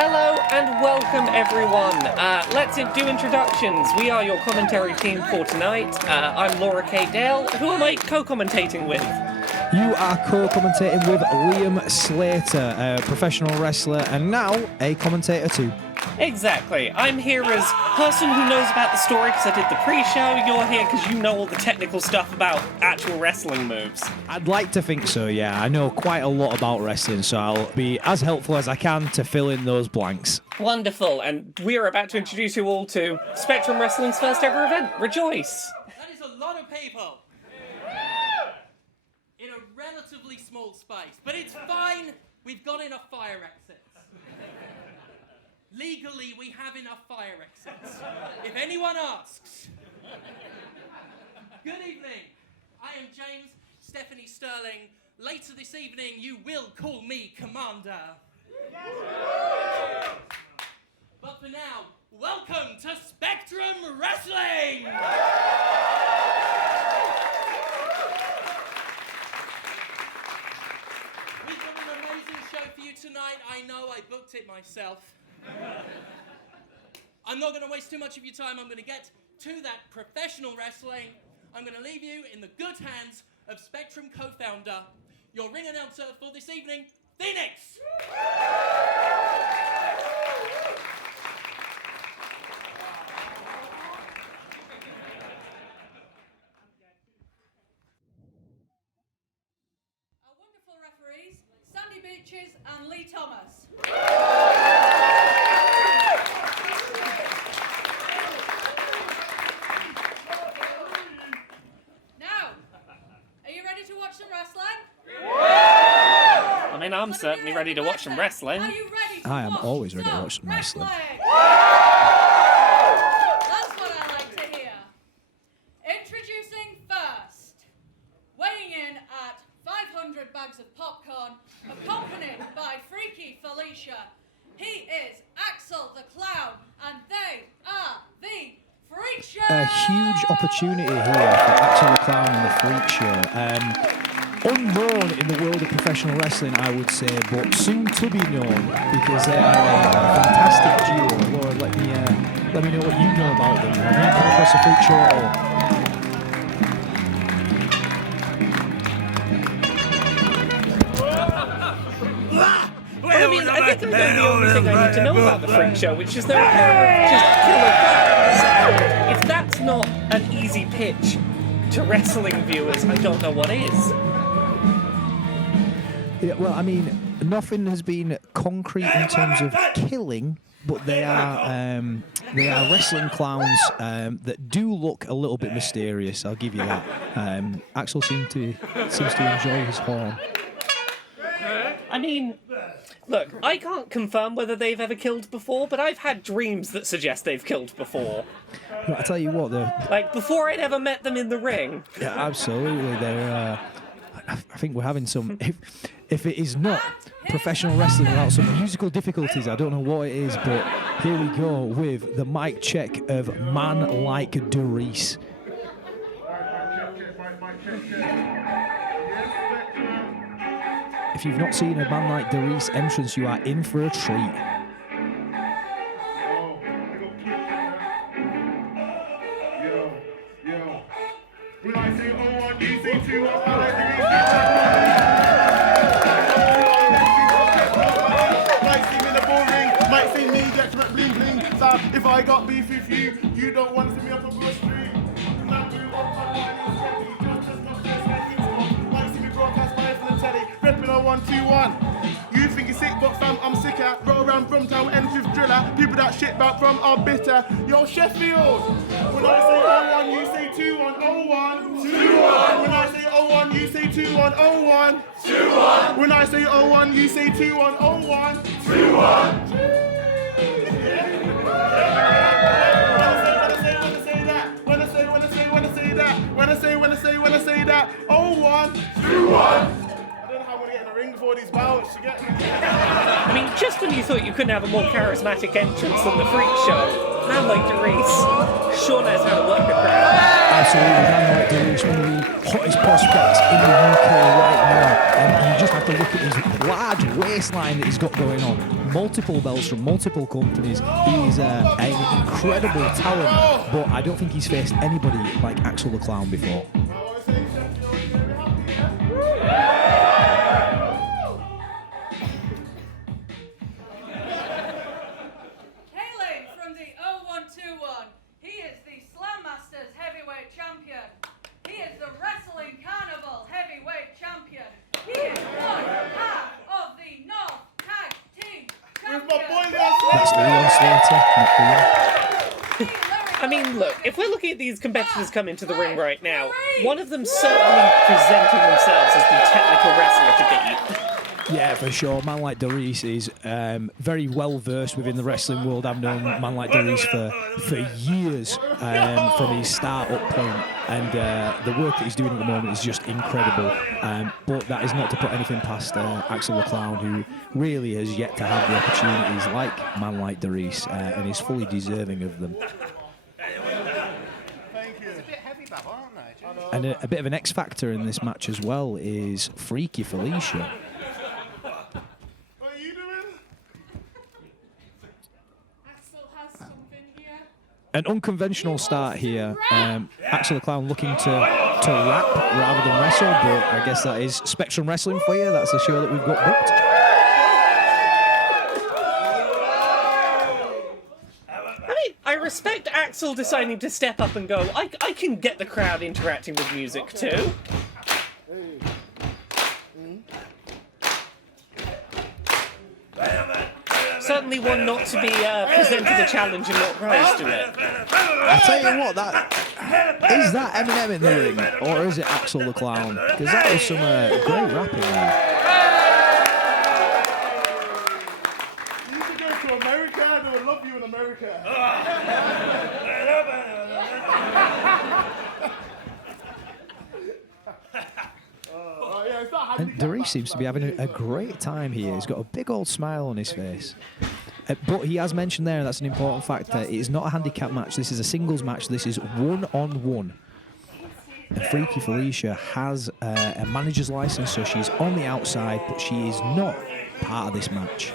Hello and welcome everyone. Let's do introductions. We are your commentary team for tonight. I'm Laura K. Dale. Who am I co-commentating with? You are co-commentating with Liam Slater, a professional wrestler and now a commentator too. Exactly. I'm here as person who knows about the story because I did the pre-show. You're here because you know all the technical stuff about actual wrestling moves. I'd like to think so, yeah. I know quite a lot about wrestling, so I'll be as helpful as I can to fill in those blanks. Wonderful. And we're about to introduce you all to Spectrum Wrestling's first ever event. Rejoice. That is a lot of people. In a relatively small space. But it's fine. We've got enough fire exits. Legally, we have enough fire exits. If anyone asks. Good evening. I am James Stephanie Sterling. Later this evening, you will call me Commander. But for now, welcome to Spectrum Wrestling! We've got an amazing show for you tonight. I know I booked it myself. I'm not going to waste too much of your time. I'm going to get to that professional wrestling. I'm going to leave you in the good hands of Spectrum co-founder, your ring announcer for this evening, Phoenix! Our wonderful referees, Sandy Beaches and Lee Thomas. I mean, I'm certainly ready to watch some wrestling. Are you ready to I am watch always ready to some watch some wrestling. That's what I like to hear. Introducing first, weighing in at 500 bags of popcorn, accompanied by Freaky Felicia. He is Axel the Klown, and they are the Freak Show! A huge opportunity here for Axel the Klown and the Freak Show. Unknown in the world of professional wrestling, I would say, but soon to be known because they are a fantastic duo. Laura, let me know what you know about them. Have you come across the Freak Show at all? I mean, I think I know the only thing I need to know about the Freak Show, which is they're a pair of just killer fans. If that's not an easy pitch to wrestling viewers, I don't know what is. Yeah, well, I mean, nothing has been concrete in terms of killing, but they are wrestling clowns that do look a little bit mysterious. I'll give you that. Axel seems to enjoy his horn. I mean, look, I can't confirm whether they've ever killed before, but I've had dreams that suggest they've killed before. I tell you what, though. Like, before I'd ever met them in the ring. Yeah, absolutely. They're. I think we're having some. If it is not professional wrestling without some musical difficulties, I don't know what it is, but here we go with the mic check of Man Like Darice. If you've not seen a Man Like Darice entrance, you are in for a treat. When I say oh one, you say two, might see me in the ballroom, might see me get bling bling. So if I got beef with you, you don't want to see me up on the street. Now we walk on might see me broadcast live on the telly, repping on 121. You think you're sick, but fam, I'm sicker. Roll around Brumtown, ends with driller. People that shit about Brum are bitter. Yo, Sheffield. When I say 01, you say 21, 01. 21. When I say 01, you say 21, 01. 21. When I say 01, you say 21, 01. 21. When I say that, 01. 21. Ring before these bouts, you get me? I mean, just when you thought you couldn't have a more charismatic entrance than the Freak Show, man like Darice sure knows how to work a crowd. Absolutely, man like Darice, one of the hottest prospects in the UK right now. And you just have to look at his large waistline that he's got going on. multiple belts from multiple companies. He's an incredible talent, but I don't think he's faced anybody like Axel the Klown before. Hailing from the 0121, he is the Slam Masters Heavyweight Champion. He is the Wrestling Carnival Heavyweight Champion. He is one half of the North Tag Team Champion. That's Leon Slater, not Leon. I mean, look, if we're looking at these competitors come into the ring right now, one of them certainly presenting themselves as the technical wrestler to beat. Yeah, for sure. Man like Darice is very well versed within the wrestling world. I've known man like Darice for years from his start-up point, and the work that he's doing at the moment is just incredible. But that is not to put anything past Axel the Klown, who really has yet to have the opportunities like man like Darice, and is fully deserving of them. And a bit of an X factor in this match as well is Freaky Felicia. What are you doing? Axel has something here. An unconventional start here. Axel the Klown looking to rap rather than wrestle, but I guess that is Spectrum Wrestling for you. That's the show that we've got booked. I respect Axel deciding to step up and go, I can get the crowd interacting with music too. Certainly one not to be presented a challenge and not rise to it. I tell you what, is that Eminem in the ring, or is it Axel the Klown? Because that was some great rapping there. You should go to America. They would love you in America. And Dereiss seems to be having a great time here. He's got a big old smile on his face. But he has mentioned there, and that's an important factor, it is not a handicap match. This is a singles match. This is one-on-one. And Freaky Felicia has a manager's license, so she's on the outside, but she is not part of this match.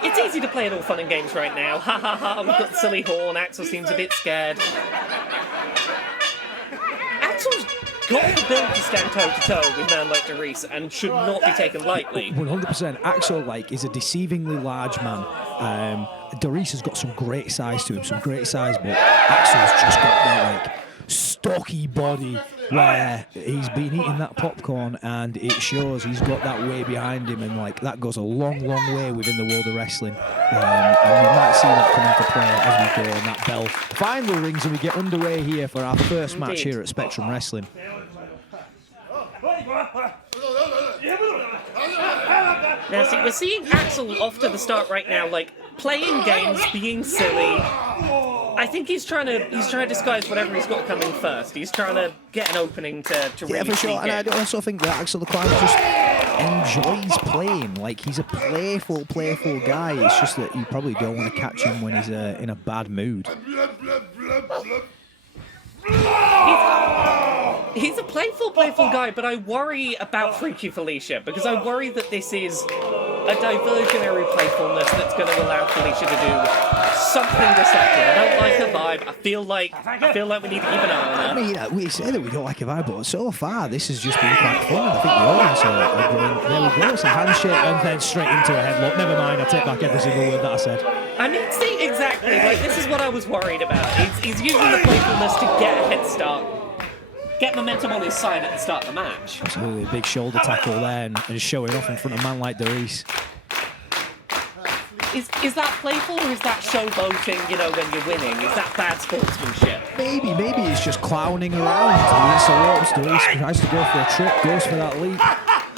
It's easy to play it all fun and games right now. Ha ha ha, we've got the silly horn, Axel seems a bit scared. Axel's got the build to stand toe-to-toe with a man like Darice and should not be taken lightly. 100%. Axel, is a deceivingly large man. Darice has got some great size to him, but Axel's just got that, stocky body where he's been eating that popcorn and it shows. He's got that way behind him, and that goes a long way within the world of wrestling, and we might see that come into play as we go, and that bell finally rings and we get underway here for our first match here at Spectrum Wrestling. Now see, we're seeing Axel off to the start right now, playing games, being silly. I think he's trying to disguise whatever he's got coming first. He's trying to get an opening to really for sure. And I also think that Axel the Klown just enjoys playing. He's a playful guy. It's just that you probably don't want to catch him when he's in a bad mood. He's a playful guy, but I worry about Freaky Felicia, because I worry that this is a diversionary playfulness that's going to allow Felicia to do something deceptive. I don't like her vibe. I feel like we need to keep an eye on her. I mean, we say that we don't like her vibe, but so far this has just been quite fun. I think the audience are going, there we go, it's a handshake and then straight into a headlock. Never mind, I take back every single word that I said. I mean, see, exactly. This is what I was worried about. He's using the playfulness to get a head start. Get momentum on his side at the start of the match. Absolutely, a big shoulder tackle there and showing off in front of a man like Darice. Is that playful, or is that showboating, when you're winning? Is that bad sportsmanship? Maybe it's just clowning around. Darice tries to go for a trick, goes for that leap,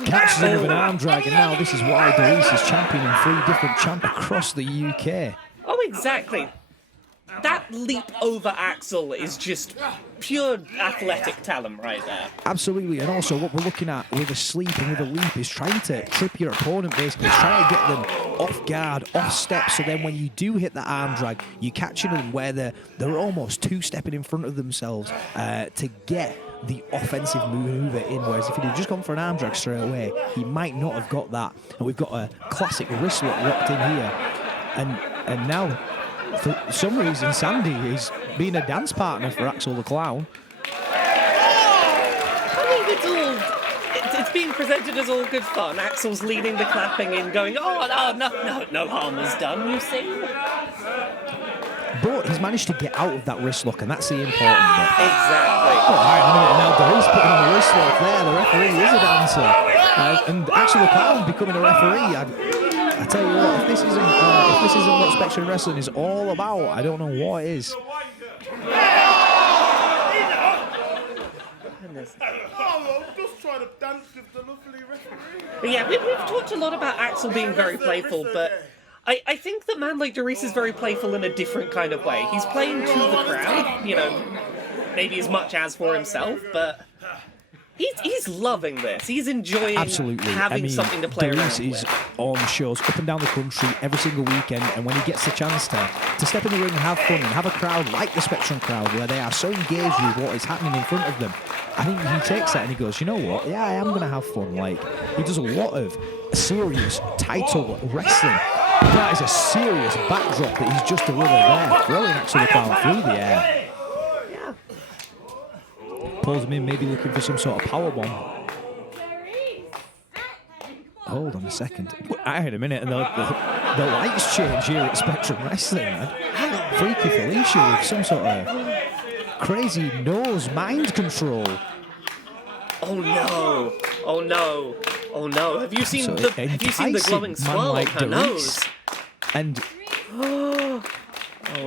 catches him with an arm drag, and now this is why Darice is championing 3 different champs across the UK. Oh, exactly. that leap over Axel is just pure athletic talent right there. Absolutely, and also what we're looking at with a sleep and with a leap is trying to trip your opponent, basically. It's trying to get them off guard, off step, so then when you do hit the arm drag, you're catching them where they're almost two-stepping in front of themselves to get the offensive maneuver in, whereas if he'd have just gone for an arm drag straight away, he might not have got that. And we've got a classic wrist lock locked in here. And now, for some reason, Sandy is being a dance partner for Axel the Clown. I mean, it's being presented as all good fun. Axel's leading the clapping in, going, no harm was done, you see. But he's managed to get out of that wrist lock, and that's the important bit. Exactly. Oh, hang on a minute, now Darice putting on a wrist lock there. The referee is a dancer. And Axel the Clown becoming a referee. I tell you what, if this isn't what Spectrum Wrestling is all about, I don't know what is. I'm just trying to dance with the lovely referee. But yeah, we've talked a lot about Axel being very playful, but I think that man like Darice is very playful in a different kind of way. He's playing to the crowd, you know, maybe as much as for himself, but he's loving this. He's enjoying having something to play around Darice is with. on shows up and down the country every single weekend, and when he gets the chance to step in the ring and have fun and have a crowd like the Spectrum crowd where they are so engaged with what is happening in front of them, I think he takes that and he goes, you know what, yeah, I am going to have fun. Like, he does a lot of serious title wrestling. That is a serious backdrop that he's just delivered there, throwing Axel the Clown through the air. Yeah. Pulls him in, maybe looking for some sort of powerbomb. Hold on a second. I had a minute, and the lights change here at Spectrum Wrestling, man. Freaky Felicia with some sort of crazy nose mind control. Oh no! Oh no! Oh no! Have you seen So the glowing swirl on her nose? And Oh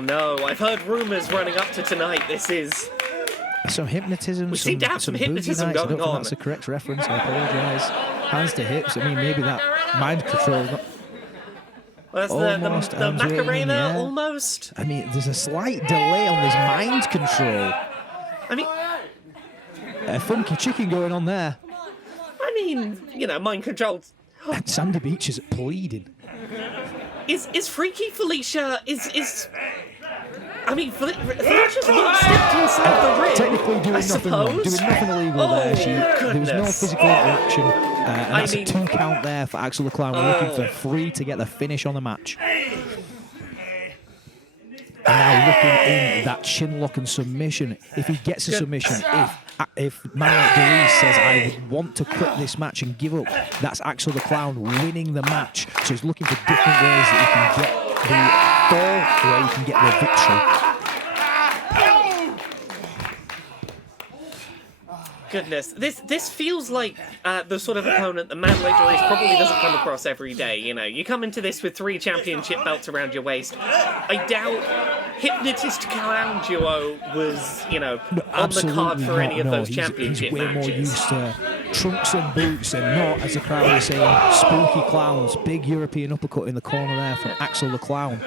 no! I've heard rumors running up to tonight. This is some hypnotism. We seem to have some boogie hypnotism nights. I don't going think on. that's the correct reference. I apologise. Hands to hips. I mean, maybe that mind control. That's Almost the arms waving in the Macarena air. almost. I mean, there's a slight delay on this mind control. I mean, A funky chicken going on there. you know, mind controlled. And Sandy Beach is pleading. Is Freaky Felicia is? I mean, Felicia's not stepped inside the ring. Technically doing I nothing wrong, suppose. doing nothing illegal there. There was no Goodness. physical interaction, and that's I mean- a 2 count there for Axel the Clown. We're looking for 3 to get the finish on the match. And now looking in that chin lock and submission. If he gets a submission, if man like Dereiss says, I would want to quit this match and give up, that's Axel the Clown winning the match. So he's looking for different ways that he can get the fall, where he can get the victory. Goodness, this feels like the sort of opponent that man like Dereiss probably doesn't come across every day. You know, you come into this with 3 championship belts around your waist. I doubt Hypnotist Clown duo was, you know, on the card for any of those championship he's way matches. more used to trunks and boots and not, as the crowd is saying, spooky clowns. Big European uppercut in the corner there from Axel the Clown.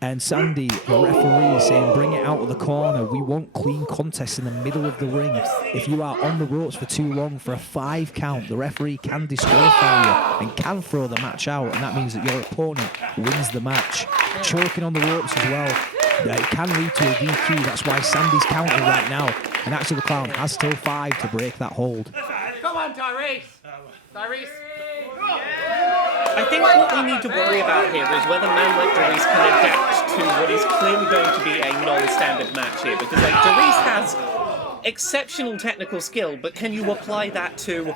And Sandy, the referee, is saying, bring it out of the corner. We want clean contests in the middle of the ring. If you are on the ropes for too long for a 5 count, the referee can disqualify you and can throw the match out, and that means that your opponent wins the match. Choking on the ropes as well. It can lead to a DQ. That's why Sandy's counting right now. And Axel the Clown has still 5 to break that hold. Come on, Darice. Darice. I think what we need to worry about here is whether man like Darice can adapt to what is clearly going to be a non-standard match here, because like Darice has exceptional technical skill, but can you apply that to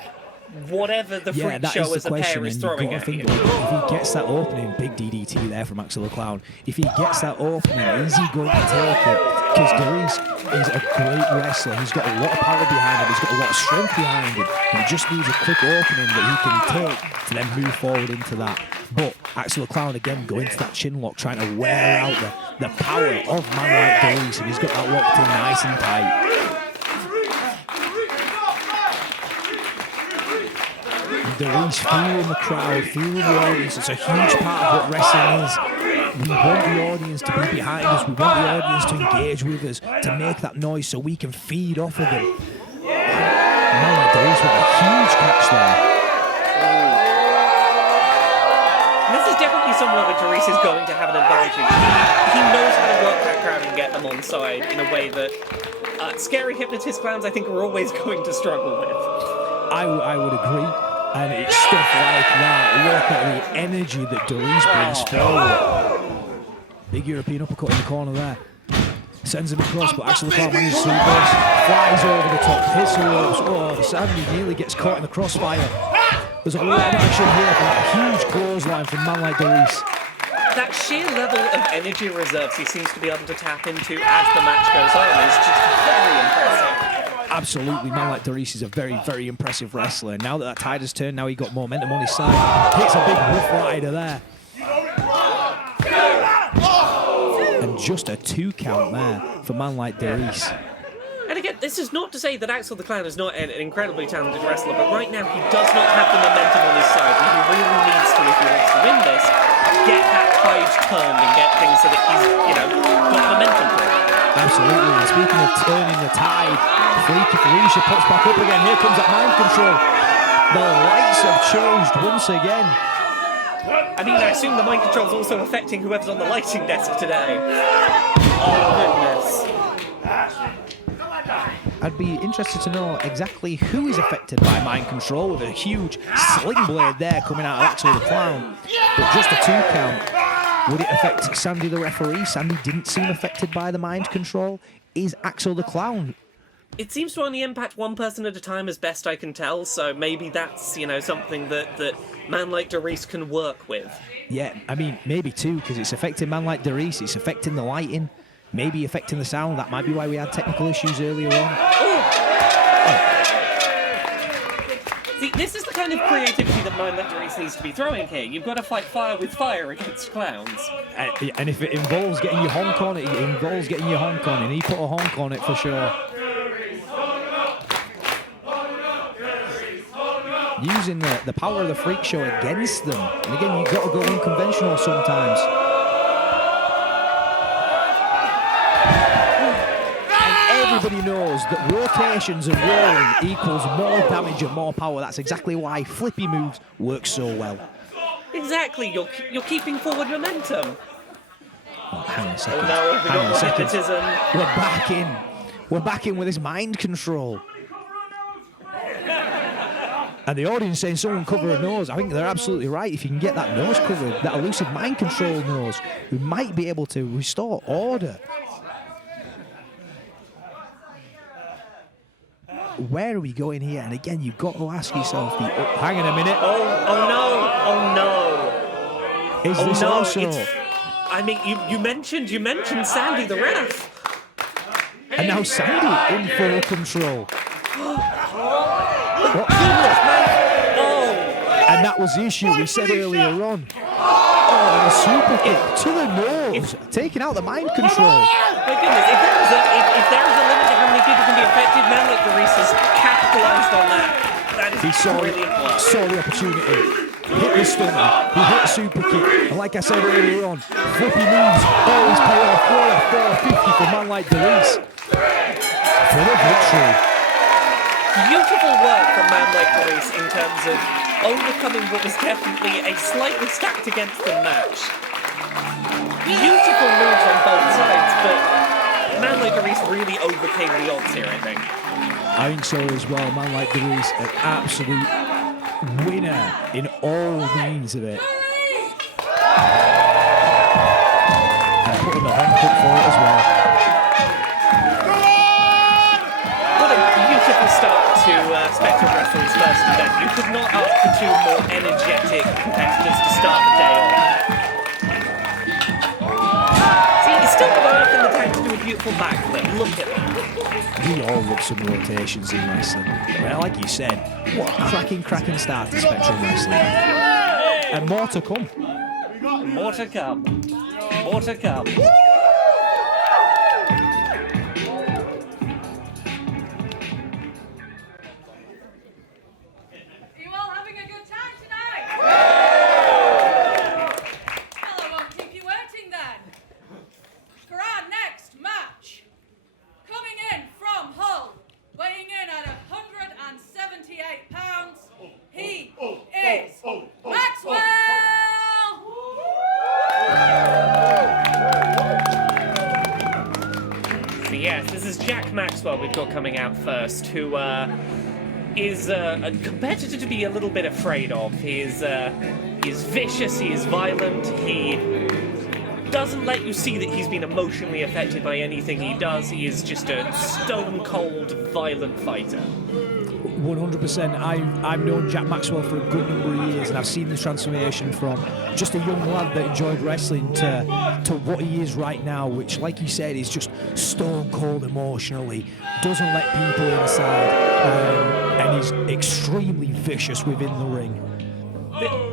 whatever the freak that show is as the a pair question, is and you've throwing got at to you? think, if he gets that opening, big DDT there from Axel the Clown. If he gets that opening, is he going to take it? Because Darice is a great wrestler. He's got a lot of power behind him. He's got a lot of strength behind him. And he just needs a quick opening that he can take to then move forward into that. But Axel the Clown again going to that chin lock, trying to wear out the power of man like Darice, and he's got that locked in nice and tight. Darice feeling the crowd, feeling the audience. It's a huge part of what wrestling is. We want the audience to be behind us. We want the audience to engage with us, to make that noise so we can feed off of them. Man like Darice with a huge catch there. This is definitely somewhere that Darice is going to have an advantage. He knows how to work that crowd and get them on side in a way that scary hypnotist clowns, I think, are always going to struggle with. I would agree. And it's stuff like that. Look at the energy that Darice brings forward. Big European uppercut in the corner there. Sends him across, but Axel the Klown manages to reverse. Flies over the top, hits the ropes. Oh, Sandy nearly gets caught in the crossfire. There's a lot of action here for that huge clothesline from a man like Darice. That sheer level of energy reserves he seems to be able to tap into as the match goes on is just very impressive. Absolutely, man like Darice is a very, very impressive wrestler. Now that tide has turned, now he got momentum on his side. Hits a big Rough Rider there. And just a 2 count there for man like Darice. And again, this is not to say that Axel the Klown is not an incredibly talented wrestler, but right now he does not have the momentum on his side, and he really needs to, if he wants to win this, get that tide turned and get things so that he's, got momentum for it. Absolutely, and speaking of turning the tide, Felicia pops back up again. Here comes that mind control. The lights have changed once again. I mean, I assume the mind control is also affecting whoever's on the lighting desk today. Oh, goodness. I'd be interested to know exactly who is affected by mind control, with a huge sling blade there coming out of Axel the Klown. But just a 2 count. Would it affect Sandy the referee? Sandy didn't seem affected by the mind control. Is Axel the Klown? It seems to only impact one person at a time, as best I can tell, so maybe that's, something that man like Darice can work with. Yeah, I mean, maybe too, because it's affecting man like Darice, it's affecting the lighting, maybe affecting the sound. That might be why we had technical issues earlier on. See, this is the kind of creativity that man like Darice needs to be throwing here. You've got to fight fire with fire against clowns. And if it involves getting your honk on it, and he put a honk on it for sure. Using the power of the freak show against them. And again, you've got to go unconventional sometimes. And everybody knows that rotations and rolling equals more damage and more power. That's exactly why flippy moves work so well. Exactly, you're keeping forward momentum. Oh, hang on a second. Oh no, we got hypnotism. We're back in with his mind control. And the audience saying someone cover a nose. I think they're absolutely right. If you can get that nose covered, that elusive mind control nose, we might be able to restore order. Where are we going here? And again, you've got to ask yourself, hang on a minute. Oh no. Is this also... I mean, you mentioned Sandy the ref. And now Sandy in full control. And that was the issue we said earlier on. Oh, and a super kick to the nose, taking out the mind control. My goodness, if there is a limit to how many people can be affected, man like Darice has capitalized on that. That is brilliant work. Saw the opportunity. He hit the stunner, he hit a super kick, and like I said earlier on, flippy moves always pay off. 450 for man like Darice for the victory. Beautiful work from man like Darice in terms of overcoming what was definitely a slightly stacked against them match. Beautiful moves on both sides, but man like Darice really overcame the odds here, I think. I think so as well. Man like Darice, an absolute winner in all means of it. And putting the honk up for it as well. Start to Spectrum Wrestling's first event. You could not ask for 2 more energetic competitors to start the day off. See, he's still got enough in the tank to do a beautiful backflip. Look at that. We all love some rotations in wrestling. Well, like you said, what a cracking start to Spectrum Wrestling. And more to come. More to come. Are you all having a good Jack Maxwell we've got coming out first, who is a competitor to be a little bit afraid of. He is vicious, he is violent, he doesn't let you see that he's been emotionally affected by anything he does. He is just a stone-cold, violent fighter. 100%. I've known Jack Maxwell for a good number of years, and I've seen the transformation from just a young lad that enjoyed wrestling to what he is right now, which, like you said, is just stone cold emotionally, doesn't let people inside, and he's extremely vicious within the ring.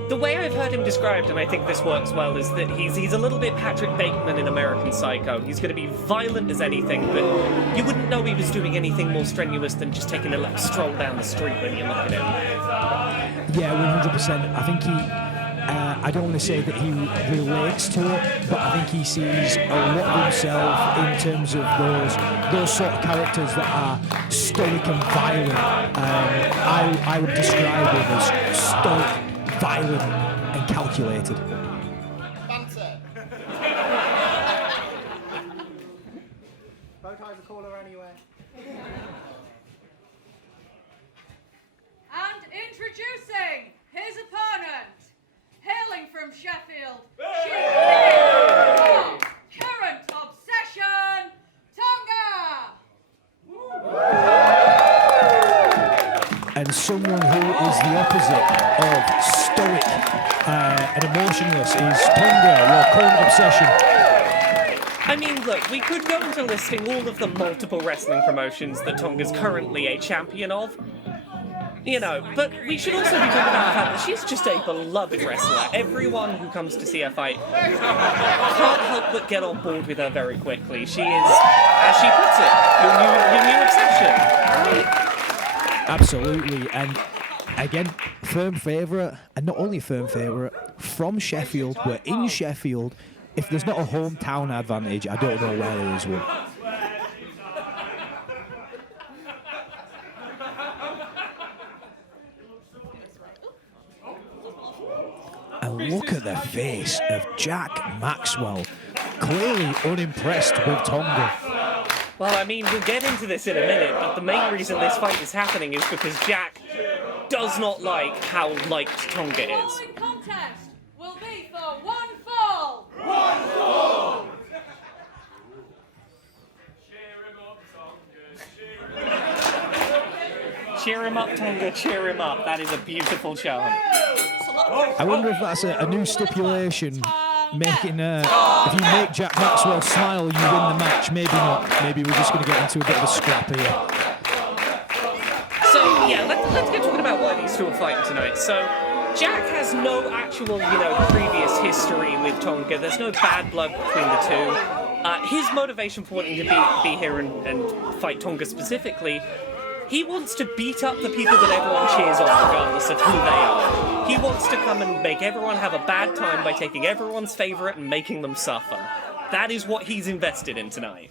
The way I've heard him described, and I think this works well, is that he's a little bit Patrick Bateman in American Psycho. He's going to be violent as anything, but you wouldn't know he was doing anything more strenuous than just taking a little stroll down the street when you look at him. Yeah, 100%. I think he... I don't want to say that he relates to it, but I think he sees a lot of himself in terms of those sort of characters that are stoic and violent. I would describe him as stoic, violent and calculated. Banter. Bow ties a caller anyway. And introducing his opponent, hailing from Sheffield, current obsession, Tonga! And someone who is the opposite of stoic and emotionless is Tonga, your current obsession. I mean, look, we could go into listing all of the multiple wrestling promotions that Tonga's currently a champion of. You know, but we should also be talking about the fact that she's just a beloved wrestler. Everyone who comes to see her fight can't help but get on board with her very quickly. She is, as she puts it, your new obsession. Absolutely, and again, firm favourite, and not only firm favourite, from Sheffield. We're in Sheffield. If there's not a hometown advantage, I don't know where there is one. And look at the face of Jack Maxwell, clearly unimpressed with Tonga. Well, I mean, we'll get into this in a minute, but the main reason this fight is happening is because Jack does not like how liked Tonga The is. following contest will be for one fall. One fall! Cheer him up, Tonga, cheer him up. That is a beautiful chant. I wonder if that's a new stipulation, making if you make Jack Maxwell smile, you win the match. Maybe not. Maybe we're just going to get into a bit of a scrap here. So, yeah, let's get talking about why these two are fighting tonight. So, Jack has no actual, previous history with Tonga. There's no bad blood between the two. His motivation for wanting to be here and fight Tonga specifically, he wants to beat up the people that everyone cheers on regardless of who they are. He wants to come and make everyone have a bad time by taking everyone's favourite and making them suffer. That is what he's invested in tonight.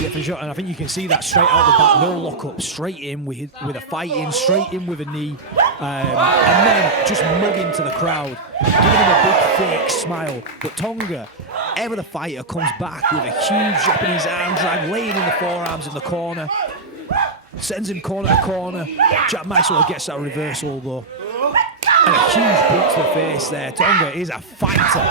Yeah, for sure, and I think you can see that straight out the back, no lock-up, straight in with a fight in, straight in with a knee, and then just mugging to the crowd, giving him a big fake smile. But Tonga, ever the fighter, comes back with a huge Japanese arm drag, laying in the forearms in the corner, sends him corner to corner. Jack Maxwell gets that reversal though, and a huge boot to the face there. Tonga is a fighter.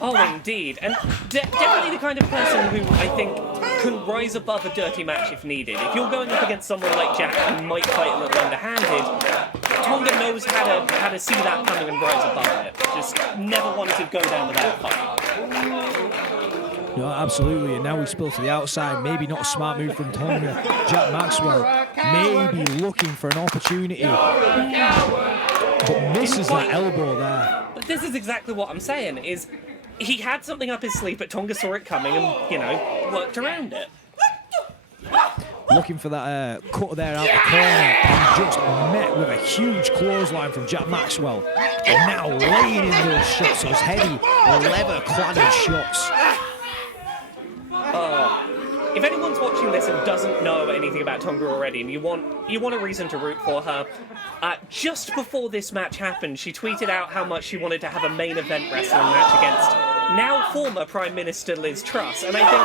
Oh, indeed. And definitely the kind of person who I think can rise above a dirty match if needed. If you're going up against someone like Jack who might fight a little underhanded, Tonga knows how to see that coming and rise above it. Just never wanted to go down without a fight. No, absolutely, and now we spill to the outside. Maybe not a smart move from Tonga. Jack Maxwell maybe looking for an opportunity, but misses that elbow there. But this is exactly what I'm saying, is he had something up his sleeve, but Tonga saw it coming and, worked around it. Looking for that cut there out the corner, and just met with a huge clothesline from Jack Maxwell. And now laying in those shots, those heavy, leather-cladded shots. If anyone's watching this and doesn't know anything about Tonga already, and you want a reason to root for her, just before this match happened, she tweeted out how much she wanted to have a main event wrestling match against now former Prime Minister Liz Truss. And I think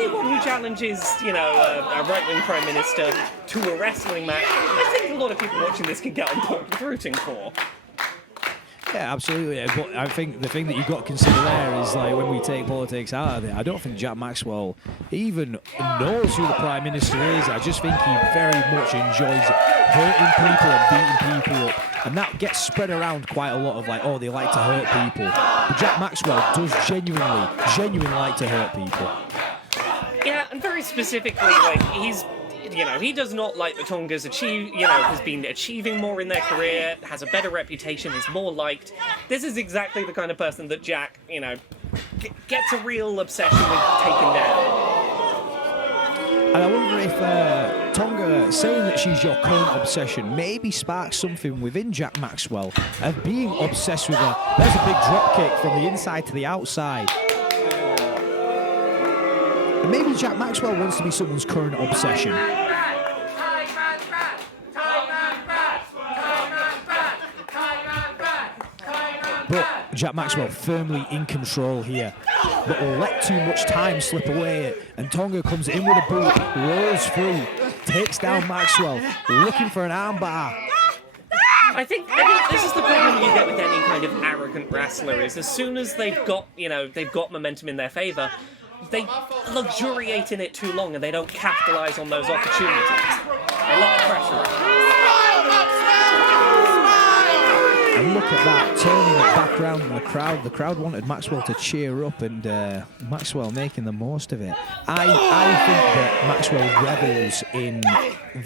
anyone who challenges, you know, a right-wing prime minister to a wrestling match, I think a lot of people watching this can get on board with rooting for. Yeah, absolutely. But I think the thing that you've got to consider there is, like, when we take politics out of it, I don't think Jack Maxwell even knows who the Prime Minister is. I just think he very much enjoys hurting people and beating people up. And that gets spread around quite a lot of, like, oh, they like to hurt people. But Jack Maxwell does genuinely like to hurt people. Yeah, and very specifically, like, he does not like the Tongas has been achieving more in their career, has a better reputation, is more liked. This is exactly the kind of person that Jack, gets a real obsession with taking down. And I wonder if Tonga saying that she's your current obsession maybe sparks something within Jack Maxwell of being obsessed with her. There's a big drop kick from the inside to the outside. And maybe Jack Maxwell wants to be someone's current obsession. But Jack Maxwell firmly in control here. But let too much time slip away. And Tonga comes in with a boot, rolls through, takes down Maxwell, looking for an armbar. I think this is the problem you get with any kind of arrogant wrestler, is as soon as they've got momentum in their favour, they luxuriate in it too long and they don't capitalise on those opportunities. They let the pressure. And look at that, turning it back around in the crowd. The crowd wanted Maxwell to cheer up, and Maxwell making the most of it. I think that Maxwell revels in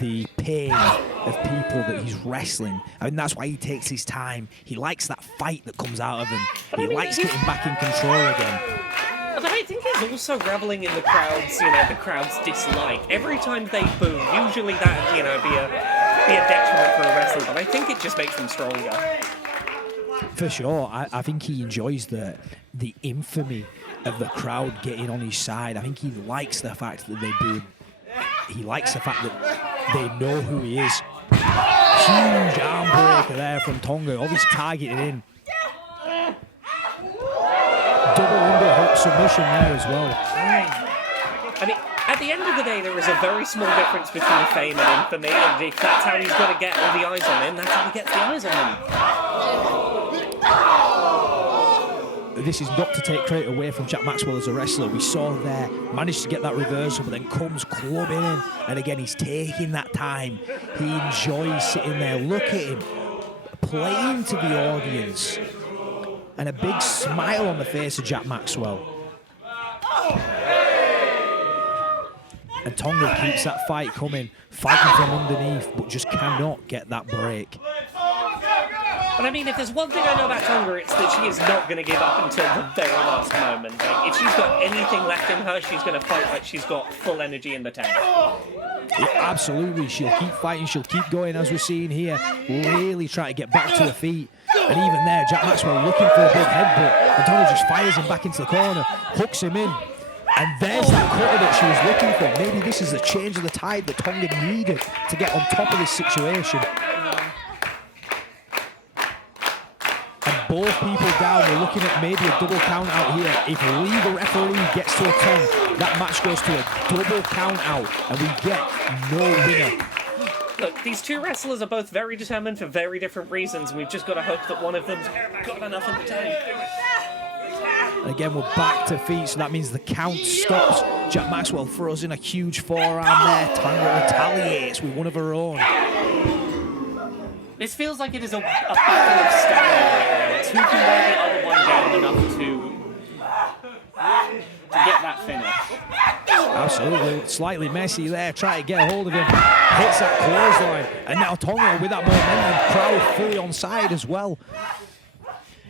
the pain of people that he's wrestling. I mean, that's why he takes his time. He likes that fight that comes out of him. He likes getting back in control again. But I think he's also reveling in the crowd's dislike. Every time they boo, usually that be a detriment for a wrestler, but I think it just makes them stronger. For sure, I think he enjoys the infamy of the crowd getting on his side. I think he likes the fact that they boo. He likes the fact that they know who he is. Huge arm breaker there from Tonga, obviously targeted in. Double underhook submission there as well. I mean, at the end of the day, there is a very small difference between fame and infamy, and if that's how he's got to get all the eyes on him, that's how he gets the eyes on him. This is not to take credit away from Jack Maxwell as a wrestler. We saw there, managed to get that reversal, but then comes clubbing in, and again, he's taking that time. He enjoys sitting there. Look at him, playing to the audience. And a big smile on the face of Jack Maxwell. And Tonga keeps that fight coming, fighting from underneath, but just cannot get that break. But I mean, if there's one thing I know about Tonga, it's that she is not going to give up until the very last moment. Like, if she's got anything left in her, she's going to fight like she's got full energy in the tank. Yeah, absolutely, she'll keep fighting, she'll keep going, as we're seeing here, really trying to get back to her feet. And even there, Jack Maxwell looking for a big headbutt, and Tonga just fires him back into the corner, hooks him in, and there's that cutter that she was looking for. Maybe this is the change of the tide that Tonga needed to get on top of this situation. And both people down, we're looking at maybe a double count out here. If Lee, the referee, gets to a 10, that match goes to a double count out, and we get no winner. Look, these two wrestlers are both very determined for very different reasons, and we've just got to hope that one of them's got enough in the tank. And again, we're back to feet, so that means the count stops. Jack Maxwell throws in a huge forearm there. Tonga retaliates with one of her own. This feels like it is a battle of stamina. Two can wear the other one down enough to get that finish. Absolutely, slightly messy there, trying to get a hold of him. Hits that clothesline, and now Tonga with that momentum, crowd fully on side as well.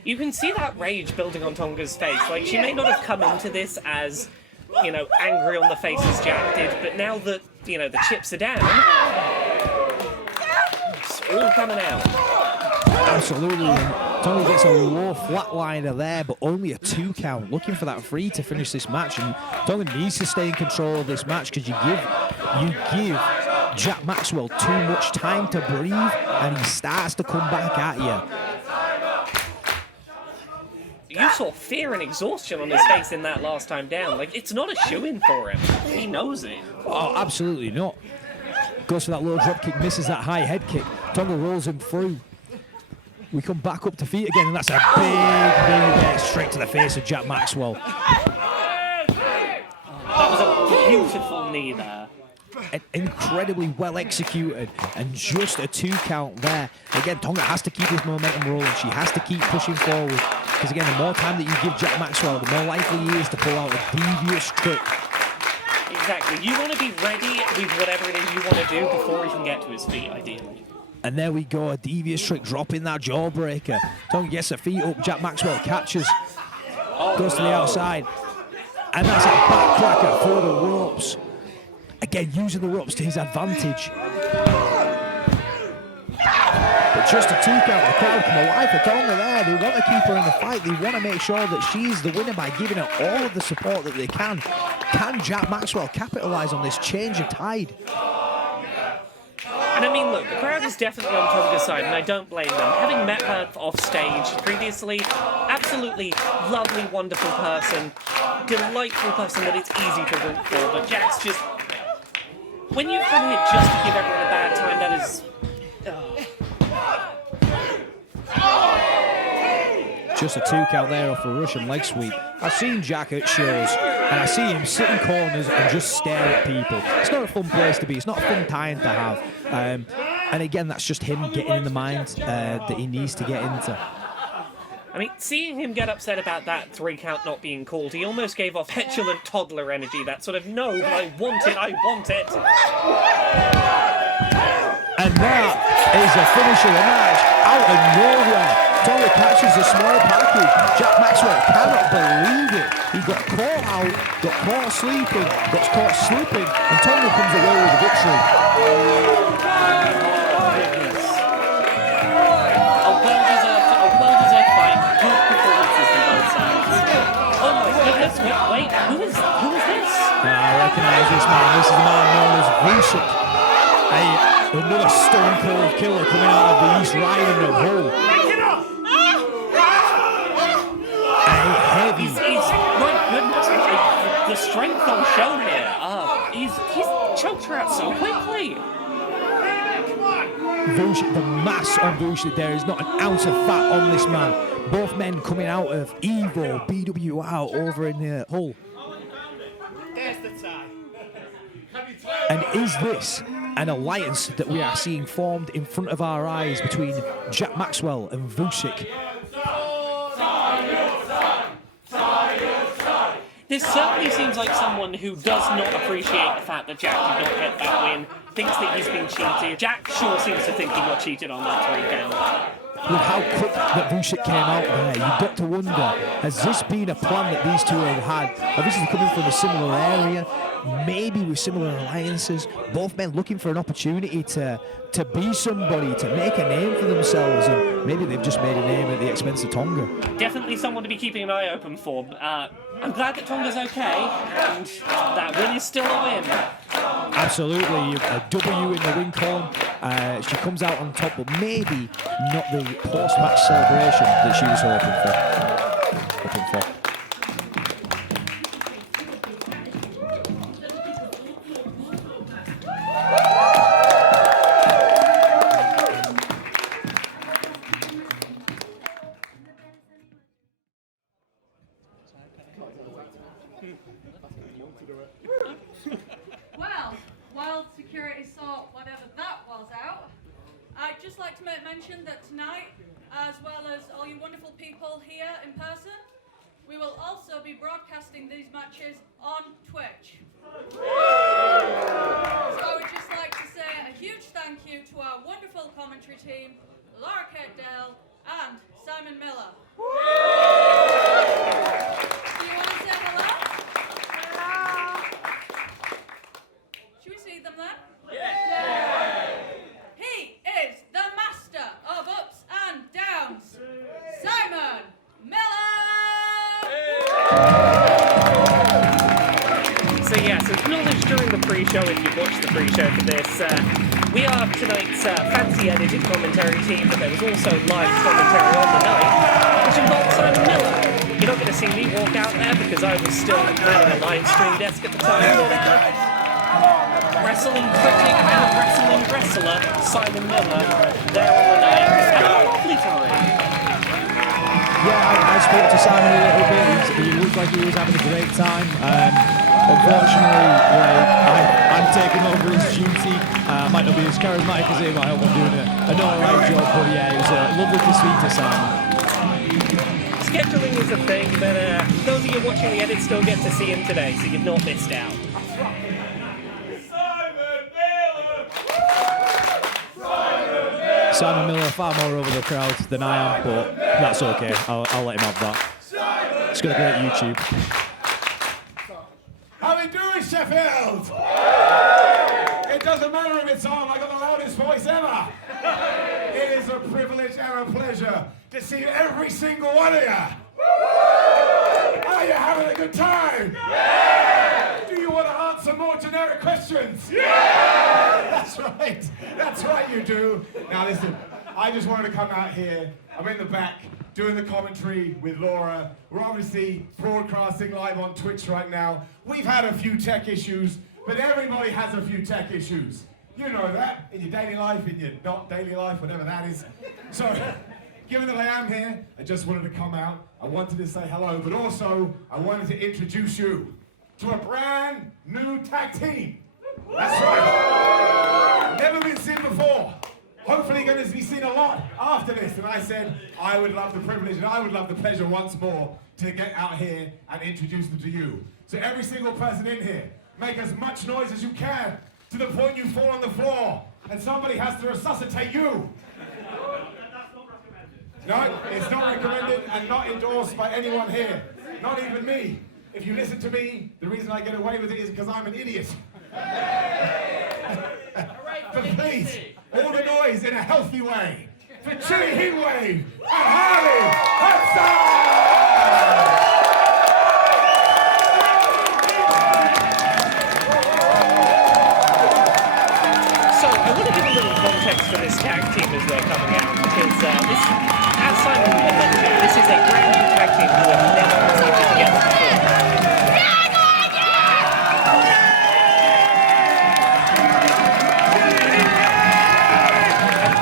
You can see that rage building on Tonga's face. Like, she may not have come into this as, angry on the face as Jack did, but now that, the chips are down, it's all coming out. Absolutely, and Tonga gets a low flatliner there, but only a 2 count, looking for that 3 to finish this match, and Tonga needs to stay in control of this match, because you give Jack Maxwell too much time to breathe, and he starts to come back at you. You've saw fear and exhaustion on his face in that last time down. Like, it's not a shoo-in for him. He knows it. Oh, absolutely not. Goes for that low drop kick, misses that high head kick. Tonga rolls him through. We come back up to feet again, and that's a big knee there, straight to the face of Jack Maxwell. That was a beautiful knee there. And incredibly well executed, and just a 2 count there. Again, Tonga has to keep this momentum rolling. She has to keep pushing forward, because again, the more time that you give Jack Maxwell, the more likely he is to pull out a devious trick. Exactly. You want to be ready with whatever it is you want to do before he can get to his feet, ideally. And there we go, a devious trick, dropping that jawbreaker. Tonga gets her feet up, Jack Maxwell catches, goes to the outside, and that's a backcracker for the ropes. Again, using the ropes to his advantage. But just a 2 count, the crowd come alive for Tonga there. They want to keep her in the fight. They want to make sure that she's the winner by giving her all of the support that they can. Can Jack Maxwell capitalise on this change of tide? And I mean, look, the crowd is definitely on Tonga's side, and I don't blame them. Having met her off stage previously, absolutely lovely, wonderful person, delightful person that it's easy to root for, but Jack's just... When you've come here just to give everyone a bad time, that is... Just a 2 count there off a Russian leg sweep. I've seen Jack at shows, and I see him sit in corners and just stare at people. It's not a fun place to be. It's not a fun time to have. And again, that's just him getting in the mind that he needs to get into. I mean, seeing him get upset about that 3 count not being called, he almost gave off petulant toddler energy, that sort of, no, but I want it, I want it. And that is the finish of the match out of nowhere. Tonga catches a small package. Jack Maxwell cannot believe it. He got caught out, got caught sleeping, got caught slipping, and Tonga comes away with the victory. A well-deserved fight. Good performances from both sides. Oh my goodness, wait, who is this? I recognise this man. This is the man known as Vucic. Another stone cold killer coming out of the East Riding of Hull. He's my goodness, the strength on show here. He's choked her out so quickly. Vucic, the mass on Vucic, there is not an ounce of fat on this man. Both men coming out of Evo, BWR over in Hull. There's the tie. And is this an alliance that we are seeing formed in front of our eyes between Jack Maxwell and Vucic? This certainly seems like someone who does not appreciate the fact that Jack did not get that win, thinks that he's been cheated. Jack sure seems to think he got cheated on that 3 count. With how quick that Vucic came out there, you've got to wonder, has this been a plan that these two have had? Obviously coming from a similar area, maybe with similar alliances, both men looking for an opportunity to be somebody, to make a name for themselves, and maybe they've just made a name at the expense of Tonga. Definitely someone to be keeping an eye open for. I'm glad that Tonga's okay, and that win is still a win. Absolutely, a W in the win column. She comes out on top, but maybe not the post-match celebration that she was hoping for. Well, while security sort whatever that was out, I'd just like to make mention that tonight, as well as all you wonderful people here in person, we will also be broadcasting these matches on Twitch. So I would just like to say a huge thank you to our wonderful commentary team, Laura Kate Dale and Simon Miller. Do you want to say hello? Should we see them there? Yeah! He is the master of ups and downs, Simon Miller! So yes, acknowledged during the pre-show, if you've watched the pre-show for this, we are tonight's fancy edited commentary team, but there was also live commentary on the night, which involved Simon Miller. You're not going to see me walk out there because I was still manning a live stream desk at the time. Wrestling critic and wrestling wrestler Simon Miller there on the night. Had a lovely time. Yeah, I spoke to Simon a little bit. He looked like he was having a great time. Unfortunately, I'm taking over his duty. I might not be as charismatic as him. I hope I'm doing an alright job. But yeah, it was lovely to speak to Simon. Scheduling is a thing, but those of you watching the edit still get to see him today, so you've not missed out. Simon Miller far more over the crowd than I am, but that's okay. I'll let him have that. He's got a great YouTube. How we doing, Sheffield? It doesn't matter if it's on. I got the loudest voice ever. It is a privilege and a pleasure to see every single one of you. Are you having a good time? Yeah! Do you want to answer more generic questions? Yeah! That's right. That's right, you do. Now listen, I just wanted to come out here. I'm in the back doing the commentary with Laura. We're obviously broadcasting live on Twitch right now. We've had a few tech issues, but everybody has a few tech issues. You know that in your daily life, in your not daily life, whatever that is. So, given that I am here, I just wanted to come out. I wanted to say hello, but also I wanted to introduce you to a brand new tag team. That's right. Never been seen before. Hopefully going to be seen a lot after this. And I said I would love the privilege and I would love the pleasure once more to get out here and introduce them to you. So every single person in here, make as much noise as you can to the point you fall on the floor and somebody has to resuscitate you. No, it's not recommended and not endorsed by anyone here. Not even me. If you listen to me, the reason I get away with it is because I'm an idiot. But please, all the noise in a healthy way for Chilli, Heatwave, and Harley, Hudson! So, I want to give a little context for this tag team as they're coming out, because this, as Simon mentioned, this is a brand new tag team who have never competed together before.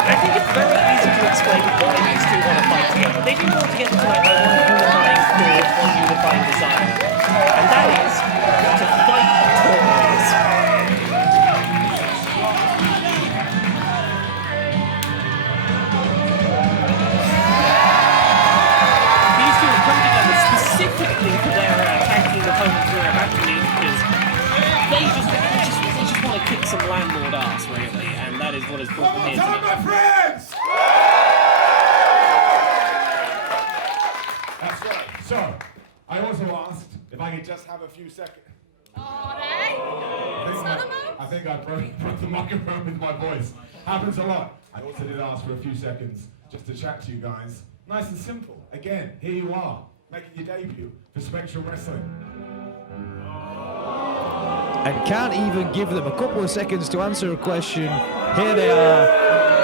I think it's very easy to explain why these two want to fight together. They didn't want to get into like one unifying thought, one unifying desire, and that is to fight toys. These two have come together specifically for their tag team opponents who are about to leave, because they just want to kick some landlord ass, really, and that is what has brought them here One more time, tonight. my friends! That's right. So, I also asked if I could just have a few seconds. I think I broke the microphone with my voice. Happens a lot. I also did ask for a few seconds just to chat to you guys. Nice and simple. Again, here you are, making your debut for Spectrum Wrestling. And can't even give them a couple of seconds to answer a question. Here they are,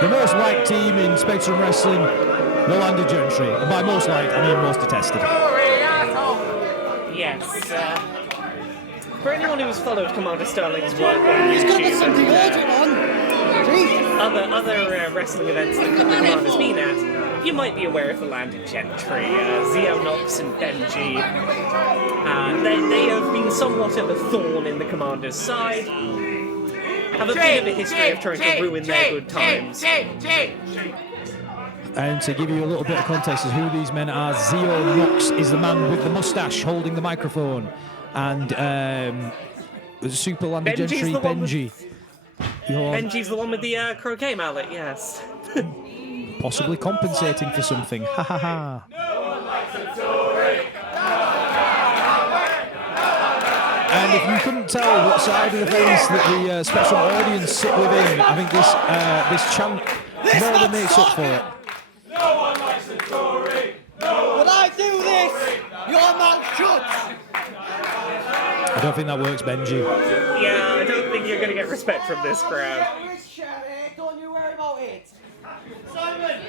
the most liked team in Spectrum Wrestling, the land of Gentry. And by most liked, I mean most detested. Yes, for anyone who has followed Commander Sterling's work on YouTube and other wrestling events that the Commander's been at, you might be aware of the land of Gentry, Xeonox and Benji. They have been somewhat of a thorn in the Commander's side, have a bit of a history of trying to ruin their good times. And to give you a little bit of context as who these men are, Xeonox is the man with the mustache holding the microphone. And Super Land of Gentry, Benji. Benji's the one with the croquet mallet, yes. Possibly compensating for something. Ha ha ha. And if you couldn't tell what side of the fence that the Spectrum audience sit within, I think this chant more than makes up for it. No one likes the Tory. No. Will I do this? Your mouth shut. I don't think that works, Benji. Yeah, I don't think you're going to get respect from this crowd. Don't you worry about it. Simon,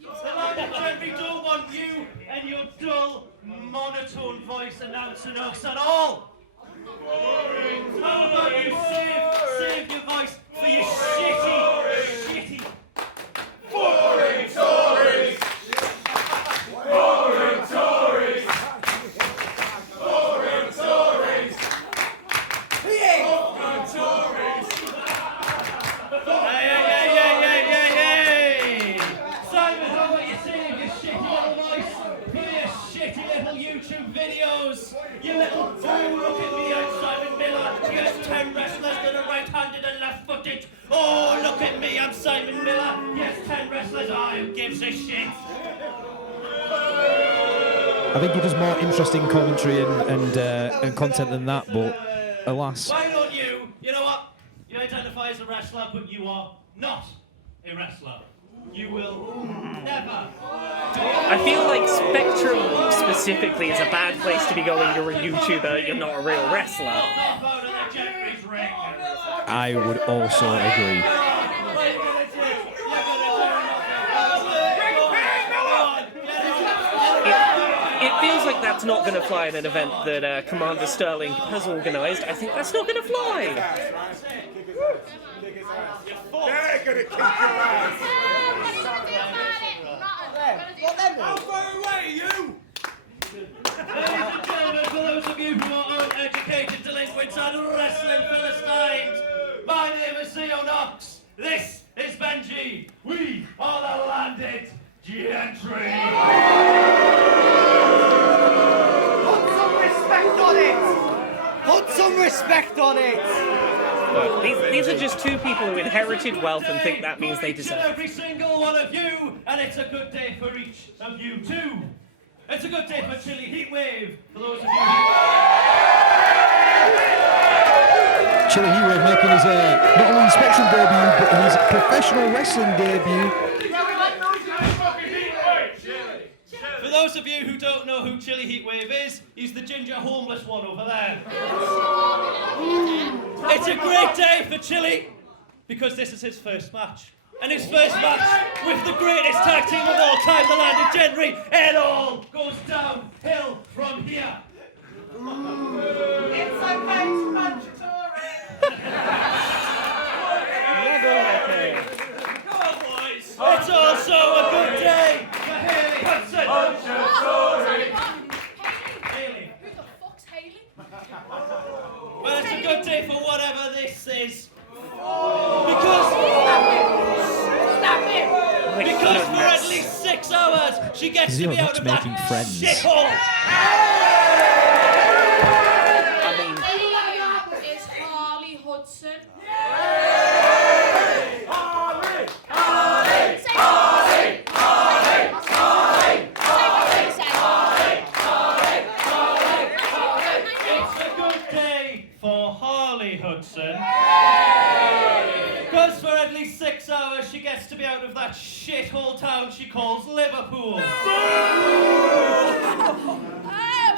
the land of Gentry don't want you and your dull monotone voice announcing us at all. How about you save your voice for your shitty. Boring Tories! Boring Tories! Boring Tories! Boring Tories! Hey! Simon, how about you save your shitty little voice for your shitty little YouTube videos? You little... Oh, look at me, I'm Simon Miller. Yes, 10 wrestlers that are right-handed and left-footed. Oh, look at me, I'm Simon Miller. Yes, 10 wrestlers. Oh, who gives a shit? I think he does more interesting commentary and content than that, but alas. Why don't you? You know what? You identify as a wrestler, but you are not a wrestler. You will never. I feel like Spectrum specifically is a bad place to be going. You're a YouTuber, you're not a real wrestler. I would also agree. It feels like that's not going to fly at an event that Commander Sterling has organised. I think that's not going to fly. They're gonna kick your ass. How far away, you? Ladies and gentlemen, for those of you who are uneducated delinquents and wrestling Philistines, my name is Theo Knox. This is Benji. We are the landed Gentry. Put some respect on it! Put some respect on it! Look, these are just two people who inherited wealth and think that means they deserve it. Every single one of you, and it's a good day for each of you too. It's a good day for Chilli Heatwave, for those of you who... Chilli Heatwave making his not only Spectrum debut, but his professional wrestling debut. For those of you who don't know who Chilli Heatwave is, he's the ginger homeless one over there. It's a great day for Chilli, because this is his first match. And his first match with the greatest tag team of all time, the landed Gentry. It all goes downhill from here. It's okay, it's mandatory! Come on, boys. It's also a good day for Haley Hudson. Haley. Who the fuck's Haley? Well, it's a good day for whatever this is. Because for at least 6 hours, she gets to be out of that shithole. I mean, is Harley Hudson? It's a good day for Harley Hudson. Because for at least 6 hours, she gets to be out of that shithole town she calls Liverpool. And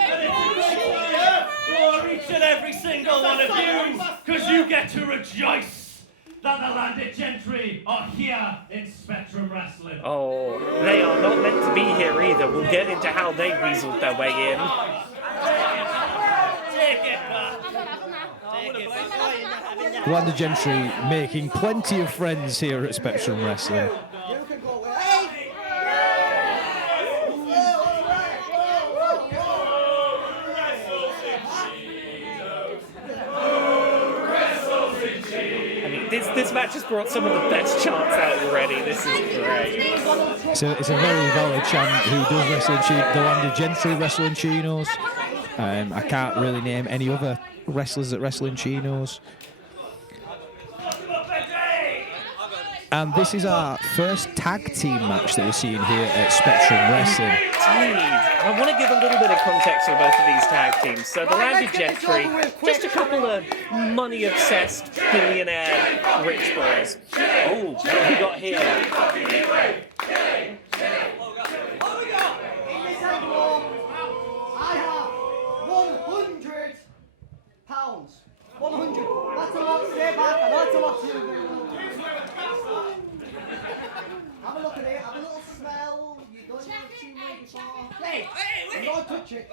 it's a good day for each and every single one of you, because you get to rejoice that the landed Gentry are here in Spectrum Wrestling. Oh, they are not meant to be here either. We'll get into how they weaseled their way in. Take it back. Take it back. Landed Gentry making plenty of friends here at Spectrum Wrestling. You can go away. Hey! I mean, this match has brought some of the best chants out already. This is great. It's a very valid chant who does wrestle the landed Gentry wrestling chinos. I can't really name any other wrestlers that wrestle in chinos. And this is our first tag team match that we're seeing here at Spectrum Wrestling. Indeed. I want to give a little bit of context for both of these tag teams. So the landed Gentry, just a couple of money-obsessed billionaire rich boys. Oh, what have we got here? I have £100. 100. That's a lot to say back, and that's a lot to do. Have a look at it, have a little smell. You don't need to Hey, don't touch it.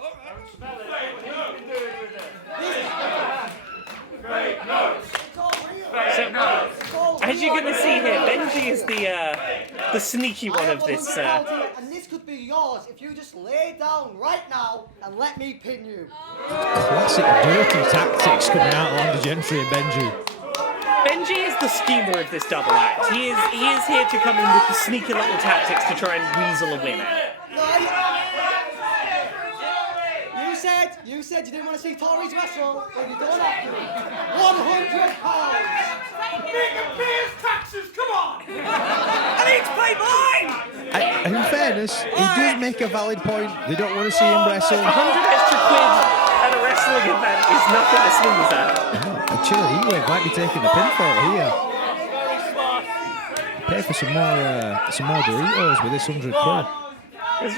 So, as you're going to see here, Benji is the sneaky one of this. And this could be yours if you just lay down right now and let me pin you. Classic dirty tactics coming out of Landa Gentry and Benji. Benji is the schemer of this double act. He is here to come in with the sneaky little tactics to try and weasel a winner. You said you didn't want to see Tories wrestle, but you don't have to. £100. Taxes, come on! I need to pay mine! And in fairness, he does make a valid point. They don't want to see him wrestle. 100 extra quid at a wrestling event is nothing to sneeze at. Chilli Heatwave might be taking the pinfall here. Pay for some more Doritos with this 100 quid. Has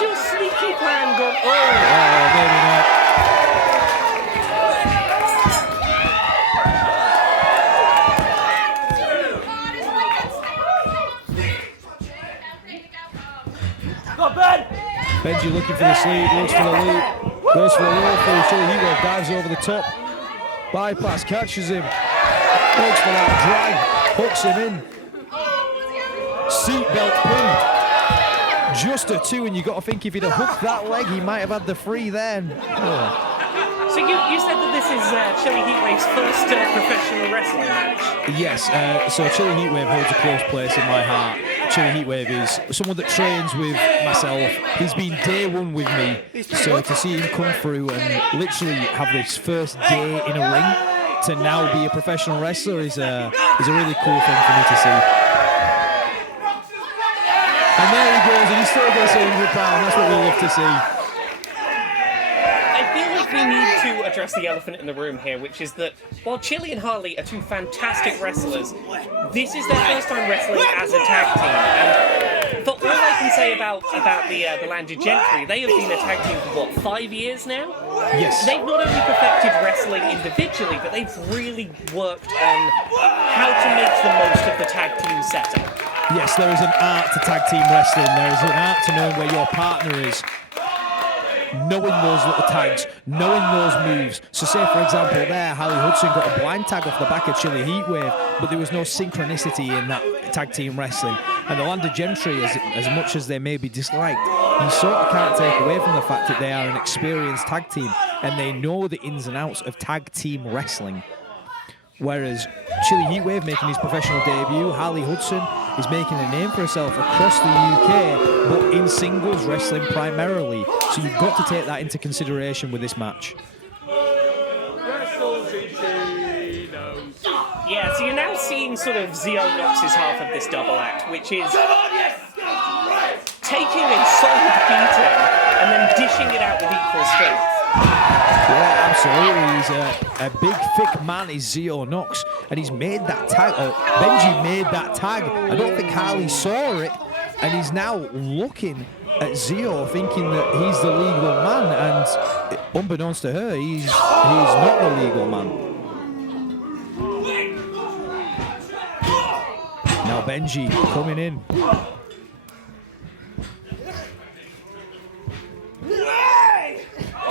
your sneaky plan gone? Oh, maybe not. Benji looking for the sleeve, looks for the loop, goes for the roll through. Chilli Heatwave dives over the top, bypass, catches him, looks for that drag, hooks him in. Seatbelt pin. Just a 2, and you got to think if he'd have hooked that leg, he might have had the 3 then. Oh. So you said that this is Chilli Heatwave's first professional wrestling match? Yes, so Chilli Heatwave holds a close place in my heart. Chilli Heatwave is someone that trains with myself. He's been day one with me, so to see him come through and literally have this first day in a ring to now be a professional wrestler is a really cool thing for me to see. And there he goes, and he still gets £100. That's what we love to see. I feel like we need to address the elephant in the room here, which is that while Chilli and Harley are two fantastic wrestlers, this is their first time wrestling as a tag team. And for all I can say about the Landa Gentry, they have been a tag team for, what, 5 years now? Yes. They've not only perfected wrestling individually, but they've really worked on how to make the most of the tag team setup. Yes, there is an art to tag team wrestling. There is an art to knowing where your partner is, knowing those little tags, knowing those moves. So say, for example, there, Harley Hudson got a blind tag off the back of Chilli Heatwave, but there was no synchronicity in that tag team wrestling. And the Landa Gentry, as much as they may be disliked, you sort of can't take away from the fact that they are an experienced tag team and they know the ins and outs of tag team wrestling. Whereas Chilli Heatwave making his professional debut, Harley Hudson is making a name for herself across the UK, but in singles wrestling primarily. So you've got to take that into consideration with this match. Yeah, so you're now seeing sort of Zio Knox's half of this double act, which is taking a solid beating and then dishing it out with equal strength. Yeah, absolutely. He's a big, thick man, is Zio Knox, and he's made that tag. Oh, Benji made that tag. I don't think Harley saw it, and he's now looking at Zio, thinking that he's the legal man, and unbeknownst to her, he's not the legal man. Now Benji coming in.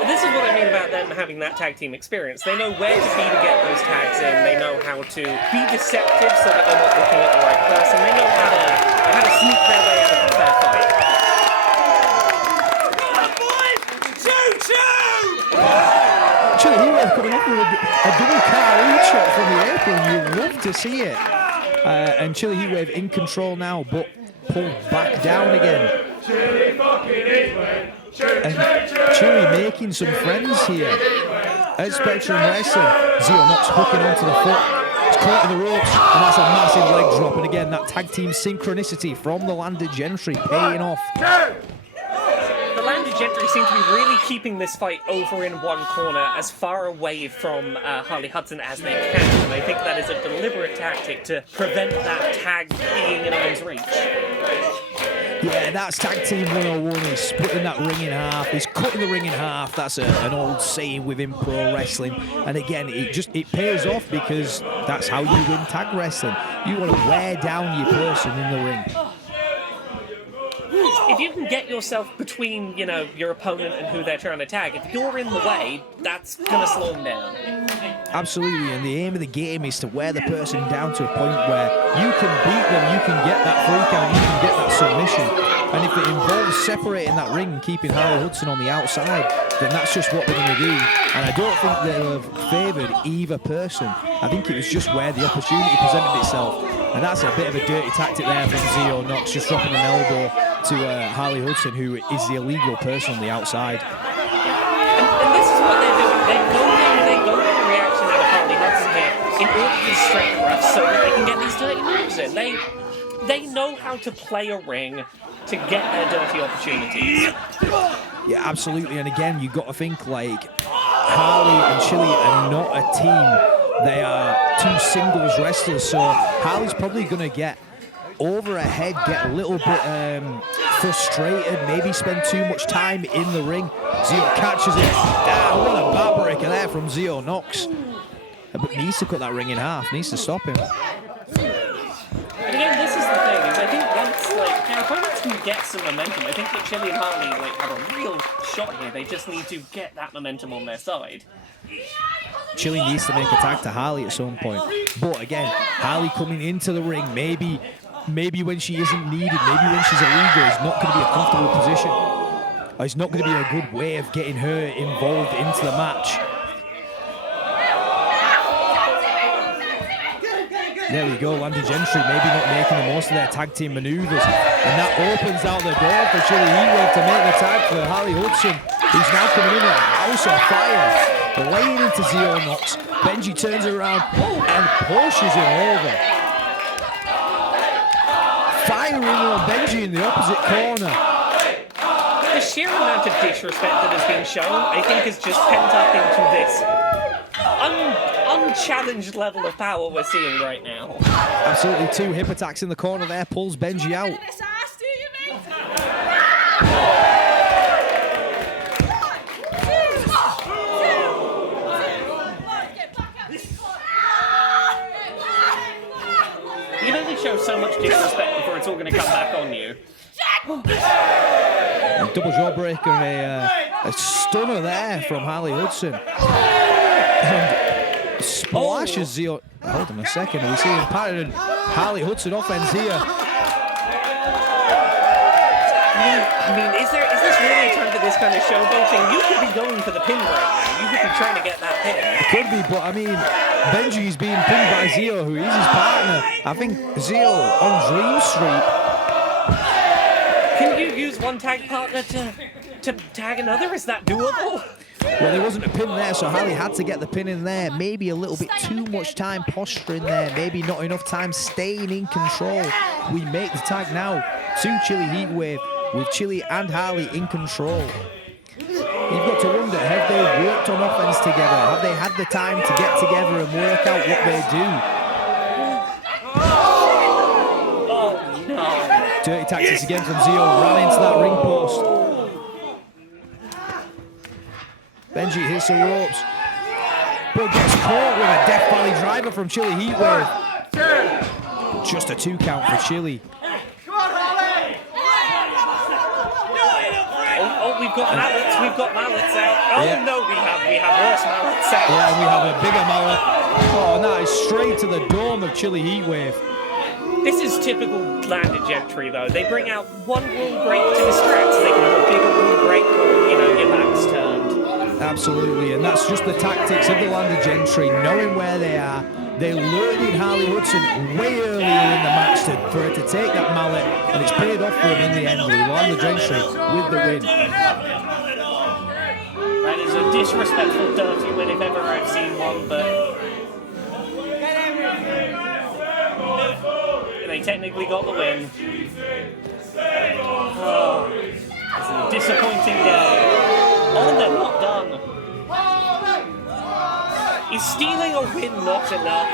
This is what I mean about them having that tag team experience. They know where to be to get those tags in. They know how to be deceptive so that they're not looking at the right person. They know how to sneak their way out of a fair fight. Chilli Heatwave coming up with a double car lead shot from the apron. You love to see it. And Chilli Heatwave in control now, but pulled back down again. And Chilli making some friends here at Spectrum Wrestling. Zio Knox hooking onto the foot. It's caught in the ropes, and that's a massive leg drop. And again, that tag team synchronicity from the Landa Gentry paying off. The Landa Gentry seem to be really keeping this fight over in one corner, as far away from Harley Hudson as they can. And I think that is a deliberate tactic to prevent that tag being in arm's reach. Yeah, that's tag team 101. He's splitting that ring in half. He's cutting the ring in half. That's an old saying within pro wrestling. And again, it pays off because that's how you win tag wrestling. You want to wear down your person in the ring. if you can get yourself between, you know, your opponent and who they're trying to tag, if you're in the way, that's gonna slow them down. Absolutely, and the aim of the game is to wear the person down to a point where you can beat them, you can get that freak out, you can get that submission. And if it involves separating that ring and keeping Harley Hudson on the outside, then that's just what they're going to do. And I don't think they'll have favoured either person. I think it was just where the opportunity presented itself. And that's a bit of a dirty tactic there from Zio Knox, just dropping an elbow to Harley Hudson, who is the illegal person on the outside. And this is what they're doing. They're going the reaction out of Harley Hudson here in order to distract the refs so that they can get these dirty moves in. They know how to play a ring to get their dirty opportunities. Yeah, absolutely. And again, you've got to think like Harley and Chilli are not a team. They are two singles wrestlers. So Harley's probably going to get over her head, get a little bit frustrated, maybe spend too much time in the ring. Zio catches it. What a backbreaker there from Zio Knox. But needs to cut that ring in half, needs to stop him. And again, this is the thing, is I think once, like, their opponents can get some momentum, I think that Chilli and Harley, like, have a real shot here. They just need to get that momentum on their side. Chilli needs to make a tag to Harley at some point. But again, Harley coming into the ring, maybe when she isn't needed, maybe when she's illegal, is not going to be a comfortable position. Or it's not going to be a good way of getting her involved into the match. There we go, Landon Gentry maybe not making the most of their tag team maneuvers. And that opens out the door for Chilli Heatwave to make the tag for Harley Hudson, who's now coming in at House of Fire, laying into Zio Knox. Benji turns around and pushes him over. Firing on Benji in the opposite corner. The sheer amount of disrespect that has been shown, I think, is just pent up into this unchallenged level of power we're seeing right now. Absolutely, two hip attacks in the corner there, pulls Benji out. You can only show so much disrespect before it's all going to come back on you. A double jawbreaker and a stunner there from Harley Hudson. And splashes Zio. Hold on a second, we see him pattern Harley Hudson offense here. I mean, is this really a time for this kind of showboating? You could be going for the pin right now. You could be trying to get that pin. It could be, but I mean, Benji's being pinned by Zio, who is his partner. I think Zio on Dream Street. Can you use one tag partner to tag another? Is that doable? Well, there wasn't a pin there, so Harley had to get the pin in there. Maybe a little bit too much time posturing there. Maybe not enough time staying in control. We make the tag now to Chilli Heatwave with Chilli and Harley in control. You've got to wonder, have they worked on offense together? Have they had the time to get together and work out what they do? Oh, no. Dirty tactics again from Zio, ran into that ring post. Benji hits the ropes, but gets caught with a Death Valley driver from Chilli Heatwave. Just a 2 count for Chilli. Oh, we've got mallets out. Oh, yeah. No, we have worse mallets out. Yeah, we have a bigger mallet. Oh, nice, straight to the dome of Chilli Heatwave. This is typical Landon Gentry, though. They bring out one rule break to distract, so they can have a bigger rule break when, you know, your back's turned. Absolutely, and that's just the tactics of the Landon Gentry, knowing where they are. They lured in Harley Hudson way earlier in the match for her to take that mallet, and it's paid off for him in the end. Landon Gentry with the win. That is a disrespectful, dirty win if ever I've seen one, but they technically got the win. Oh, it's a disappointing day. Oh, they're not done. Is stealing a win not enough?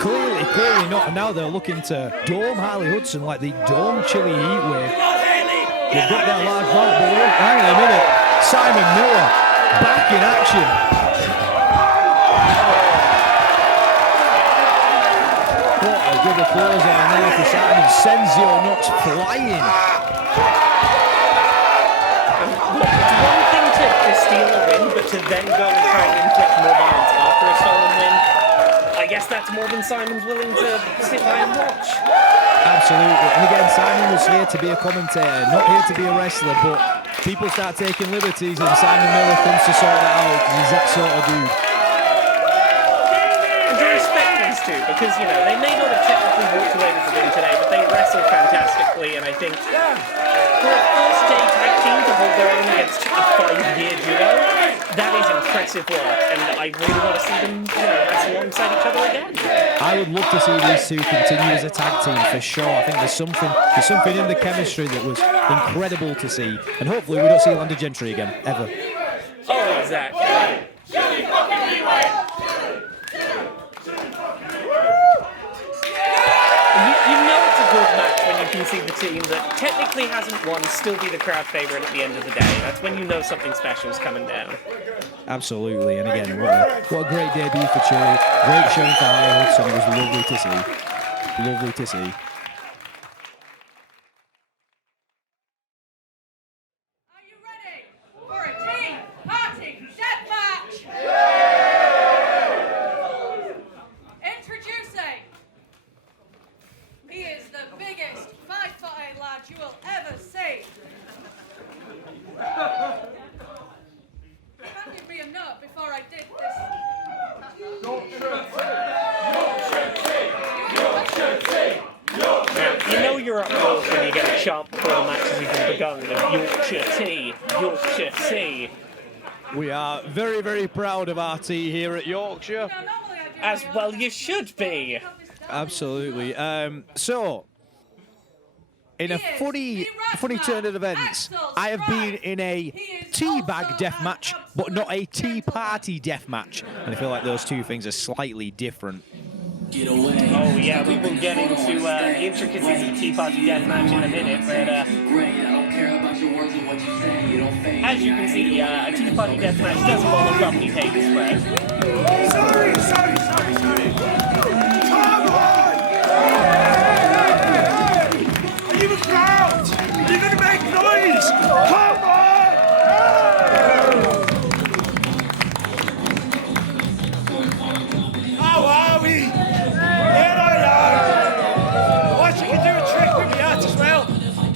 Clearly not. And now they're looking to dome Harley Hudson like they dome Chilli Heatwave. They've got their large mark, but hang on a minute. Simon Miller back in action. What a give applause on there for Simon. Sends your nuts flying. It's one thing to steal a win, but to then go and try and inflict more violence after a stolen win, I guess that's more than Simon's willing to sit by and watch. Absolutely. And again, Simon was here to be a commentator, not here to be a wrestler, but people start taking liberties and Simon Miller comes to sort that out. He's that sort of dude. And to respect these two, because, you know, they may not have technically walked away with the win today, but they wrestled fantastically, and I think for a first day tag team to hold their own against a 5-year duo, that is impressive work, and I really want to see them, you know, wrestle alongside each other again. I would love to see these two continue as a tag team for sure. I think there's something in the chemistry that was incredible to see, and hopefully we don't see Landed Gentry again, ever. Oh, exactly. You know it's a good match when you can see the team that technically hasn't won still be the crowd favourite at the end of the day. That's when you know something special is coming down. Absolutely, and again, what a great debut for Chilli. Great showing for Hudson. It was lovely to see. Lovely to see. Are you ready for a team party deathmatch? Introducing, he is the biggest 5'8" lad you will ever see. You can't give me a note before I did this. Now, you know you're up north when you get a chant before the match has even begun of Yorkshire tea, Yorkshire tea. We are very, very proud of our tea here at Yorkshire. As well you should be. Absolutely. So, in a funny turn of events, I have been in a teabag deathmatch, but not a tea party deathmatch. And I feel like those two things are slightly different. Oh yeah, we will get into the intricacies of the Tea Party Deathmatch in a minute, but as you can see, a Tea Party Deathmatch does involve a bumpy paper spread. Sorry. Come on! Are you a crowd? You're going to make noise! Come on! How are we? Here I am. What, you can do a trick with me out as well?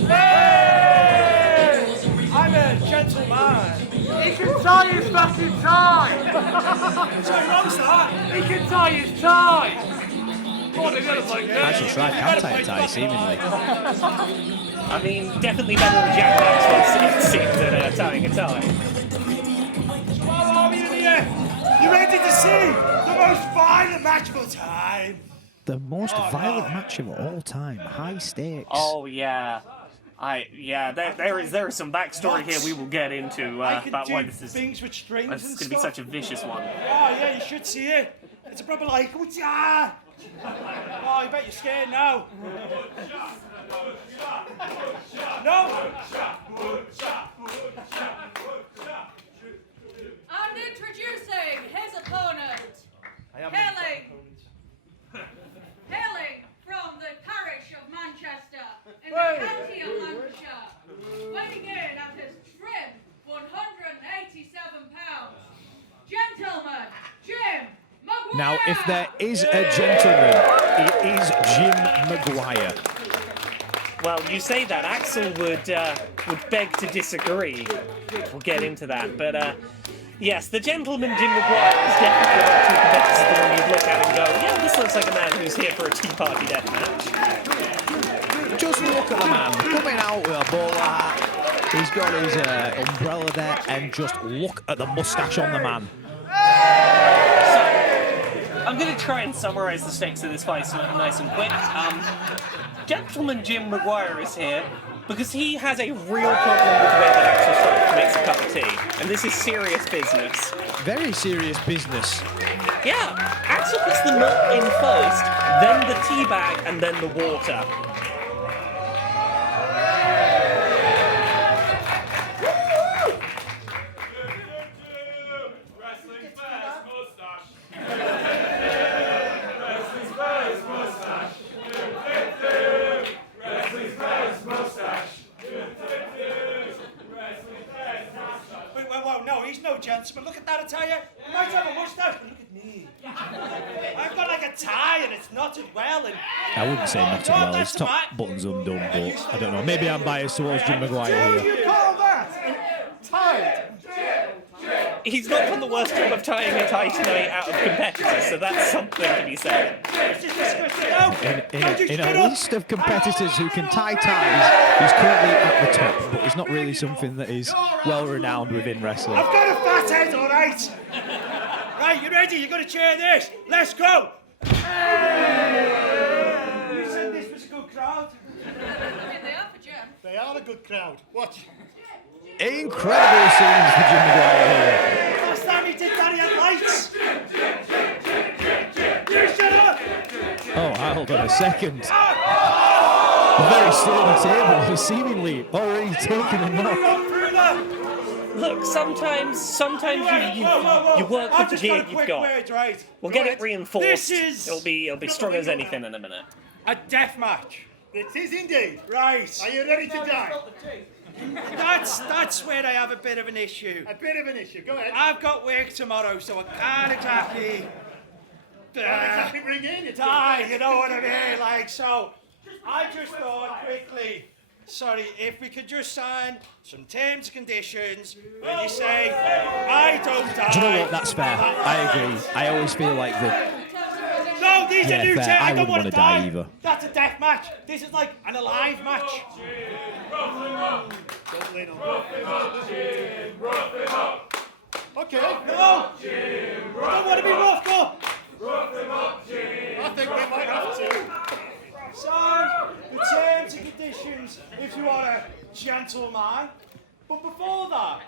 Hey! I'm a gentleman. He can tie his fucking tie! Sorry, what was that? He can tie his tie! Actually, Strife can tie a tie, seemingly. I mean, definitely better than Jack Maxwell sitting at tying a tie. How are we in here? You ready to see the most violent match of all time? The most violent match of all time. High stakes. Oh yeah. There is some backstory here we will get into about why this is things with strings and going to be such a vicious one. Oh yeah, you should see it. It's a proper like, oh, I bet you're scared now. No. And introducing his opponent, hailing from the parish of Manchester in the county of Lancashire, weighing in at his trim 187 pounds, gentleman Jim Maguire. Now, if there is a gentleman, it is Jim Maguire. Well, you say that. Axel would beg to disagree. We'll get into that, but yes, the gentleman Jim Maguire is definitely one of the two competitors the one you'd look at and go, yeah, this looks like a man who's here for a tea party deathmatch. Just look at the man coming out with a bowler hat. He's got his umbrella there, and just look at the moustache on the man. I'm going to try and summarise the stakes of this fight nice and quick. Gentleman Jim Maguire is here because he has a real problem with the way that Axel Strife makes a cup of tea. And this is serious business. Very serious business. Yeah, Axel puts the milk in first, then the tea bag, and then the water. he's no gentleman. Look at that, I tell you. He might have a moustache, but look at me. I've got like a tie and it's knotted well. And I wouldn't say knotted well. His top button's undone, but I don't know. Maybe I'm biased towards Jim Maguire What do here. you call that? Tied. He's not done the worst job of tying a tie tonight out of competitors, so that's something to be said. it's just disgusting. No, In a list of competitors who can tie ties, he's currently at the top, but it's not really something that is well renowned within wrestling. I've got a fat head, all right. Right, you ready? You're going to cheer this. Let's go. You said this was a good crowd. I mean, they are for Jim. They are a good crowd. Watch. Incredible scenes for Jim Maguire here. Last time he did that, he had lights. You shut up. Oh, hold on a second. Very still on the table. He's seemingly already taken a knock. Look, sometimes you work with the gear you've got. We'll get it reinforced. This is... It'll be strong as anything in a minute. a death match. It is indeed. Right. Are you ready to die? That's where I have a bit of an issue. A bit of an issue. Go ahead. I've got work tomorrow, so I can't exactly Bring in. die, you know what I mean? Like, so I just thought quickly, sorry, if we could just sign some terms and conditions when you say, I don't die. Do you know what? That's fair. I agree. I always feel like the... No, these are new terms. I I don't wouldn't want to die either. That's a death match. This is like an alive match. Okay. No. I don't want to be roughed up. I think we might have to. Sign the terms and conditions if you are a gentleman. But before that,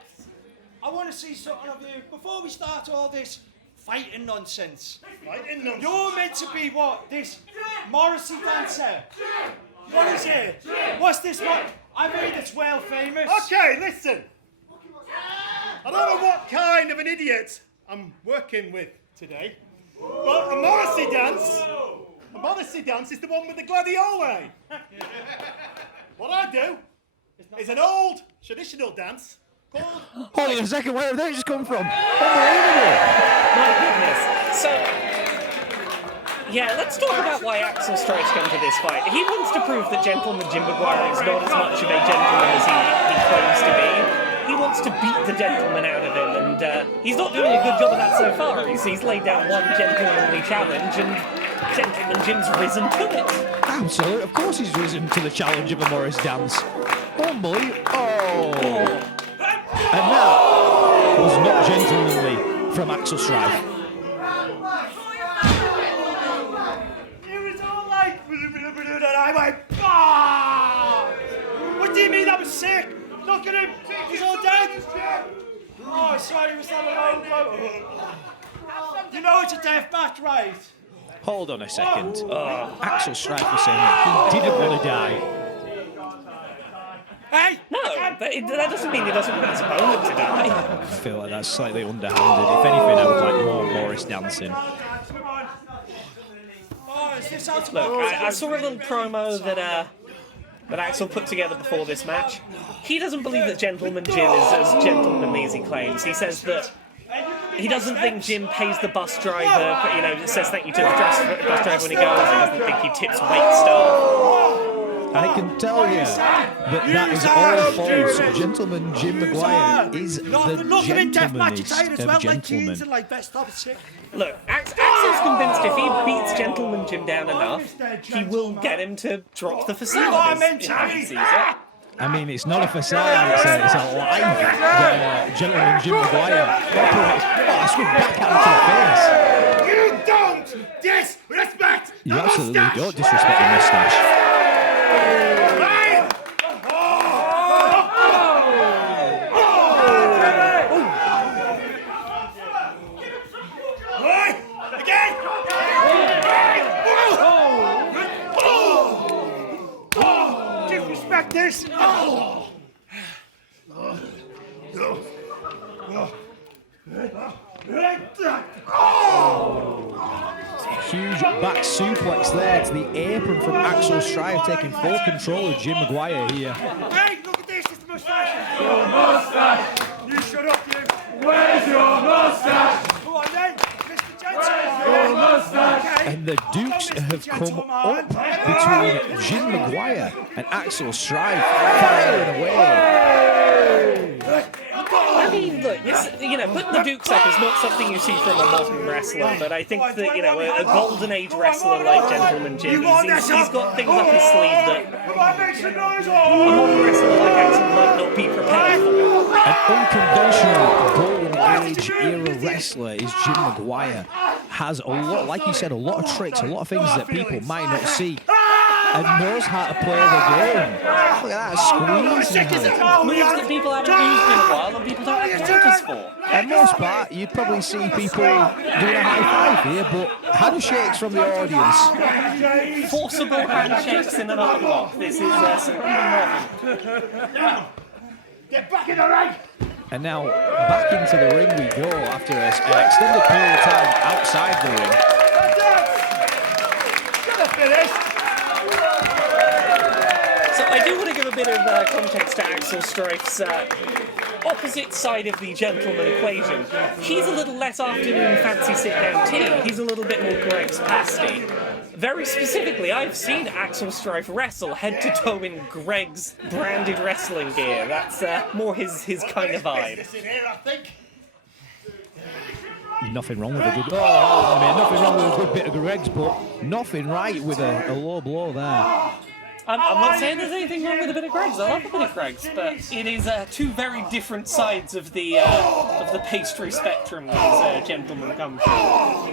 I want to see something of you. Before we start all this fighting nonsense. Fighting nonsense. You're meant to be what? This Morrissey dancer? What is it? What's this one? I mean, it's well famous. Okay, listen. I don't know what kind of an idiot I'm working with today, but a Morrissey dance is the one with the gladiole. What I do is an old traditional dance called... Hold on a second, where did they just come from? Unbelievable! My goodness. So, yeah, let's talk about why Axel Strife's come to this fight. He wants to prove that Gentleman Jim Maguire is not as much of a gentleman as he claims to be. He wants to beat the gentleman out of him, and he's not doing a good job of that so far. He's laid down one gentlemanly challenge, and Gentleman Jim's risen to it. Absolutely, of course he's risen to the challenge of a Morris dance. Unbelievable. Oh. And that was not gentlemanly from Axel Strife. It was all like... And I went... Ah! What do you mean that was sick? Look at him. He's all dead. Oh, sorry, he was having a long blow. You know it's a death match, right? Hold on a second. Axel Strife was saying that he didn't want to die. Hey! No, that doesn't mean he doesn't want his opponent to die. I feel like that's slightly underhanded. If anything, I would like more Morris dancing. Oh, is this how to Look, I saw a little promo that Axel put together before this match. He doesn't believe that Gentleman Jim is as gentlemanly as he claims. He says that he doesn't think Jim pays the bus driver, but, you know, says thank you to the bus driver when he goes. He doesn't think he tips wait staff. I can tell you that is all false. Gentleman Jim Maguire is the gentlemanest of gentlemen. Look, Axel's convinced if he beats Gentleman Jim down enough, he will get him to drop the facade. I mean, it's not a facade, it's a live Gentleman Jim Maguire operates. Oh, I swing back at him to the face. You don't disrespect the You absolutely mustache. don't disrespect the mustache. Disrespect this. Huge back suplex there to the apron from Axel Strife, taking full control of Jim Maguire here. Hey, look at this. It's the mustache. Your mustache. You shut up, you. the Dukes have come up between Jim Maguire and Axel Strife, firing away. I mean, look, putting the Dukes up is not something you see from a modern wrestler, but I think that, a golden age wrestler like Gentleman Jim, he's got things up his sleeve that a modern wrestler like Axel might not be prepared for. An unconventional golden age era wrestler is Jim Maguire. Has a lot, like you said, a lot of tricks, a lot of things that people might not see. And knows how to play the game. Look at that, squeezing. Moves that people haven't used in a while and people don't have counters for. And most part, you'd probably see people doing a high five here, but handshakes from the audience. Forcible handshakes in an art block. This is something modern. Get back in the ring! And now, back into the ring we go after an extended period of time outside the ring. So I do want to give a bit of context to Axel Strife's opposite side of the gentleman equation. He's a little less afternoon fancy sit-down tea. He's a little bit more Greg's pasty. Very specifically, I've seen Axel Strife wrestle head to toe in Greg's branded wrestling gear. That's more his kind of vibe. Nothing wrong with a good. Nothing wrong with a good bit of Greg's, but nothing right with a low blow there. I'm not saying there's anything wrong with a bit of Greg's. I love a bit of Greg's, but it is two very different sides of the pastry spectrum these gentlemen come from.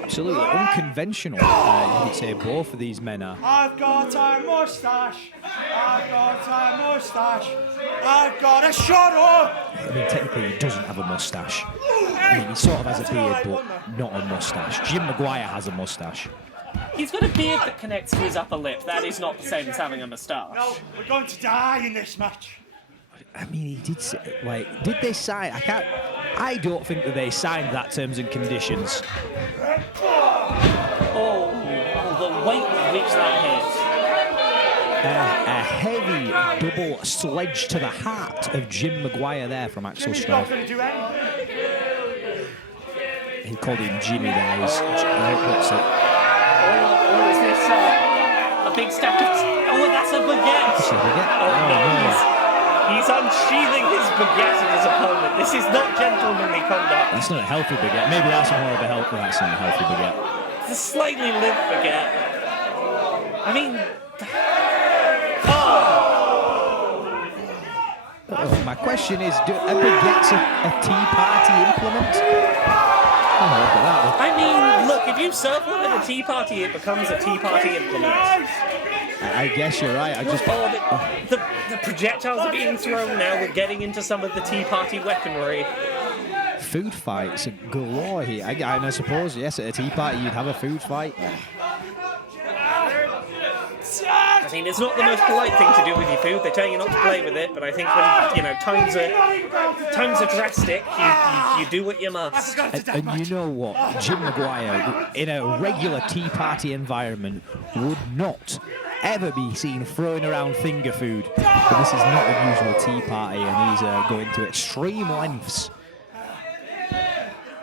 Absolutely unconventional. You could say both of these men are. I've got a moustache. I've got a moustache. I've got a shadow. I mean, technically, he doesn't have a moustache. I mean, he sort of has a beard, but not a moustache. Jim Maguire has a moustache. He's got a beard that connects to his upper lip. That is not the same as having a moustache. No, we're going to die in this match. I mean, he did say, did they sign? I don't think that they signed that terms and conditions. Oh, the weight with which that hit. A heavy double sledge to the heart of Jim Maguire there from Axel Strife. He called him Jimmy there. What's it? Oh, is this a big stack of... Oh, that's a baguette! That's a baguette? Oh, no. He's unsheathing his baguette at his opponent. This is not gentlemanly conduct. That's not a healthy baguette. Maybe that's more of a healthy... That's not a healthy baguette. It's a slightly limp baguette. I mean... Oh, my question is, do a baguette's a tea party implement? Oh, look at that. I mean, look, if you serve one at a tea party, it becomes a tea party implement. I guess you're right. The projectiles are being thrown now. We're getting into some of the tea party weaponry. Food fights galore here. And I suppose, yes, at a tea party you'd have a food fight. I mean, it's not the most polite thing to do with your food. They tell you not to play with it, but I think when times are drastic, you do what you must. And you know what? Jim Maguire, in a regular tea party environment, would not ever be seen throwing around finger food. But this is not a usual tea party, and he's going to extreme lengths.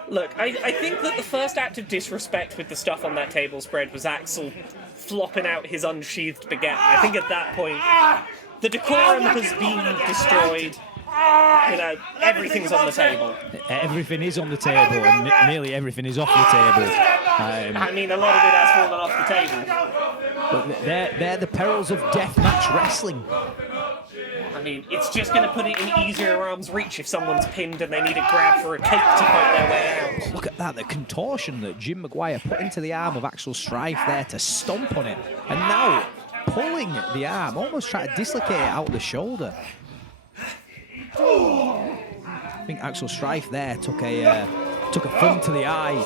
Look, I think that the first act of disrespect with the stuff on that table spread was Axel flopping out his unsheathed baguette. I think at that point, the decorum has been destroyed. Everything's on the table. Everything is on the table, and nearly everything is off the table. I mean, a lot of it has fallen off the table. But they're the perils of deathmatch wrestling. I mean, it's just going to put it in easier arm's reach if someone's pinned and they need a grab for a cake to fight their way out. Look at that, the contortion that Jim Maguire put into the arm of Axel Strife there to stomp on it. And now pulling the arm, almost trying to dislocate it out the shoulder. I think Axel Strife there took a thumb to the eye.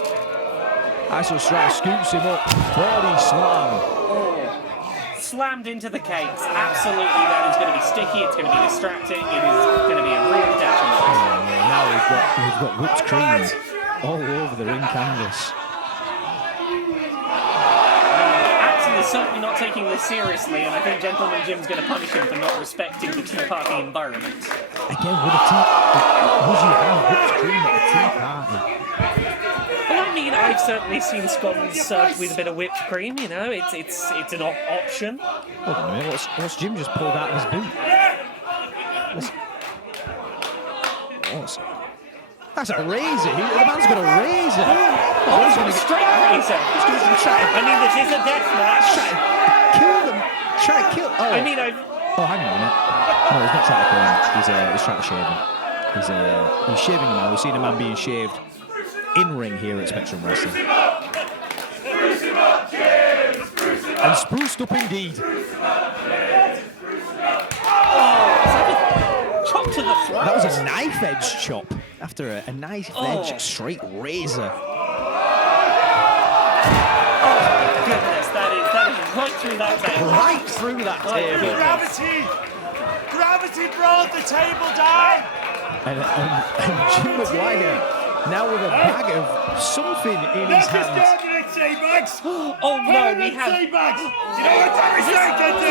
Axel Strife scoops him up, body slam. Slammed into the cakes. Absolutely, that is going to be sticky. It's going to be distracting. It is going to be a real detriment. Now he's got whipped cream all over the ring canvas. Axel is certainly not taking this seriously, and I think Gentleman Jim's going to punish him for not respecting the tea party environment. Again, would you have whipped cream at a tea party? Well, I mean, I I've certainly seen scones served with a bit of whipped cream. You know, it's an option. Hold on a minute. What's Jim just pulled out of his boot? That's a razor. The man's got a razor. Oh, he's got a straight razor. I mean, this is a death match. Kill them. Try to kill. Oh. I mean, Oh, hang on a minute. No, he's not trying to kill him. He's trying to shave him. He's shaving him now. We've seen a man being shaved in ring here at Spectrum Wrestling. And spruced up indeed. chop to the throat. That was a knife edge chop after a knife edge straight razor. Goodness, that is right through that table. Right through that table. Gravity brought the table down. And Jim Maguire now with a bag of something in his hands. Oh no, we have. You know what Darice can do?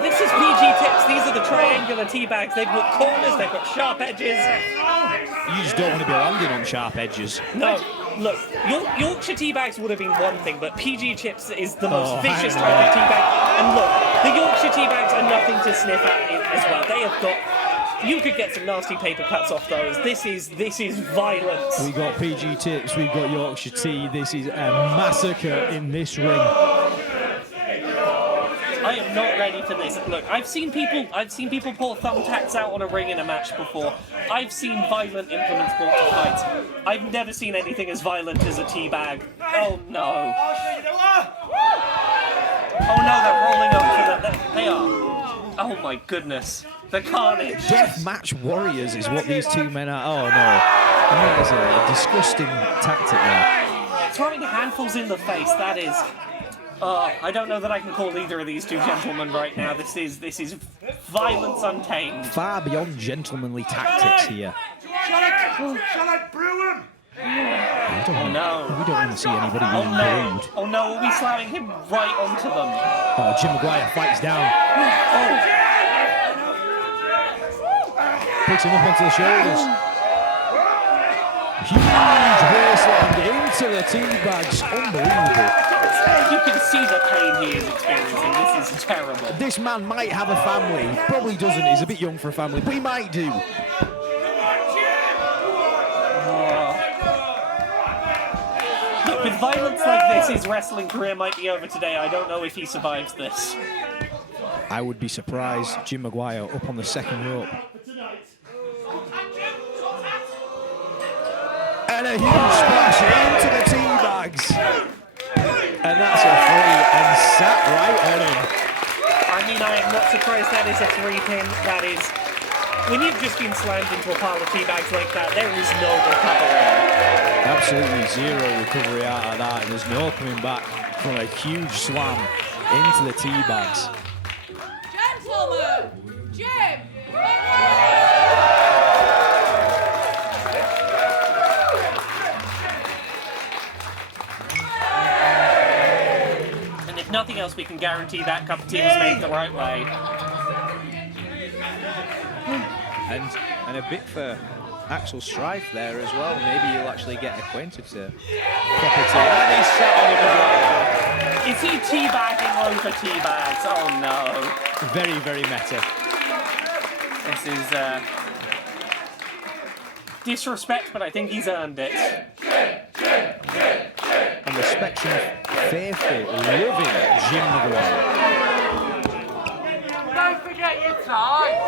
This is PG tips. These are the triangular tea bags. They've got corners. They've got sharp edges. You just don't want to be landing on sharp edges. No. Look, Yorkshire tea bags would have been one thing, but PG chips is the most vicious type of tea bag. And look, the Yorkshire tea bags are nothing to sniff at as well. They have got. You could get some nasty paper cuts off those. This is violence. We got PG tips. We've got Yorkshire tea. This is a massacre in this ring. I am not ready for this. Look, I've seen people pull thumbtacks out on a ring in a match before. I've seen violent implements brought to fights. I've never seen anything as violent as a tea bag. Oh no. Oh no, they're rolling up to that. They are. Oh my goodness. The carnage. Deathmatch warriors is what these two men are. Oh no. That is a disgusting tactic there. Throwing handfuls in the face, that is. I don't know that I can call either of these two gentlemen right now. This is violence untamed. Far beyond gentlemanly tactics here. Shall I brew him? We don't want to see anybody being brewed. Oh no, we'll be slamming him right onto them. Oh, Jim Maguire fights down. Picks him up onto the shoulders. Huge waistline into the tea bags. Unbelievable. You can see the pain he is experiencing. This is terrible. This man might have a family. He probably doesn't. He's a bit young for a family, but he might do. Look, with violence like this, his wrestling career might be over today. I don't know if he survives this. I would be surprised. Jim Maguire up on the second rope. And a huge splash into the tea bags. And that's a 3 and sat right on him. I mean, I am not surprised that is a 3-pin. That is... When you've just been slammed into a pile of tea bags like that, there is no recovery. Absolutely zero recovery out of that. There's no coming back from a huge slam into the tea bags. Gentlemen, Jim! And if nothing else, we can guarantee that cup of tea was made the right way. And a bit for Axel Strife there as well. Maybe you'll actually get acquainted to proper tea. And he's sat on him. Is he teabagging over tea bags? Oh no. Very, very meta. This is disrespect, but I think he's earned it. And the Spectrum faithful, loving Jim Maguire. Don't forget your tie.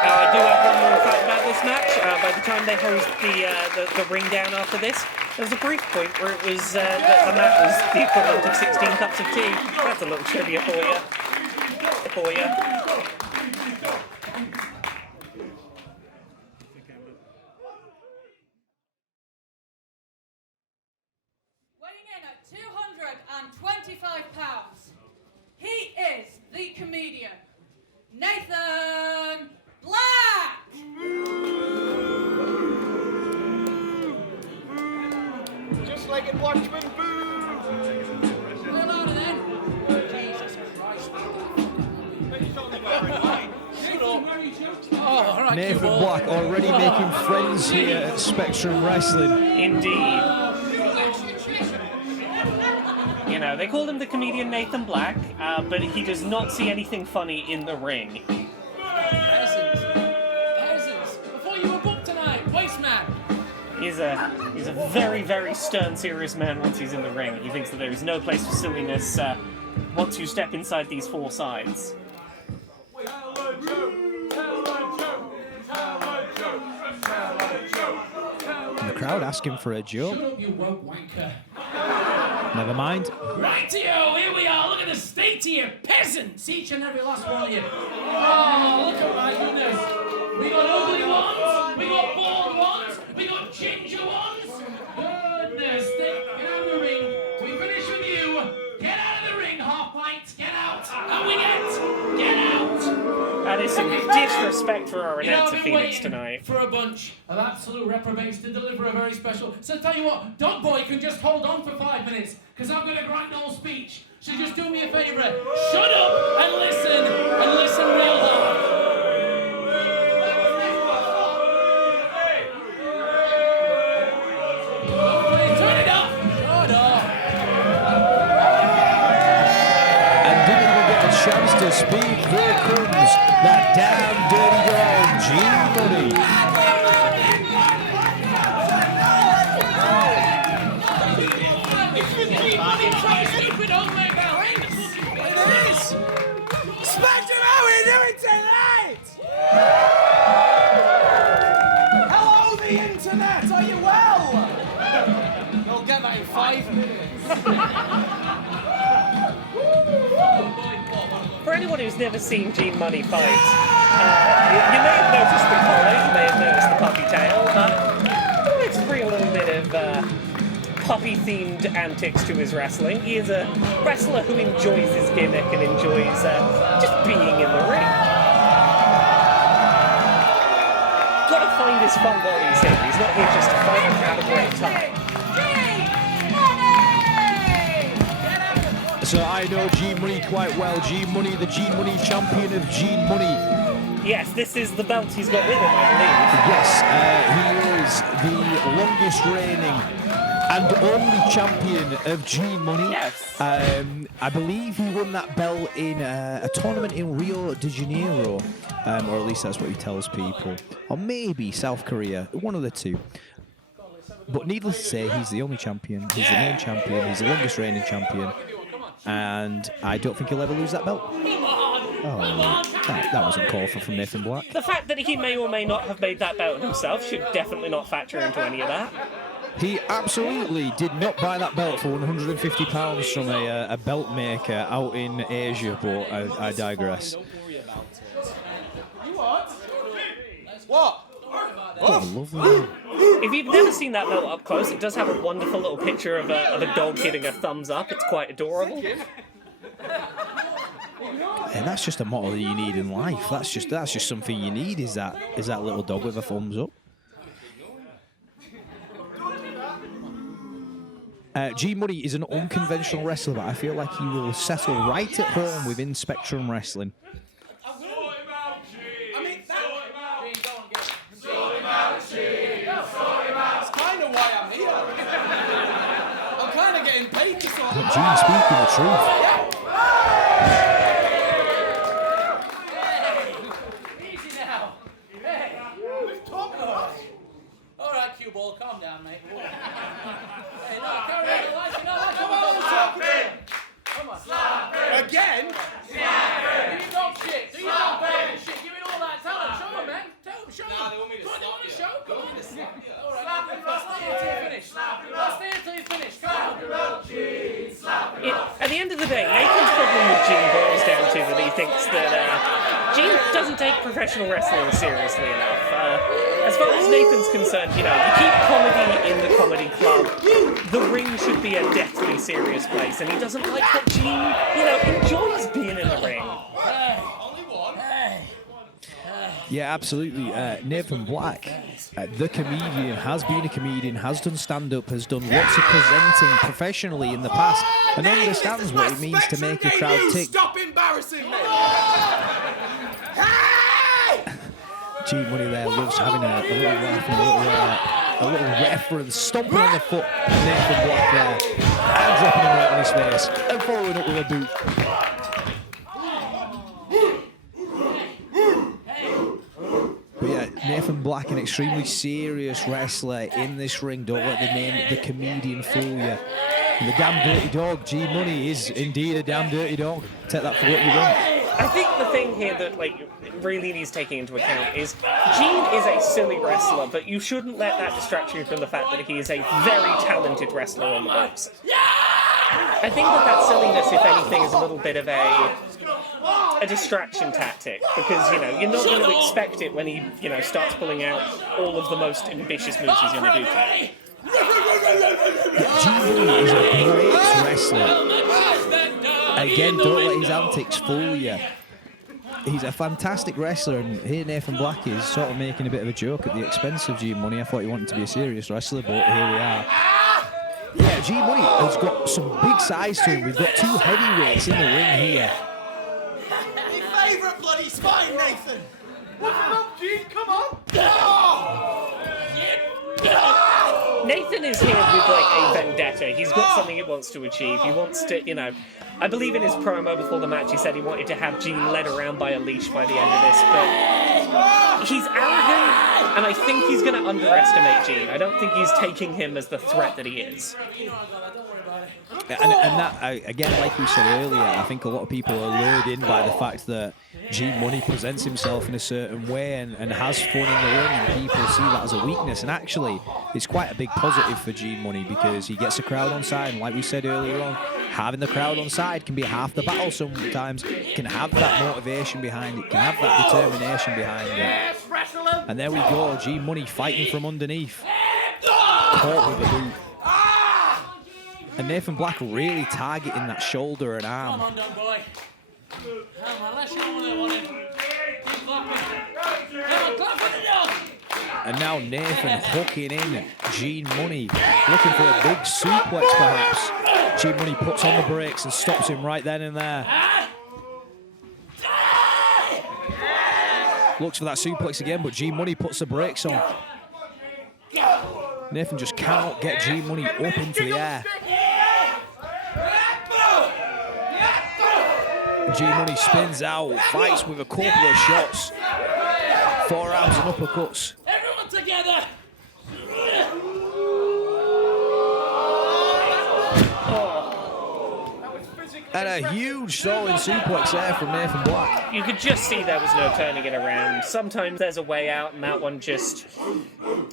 I do have one more fact about this match. By the time they hosed the ring down after this, there was a brief point where it was that the mat was the equivalent of 16 cups of tea. That's a little trivia for you. Weighing in at 225 pounds, he is the comedian, Nathan Black! Just like in Watchmen, boo! We're louder then. Jesus Christ. He's only wearing white. Oh, all right, Nathan Q-Ball. Black already making friends here at Spectrum Wrestling. Indeed. You know, they call him the comedian Nathan Black, but he does not see anything funny in the ring. Peasants. Before you were booked tonight, waste man. He's a very, very stern, serious man once he's in the ring. He thinks that there is no place for silliness once you step inside these four sides. The crowd asking for a joke. Shut up, you woke wanker. Never mind. Rightio, here we are. Look at the state of you peasants, each and every last one of you. Oh, look at my goodness. We got ugly ones, we got bald ones, we got ginger ones. Goodness, get out of the ring. We finish with you. Get out of the ring, half pints. Get out. And we get out. That is some disrespect for our You know, announcer I've been Phoenix waiting tonight. for a bunch of absolute reprobates to deliver a very special. So tell you what, Dog Boy can just hold on for 5 minutes, because I've got a grand old speech. So just do me a favour, shut up and listen real hard. Turn it up. Shut up. And didn't even get a chance to speak. Here comes that damn dirty dog, G-Money. Spectrum, how are we doing tonight? Hello, the internet. Are you well? We'll get that in 5 minutes. For anyone who's never seen Gene Money fight, you may have noticed the collar, you may have noticed the puppy tail, let's bring a little bit of puppy-themed antics to his wrestling. He is a wrestler who enjoys his gimmick and enjoys just being in the ring. Gotta find his fun while he's here. He's not here just to fight and have a great time. So I know G-Money quite well. G-Money, the G-Money champion of G-Money. Yes, this is the belt he's got with him, I believe. Yes, he is the longest reigning and only champion of G-Money. Yes. I believe he won that belt in a tournament in Rio de Janeiro, or at least that's what he tells people. Or maybe South Korea, one of the two. But needless to say, he's the only champion, he's the main champion, he's the longest reigning champion. And I don't think he'll ever lose that belt. Oh, that wasn't called for from Nathan Black. The fact that he may or may not have made that belt himself should definitely not factor into any of that. He absolutely did not buy that belt for £150 from a belt maker out in Asia, but I digress. What? Oh, lovely. If you've never seen that belt up close, it does have a wonderful little picture of a dog giving a thumbs up. It's quite adorable. And that's just a motto that you need in life. That's just something you need. Is that little dog with a thumbs up? G-Money is an unconventional wrestler, but I feel like he will settle right at home within Spectrum Wrestling. That's kind of why I'm here. I'm kind of getting paid to sort of... Gene speaking the truth. Easy now. Hey, who's talking about? All right, cue ball, calm down, mate. Hey, no, carry on the lights. You know, come on, talking to him. Come on. Again? Do you dog shit? Do you dog shit? Give me all that. Tell them, show them, man. Tell them, show them. Nah, they want me to Come on, slap they want you. to show. Come on. They want me to slap you. All right, let's stay until you finish. Let's stay until you finish. Come on. At the end of the day, Nathan's problem with Gene boils down to that he thinks that Gene doesn't take professional wrestling seriously enough. As far as Nathan's concerned, you keep comedy in the comedy club. The ring should be a deathly serious place, and he doesn't like that Gene, enjoys being in the ring. Yeah, absolutely. Nathan Black, the comedian, has been a comedian, has done stand-up, has done lots of presenting professionally in the past, and understands what it means to make a crowd tick. Stop embarrassing me! Money there loves having a little laugh and a little reference, stomping on the foot of Nathan Black there, and dropping him right on his face, and following up with a boot. But yeah, Nathan Black, an extremely serious wrestler in this ring. Don't let the comedian fool you. And the damn dirty dog, G Money, is indeed a damn dirty dog. Take that for what you want. I think the thing here that really needs taking into account is Gene is a silly wrestler, but you shouldn't let that distract you from the fact that he is a very talented wrestler on the books. I think that silliness, if anything, is a little bit of a distraction tactic, because you're not going to expect it when he starts pulling out all of the most ambitious moves he's going to do today. G Money is a great wrestler. Again, don't let his antics fool you. He's a fantastic wrestler, and here Nathan Black is sort of making a bit of a joke at the expense of G Money. I thought he wanted to be a serious wrestler, but here we are. Yeah, G Money has got some big size to him. We've got two heavyweights in the ring here. Your favourite bloody spine, Nathan. What's up, Gene? Come on. Nathan is here with a vendetta. He's got something he wants to achieve. He wants to, I believe in his promo before the match he said he wanted to have Gene led around by a leash by the end of this, but he's arrogant, and I think he's going to underestimate Gene. I don't think he's taking him as the threat that he is. And that, again, like we said earlier, I think a lot of people are lured in by the fact that G Money presents himself in a certain way and has fun in the ring, and people see that as a weakness. And actually, it's quite a big positive for G Money, because he gets a crowd on side, and like we said earlier on, having the crowd on side can be half the battle sometimes. Can have that motivation behind it, can have that determination behind it. And there we go, G Money fighting from underneath. Caught with a boot. And Nathan Black really targeting that shoulder and arm. Come on, dog boy. Come on, let's show him what it. Keep clapping. Come on, clap for the dog. And now Nathan hooking in Gene Money, looking for a big suplex perhaps. Gene Money puts on the brakes and stops him right then and there. Looks for that suplex again, but Gene Money puts the brakes on. Nathan just cannot get Gene Money up into the air. Gene Money spins out, fights with a couple of shots. Forearms and uppercuts. Everyone together. And a huge stalling suplex there from Nathan Black. You could just see there was no turning it around. Sometimes there's a way out, and that one just,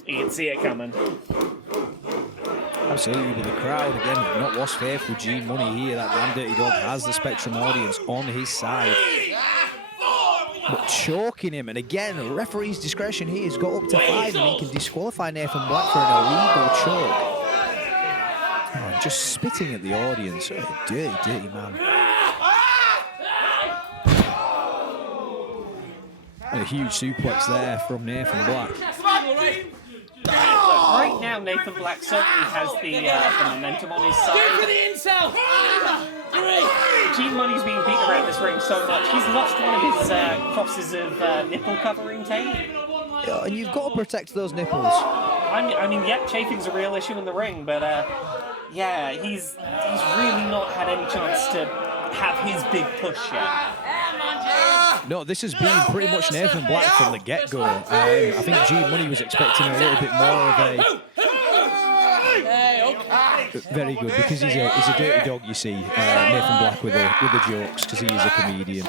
you can see it coming. Absolutely, but the crowd, again, not lost faith with Gene Money here. That damn dirty dog has the Spectrum audience on his side. But choking him, and again, the referee's discretion here has got up to 5, and he can disqualify Nathan Black for an illegal choke. Oh, just spitting at the audience. What a dirty, dirty man. And a huge suplex there from Nathan Black. Right now, Nathan Black certainly has the momentum on his side. Go for the insult. Gene Money's being beaten around this ring so much, he's lost one of his crosses of nipple covering tape. Yeah, and you've got to protect those nipples. I mean, yeah, chafing's a real issue in the ring, but yeah, he's really not had any chance to have his big push yet. No, this has been pretty much Nathan Black from the get-go. I think Gene Money was expecting a little bit more of a... Very good, because he's a dirty dog, you see, Nathan Black with the jokes, because he is a comedian.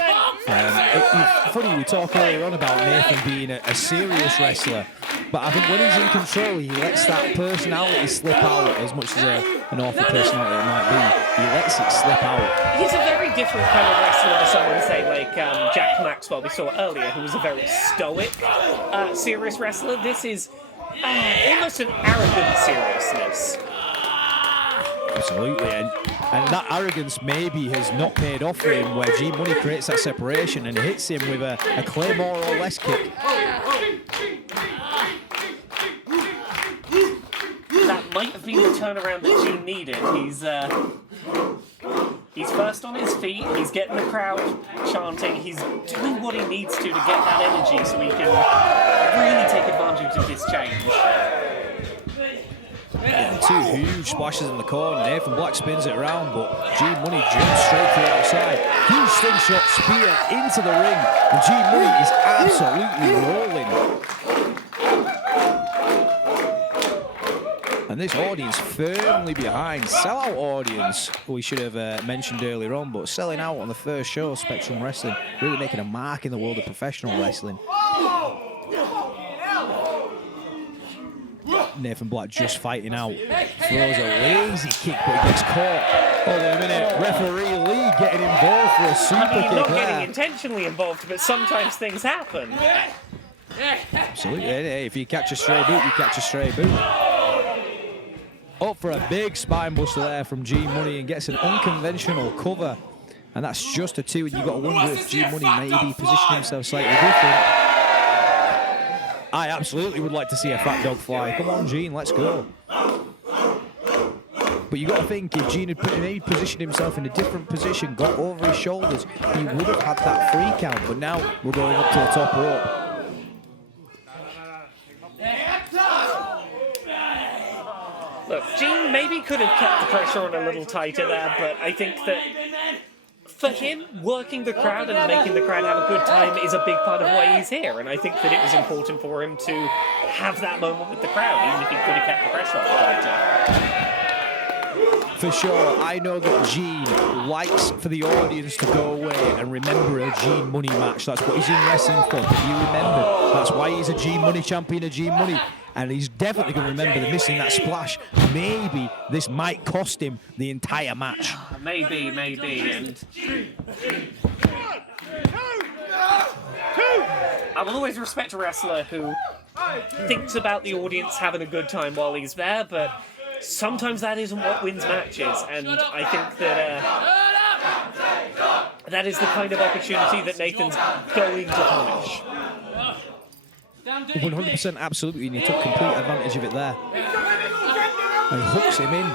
Funny, we talked earlier on about Nathan being a serious wrestler, but I think when he's in control, he lets that personality slip out, as much as an awful personality it might be. He lets it slip out. He's a very different kind of wrestler to someone, say, like Jack Maxwell we saw earlier, who was a very stoic, serious wrestler. This is almost an arrogant seriousness. Absolutely, and that arrogance maybe has not paid off for him, where G Money creates that separation and hits him with a Claymore or less kick. That might have been the turnaround that Gene needed. He's He's first on his feet, he's getting the crowd chanting, he's doing what he needs to get that energy so he can really take advantage of this change. Two huge splashes in the corner. Nathan Black spins it around, but G Munny jumps straight to the outside. Huge slingshot spear into the ring, and G Munny is absolutely rolling. And this audience firmly behind. Sellout audience, we should have mentioned earlier on, but selling out on the first show, Spectrum Wrestling, really making a mark in the world of professional wrestling. Nathan Black just fighting out. Throws a lazy kick, but he gets caught. Hold on a minute. Referee Lee getting involved for a super kick. Not getting intentionally involved, but sometimes things happen. Absolutely. Hey, if you catch a stray boot, you catch a stray boot. Up for a big spine buster there from G Munny and gets an unconventional cover. And that's just a 2, and you've got to wonder if G Munny maybe positioning himself slightly different. I absolutely would like to see a fat dog fly. Come on, Gene, let's go. But you got to think, if Gene had maybe positioned himself in a different position, got over his shoulders, he would have had that free count. But now we're going up to the top rope. Look, Gene maybe could have kept the pressure on a little tighter there, but I think that for him, working the crowd and making the crowd have a good time is a big part of why he's here, and I think that it was important for him to have that moment with the crowd, even if he could have kept the pressure on the tighter. For sure, I know that Gene likes for the audience to go away and remember a Gene Munny match. That's what he's in wrestling for. If you remember, that's why he's a Gene Munny champion, a Gene Munny. And he's definitely going to remember the missing that splash. Maybe this might cost him the entire match. Maybe, and I will always respect a wrestler who thinks about the audience having a good time while he's there, but sometimes that isn't what wins matches, and I think that that is the kind of opportunity that Nathan's going to punish. 100% absolutely, and he took complete advantage of it there. And hooks him in.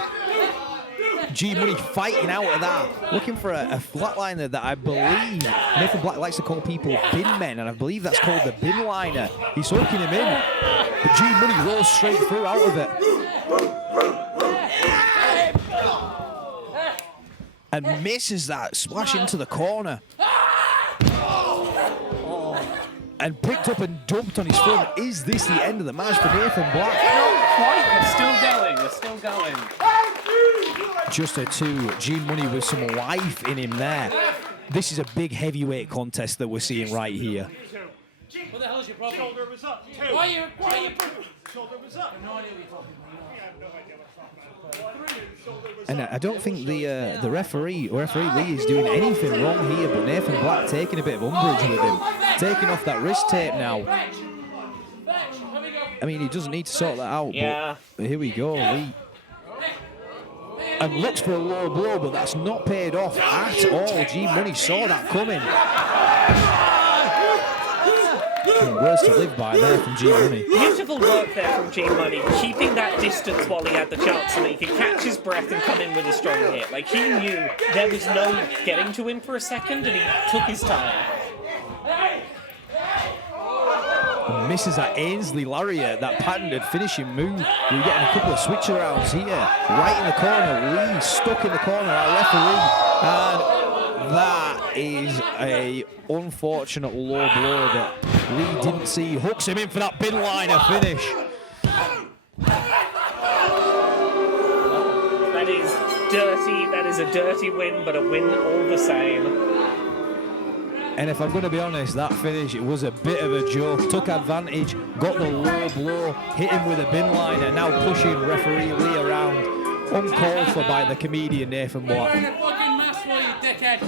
G Munny fighting out of that, looking for a flatliner that I believe Nathan Black likes to call people bin men, and I believe that's called the bin liner. He's hooking him in, but G Munny rolls straight through out of it. And misses that splash into the corner. And picked up and dumped on his front. Is this the end of the match for Nathan Black? Not quite, we're still going. Just a 2. Gene Munny with some life in him there. This is a big heavyweight contest that we're seeing right here. What the hell is your problem? Shoulder was up. Why are you Shoulder was up. No idea what you're talking about. And I don't think the referee Lee is doing anything wrong here, but Nathan Black taking a bit of umbrage with him. Taking off that wrist tape now. I mean, he doesn't need to sort that out, but here we go, Lee. And looks for a low blow, but that's not paid off at all. G Munny saw that coming. Words to live by there from G Munny. Beautiful work there from G Munny, keeping that distance while he had the chance so that he could catch his breath and come in with a strong hit. Like, he knew there was no getting to him for a second, and he took his time. And misses that Ainsley lariat, that patented finishing move. We're getting a couple of switch arounds here. Right in the corner, Lee stuck in the corner, our referee. And that is a unfortunate low blow that Lee didn't see. Hooks him in for that bin liner finish. That is dirty. That is a dirty win, but a win all the same. And if I'm going to be honest, that finish, it was a bit of a joke. Took advantage, got the low blow, hit him with a bin liner, now pushing referee Lee around. Uncalled for by the comedian Nathan Black. You're wearing a fucking Maxwell, you dickhead.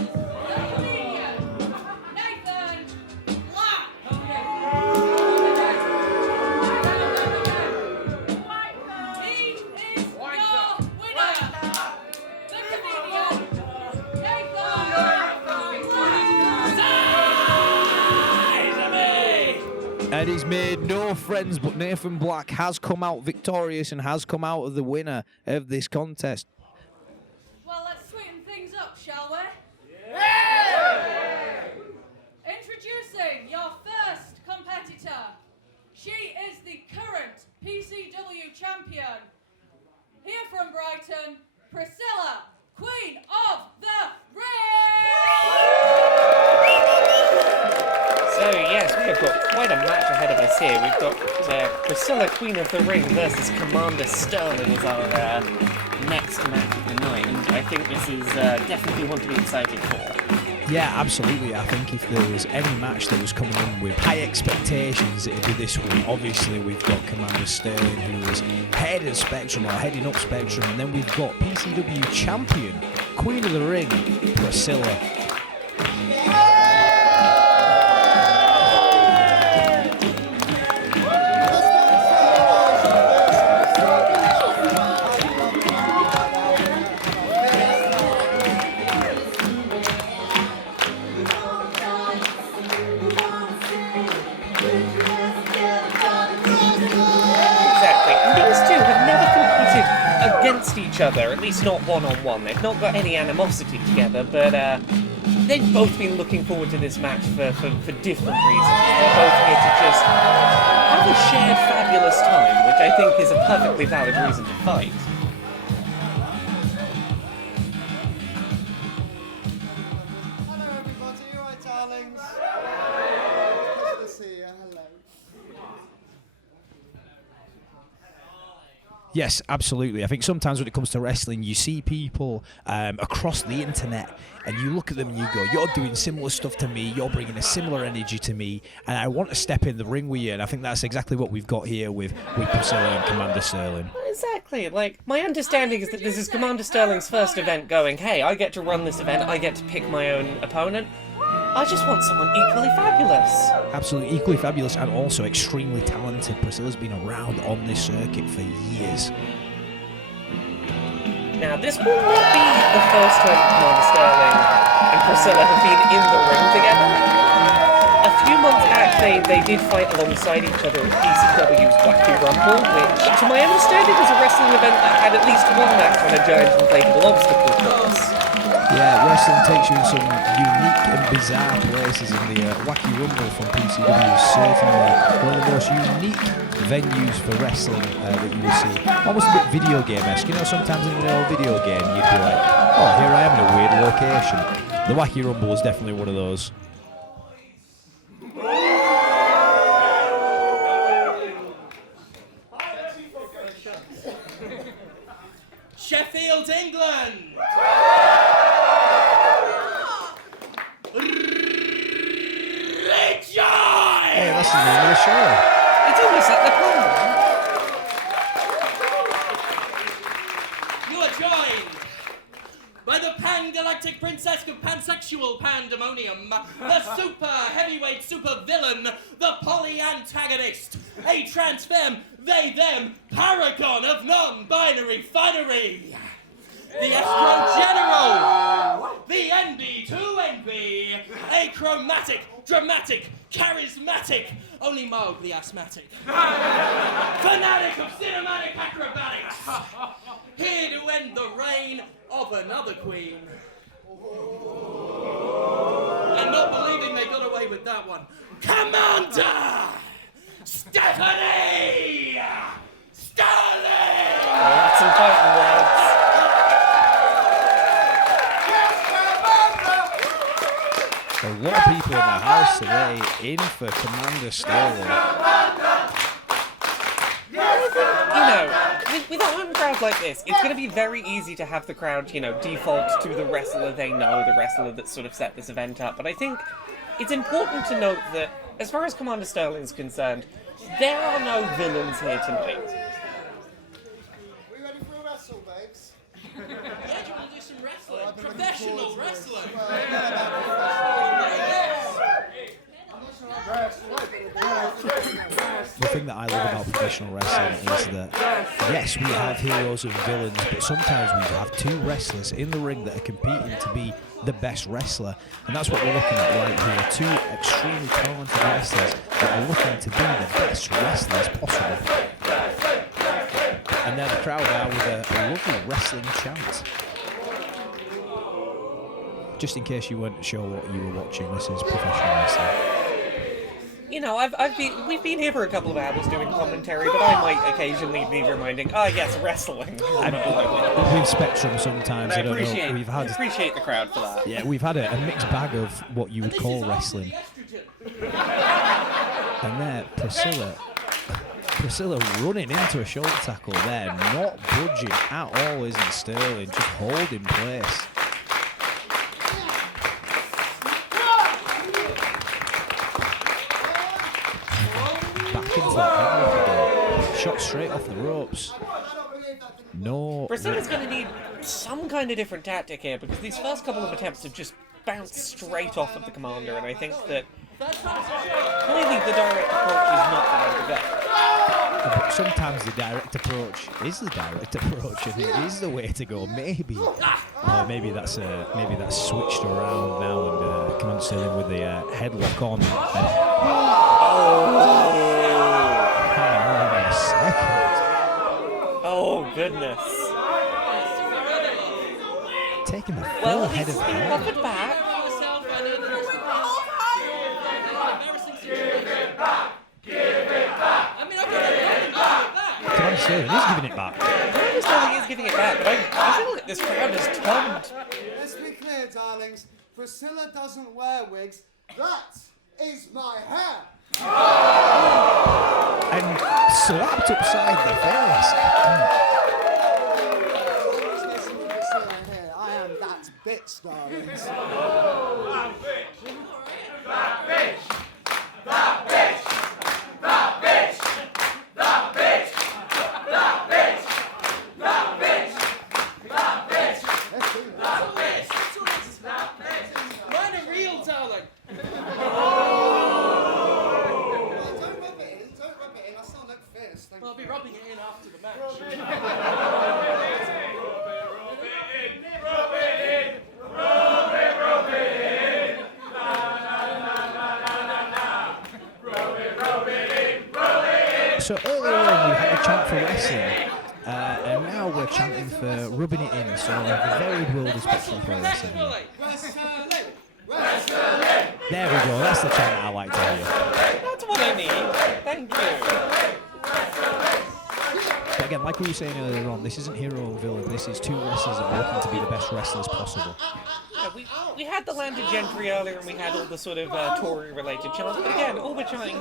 And he's made no friends, but Nathan Black has come out victorious and has come out of the winner of this contest. Well, let's sweeten things up, shall shall we? Introducing your first competitor. She is the current PCW champion. Here from Brighton, Priscilla, Queen of the Ring! So yes, we have got quite a match ahead of us here. We've got Priscilla, Queen of the Ring versus Commander Sterling as our next match of the night, and I think this is definitely one to be excited for. Yeah, absolutely. I think if there was any match that was coming in with high expectations, it'd be this one. Obviously, we've got Commander Sterling, who is head of Spectrum, or heading up Spectrum, and then we've got PCW champion, Queen of the Ring, Priscilla. Against each other, at least not one-on-one. They've not got any animosity together, but they've both been looking forward to this match for different reasons. They're both here to just have a shared fabulous time, which I think is a perfectly valid reason to fight. Hello everybody, you alright darlings? Pleasure to see you, hello. Yes, absolutely. I think sometimes when it comes to wrestling, you see people across the internet and you look at them and you go, you're doing similar stuff to me, you're bringing a similar energy to me, and I want to step in the ring with you. And I think that's exactly what we've got here with Priscilla and Commander Sterling. Exactly. Like, my understanding is that this is Commander Sterling's first event going, hey, I get to run this event, I get to pick my own opponent. I just want someone equally fabulous. Absolutely, equally fabulous and also extremely talented. Priscilla's been around on this circuit for years. Now, this will not be the first time Commander Sterling and Priscilla have been in the ring together. A few months back, they did fight alongside each other at PCW's Wacky Rumble, which, to my understanding, was a wrestling event that had at least one match on a giant inflatable obstacle course. Yeah, wrestling takes you in some unique and bizarre places, and the Wacky Rumble from PCW is certainly one of the most unique venues for wrestling that you will see. Almost a bit video game-esque. You know, sometimes in an old video game you'd be like, oh, here I am in a weird location. The Wacky Rumble was definitely one of those. Sheffield, England! Hey, that's the name of the show. It's almost like the plan. You are joined by the pan-galactic princess of pansexual pandemonium, the super heavyweight super villain, the poly-antagonist, a trans femme, they-them paragon of non-binary finery, the Astro General, the NB2NB, a chromatic, dramatic, charismatic, only mildly asthmatic, fanatic of cinematic acrobatics, here to end the reign of another queen. And not believing they got away with that one, Commander Stephanie Sterling! Oh, that's some fighting words. A lot of people in the house today in for Commander Sterling. You know, with a home crowd like this, it's going to be very easy to have the crowd, you know, default to the wrestler they know, the wrestler that sort of set this event up. But I think it's important to note that, as far as Commander Sterling's concerned, there are no villains here tonight. We ready for a wrestle, babes? Yeah, do you want to do some wrestling? Professional wrestling! The thing that I love about professional wrestling is that, yes, we have heroes and villains, but sometimes we have two wrestlers in the ring that are competing to be the best wrestler, and that's what we're looking at right here. Two extremely talented wrestlers that are looking to be the best wrestlers possible. And now the crowd are with a lovely wrestling chant. just in case you weren't sure what you were watching, this is professional wrestling. You know, we've been here for a couple of hours doing commentary, but I might occasionally be reminding, yes, wrestling. With Spectrum sometimes, I don't know. I appreciate the crowd for that. Yeah, we've had a mixed bag of what you would call wrestling. And there, Priscilla running into a shoulder tackle there, not budging at all, isn't Sterling, just holding place. Shot straight off the ropes. No. Priscilla's going to need some kind of different tactic here because these first couple of attempts have just bounced straight off of the commander, and I think that clearly the direct approach is not the way to go. But sometimes the direct approach is the direct approach, and it is the way to go. Maybe that's switched around now, and Commander Sterling with the headlock on. Oh goodness! Taking the full head of hair. Pop it back. Commander Sterling is giving it back. Commander Sterling is giving it back, but I feel like this crowd has turned. Let's be clear, darlings. Priscilla doesn't wear wigs. That is my hair. And slapped upside the face. I am that bitch, darlings. That bitch! That bitch! That bitch! That bitch! That bitch! That bitch! That bitch! That bitch! That bitch! Mine are real, darling. I'll be rubbing it in after the match. So earlier on we had a chant for wrestling, and now we're chanting for rubbing it in. So the varied world is Spectrum Pro Wrestling. There we go. That's the chant I like to hear. That's what I need. Thank you. But again, like we were saying earlier on, this isn't hero and villain. This is two wrestlers that are looking to be the best wrestlers possible. Yeah, we had the landed Gentry earlier, and we had all the sort of Tory-related chants. But again, all we're chanting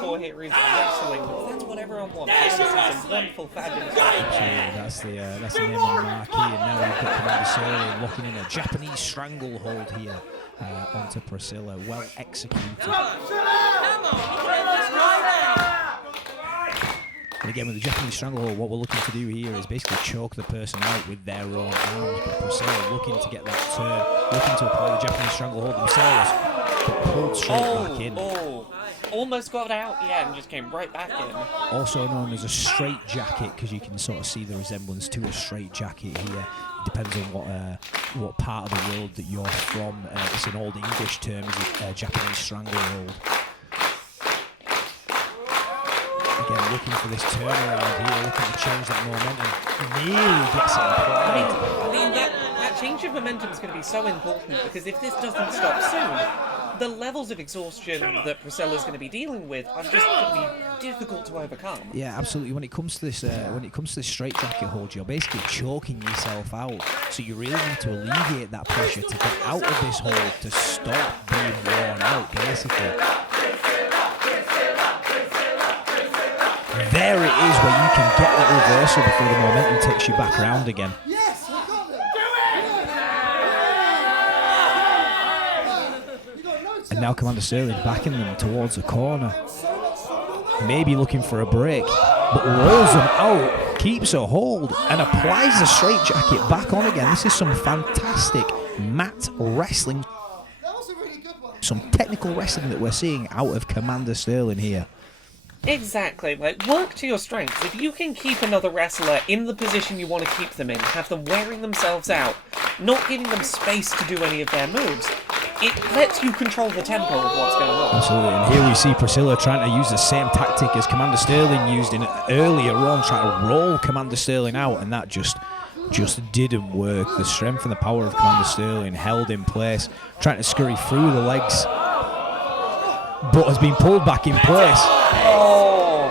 for here is wrestling. That's what everyone wants. They want to see some wonderful, fabulous wrestling. That's the name on the marquee, and now we've got Commander Sterling locking in a Japanese stranglehold here onto Priscilla. Well executed. Come on, you can have this right now. And again, with the Japanese stranglehold, what we're looking to do here is basically choke the person out with their own arms. But Priscilla looking to get that turn, looking to apply the Japanese stranglehold themselves, but pulled straight back in. Almost got out, yeah, and just came right back in. Also known as a straight jacket, because you can sort of see the resemblance to a straight jacket here. It depends on what part of the world that you're from. It's an old English term, is a Japanese stranglehold. Again, looking for this turnaround here, looking to change that momentum. Nearly gets it applied. I mean that change of momentum is going to be so important, because if this doesn't stop soon, the levels of exhaustion that Priscilla's going to be dealing with are just going to be difficult to overcome. Yeah, absolutely. When it comes to this, straight jacket hold, you're basically choking yourself out. So you really need to alleviate that pressure to get out of this hold, to stop being worn out, basically. There it is, where you can get that reversal before the momentum takes you back around again. Yes, we got it! And now Commander Sterling backing them towards the corner. Maybe looking for a break, but rolls them out, keeps a hold, and applies the straight jacket back on again. This is some fantastic mat wrestling. Some technical wrestling that we're seeing out of Commander Sterling here. Exactly, like, work to your strengths. If you can keep another wrestler in the position you want to keep them in, have them wearing themselves out, not giving them space to do any of their moves, it lets you control the tempo of what's going on. Absolutely, and here we see Priscilla trying to use the same tactic as Commander Sterling used in earlier on, trying to roll Commander Sterling out, and that just just didn't work. The strength and the power of Commander Sterling held in place, trying to scurry through the legs, but has been pulled back in place. Oh.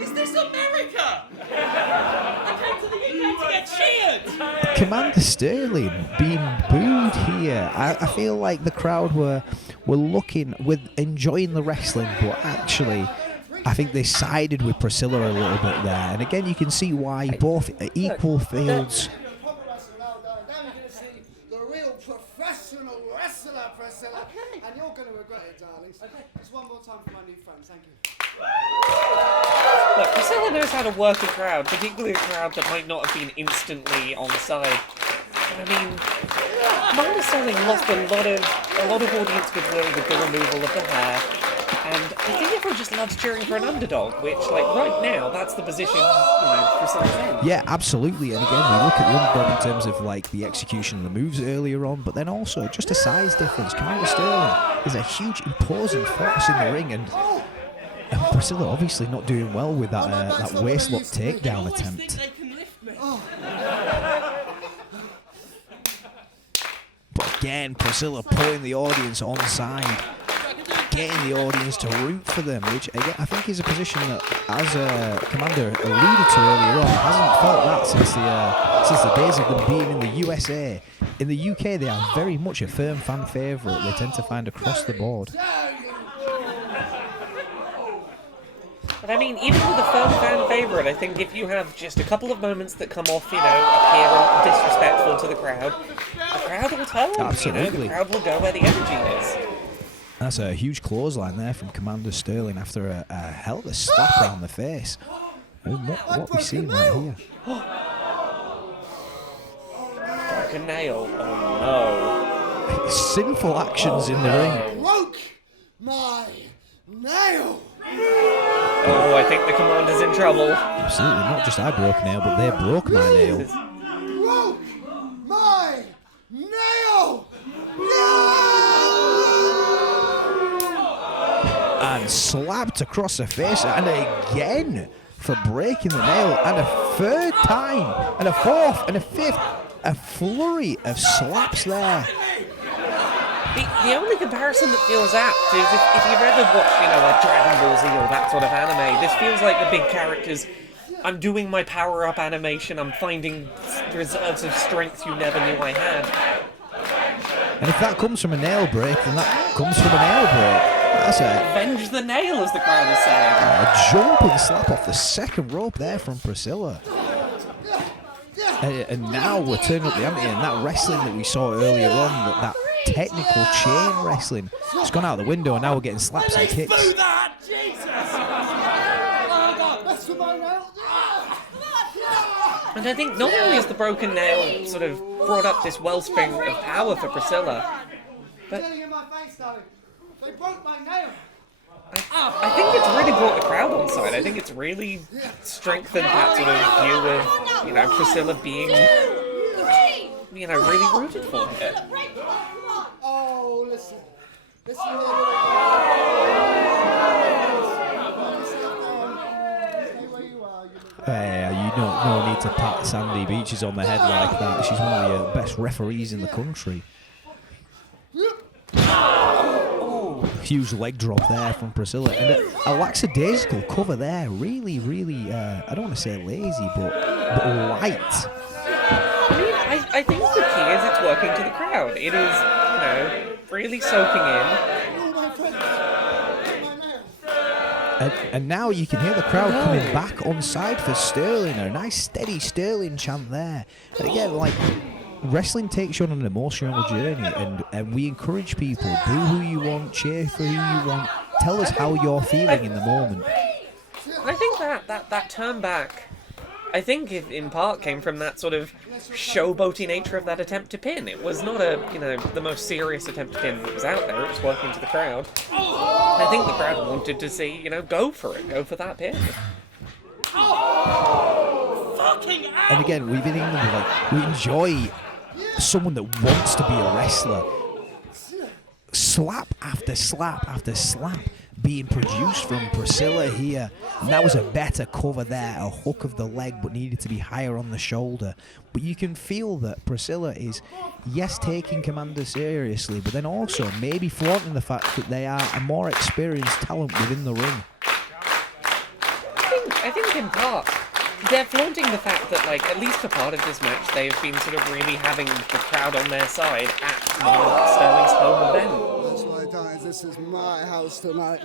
Is this America? I came to the UK to get cheered. Commander Sterling being booed here. I feel like the crowd were enjoying the wrestling, but actually I think they sided with Priscilla a little bit there. And again, you can see why both are equal fields. Now you're going to see the real professional wrestler, Priscilla. And you're going to regret it, darlings. Just one more time for my new friends. Thank you. Look, Priscilla knows how to work a crowd, particularly a crowd that might not have been instantly on side. I mean, Commander Sterling lost a lot of audience goodwill with the removal of the hair, and I think everyone just loves cheering for an underdog, which, like, right now, that's the position, Priscilla's in. Yeah, absolutely. And again, we look at the underdog in terms of, like, the execution of the moves earlier on, but then also just a size difference. Commander Sterling is a huge, imposing force in the ring, and Priscilla obviously not doing well with that waistlock takedown attempt. But again, Priscilla pulling the audience on side, getting the audience to root for them, which again I think is a position that, as Commander alluded to earlier on, hasn't felt that since the days of them being in the USA. In the UK, they are very much a firm fan favourite. They tend to find across the board. But I mean, even with a firm fan favourite, I think if you have just a couple of moments that come off, appear disrespectful to the crowd will tell. Absolutely. The crowd will go where the energy is. That's a huge clothesline there from Commander Sterling after a hell of a slap around the face. What we seeing right here? Broken nail. Oh no. Sinful actions in the ring. Broke my nail. Oh, I think the Commander's in trouble. Absolutely, not just I broke a nail, but they broke my nail. Broke my nail! And slapped across the face, and again for breaking the nail, and a third time, and a fourth, and a fifth. A flurry of slaps there. The only comparison that feels apt is if you've ever watched, like Dragon Ball Z or that sort of anime, this feels like the big characters. I'm doing my power-up animation, I'm finding reserves of strength you never knew I had. And if that comes from a nail break, then that comes from a nail break. That's a... Avenge the nail, as the crowd is saying. A jumping slap off the second rope there from Priscilla. And now we're turning up the ante, and that wrestling that we saw earlier on, that technical chain wrestling, it's gone out the window, and now we're getting slaps and kicks. That! Jesus! And I think not only has the broken nail sort of brought up this wellspring of power for Priscilla, but They broke my nail. I think it's really brought the crowd on side. I think it's really strengthened that sort of view of, Priscilla being, really rooted for her. Oh, listen. You no need to pat Sandy Beaches on the head like that. She's one of the best referees in the country. Huge leg drop there from Priscilla, and a lackadaisical cover there. Really, I don't want to say lazy, but light. I think the key is it's working to the crowd. It is, really soaking in. And now you can hear the crowd coming back on side for Sterling. A nice steady Sterling chant there. And again, wrestling takes you on an emotional journey, and we encourage people, boo who you want, cheer for who you want, tell us how you're feeling in the moment. I think that turn back, I think it in part came from that sort of showboaty nature of that attempt to pin. It was not the most serious attempt to pin that was out there. It was working to the crowd. I think the crowd wanted to see, go for it, go for that pin. And again, we've been in England, we enjoy someone that wants to be a wrestler. Slap after slap after slap. being produced from Priscilla here. And that was a better cover there, a hook of the leg, but needed to be higher on the shoulder. But you can feel that Priscilla is, yes, taking Commander seriously, but then also maybe flaunting the fact that they are a more experienced talent within the ring. I think in part, they're flaunting the fact that, like, at least for part of this match, they have been sort of really having the crowd on their side at Sterling's home event. That's right, guys. This is my house tonight.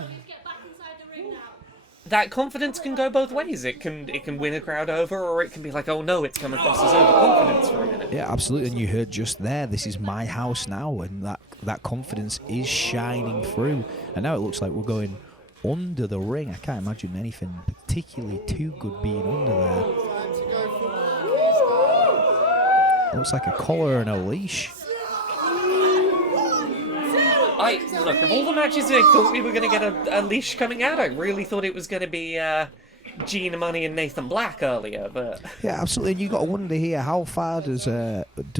That confidence can go both ways. It can win a crowd over, or it can be like, oh no, it's come across as overconfidence for a minute. Yeah, absolutely. And you heard just there, this is my house now, and that confidence is shining through. And now it looks like we're going under the ring. I can't imagine anything particularly too good being under there. Looks like a collar and a leash. Look, of all the matches I thought we were going to get a leash coming out, I really thought it was going to be Gina Munny and Nathan Black earlier, but... Yeah, absolutely, and you got to wonder here, how far does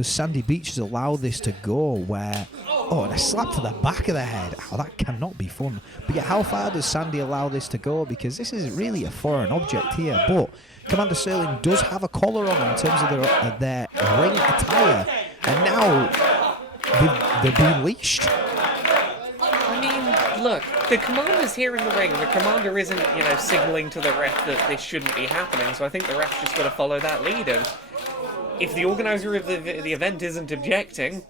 Sandy Beaches allow this to go, where... Oh, and a slap to the back of the head. Oh, that cannot be fun. But yeah, how far does Sandy allow this to go? Because this is really a foreign object here, but Commander Sterling does have a collar on in terms of their ring attire, and now they're being leashed. Look, the commander's here in the ring. The commander isn't, signalling to the ref that this shouldn't be happening, so I think the ref's just got to follow that lead of, if the organizer of the event isn't objecting,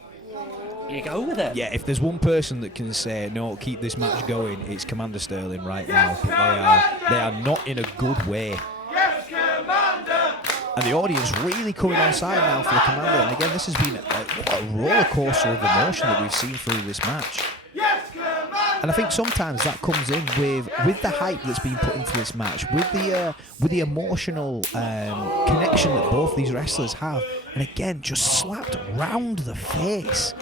you go with it. Yeah, if there's one person that can say, no, keep this match going, it's Commander Sterling right now. But they are not in a good way. Yes, Commander! And the audience really coming on side now for the commander. And again, this has been a roller coaster of emotion that we've seen through this match. And I think sometimes that comes in with the hype that's been put into this match, with the emotional connection that both these wrestlers have, and again just slapped round the face.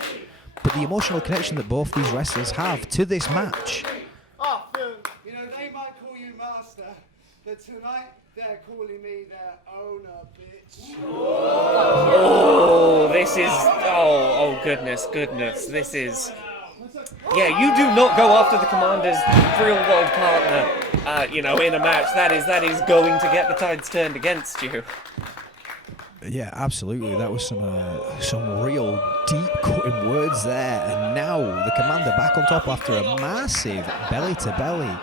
But the emotional connection that both these wrestlers have to this match. You know, they might call you master, but tonight they're calling me their owner, bitch. Oh, this is... Oh, goodness. This is... Yeah, you do not go after the commander's real-world partner, in a match. That is going to get the tides turned against you. Yeah, absolutely. That was some real deep-cutting words there. And now the commander back on top after a massive belly-to-belly.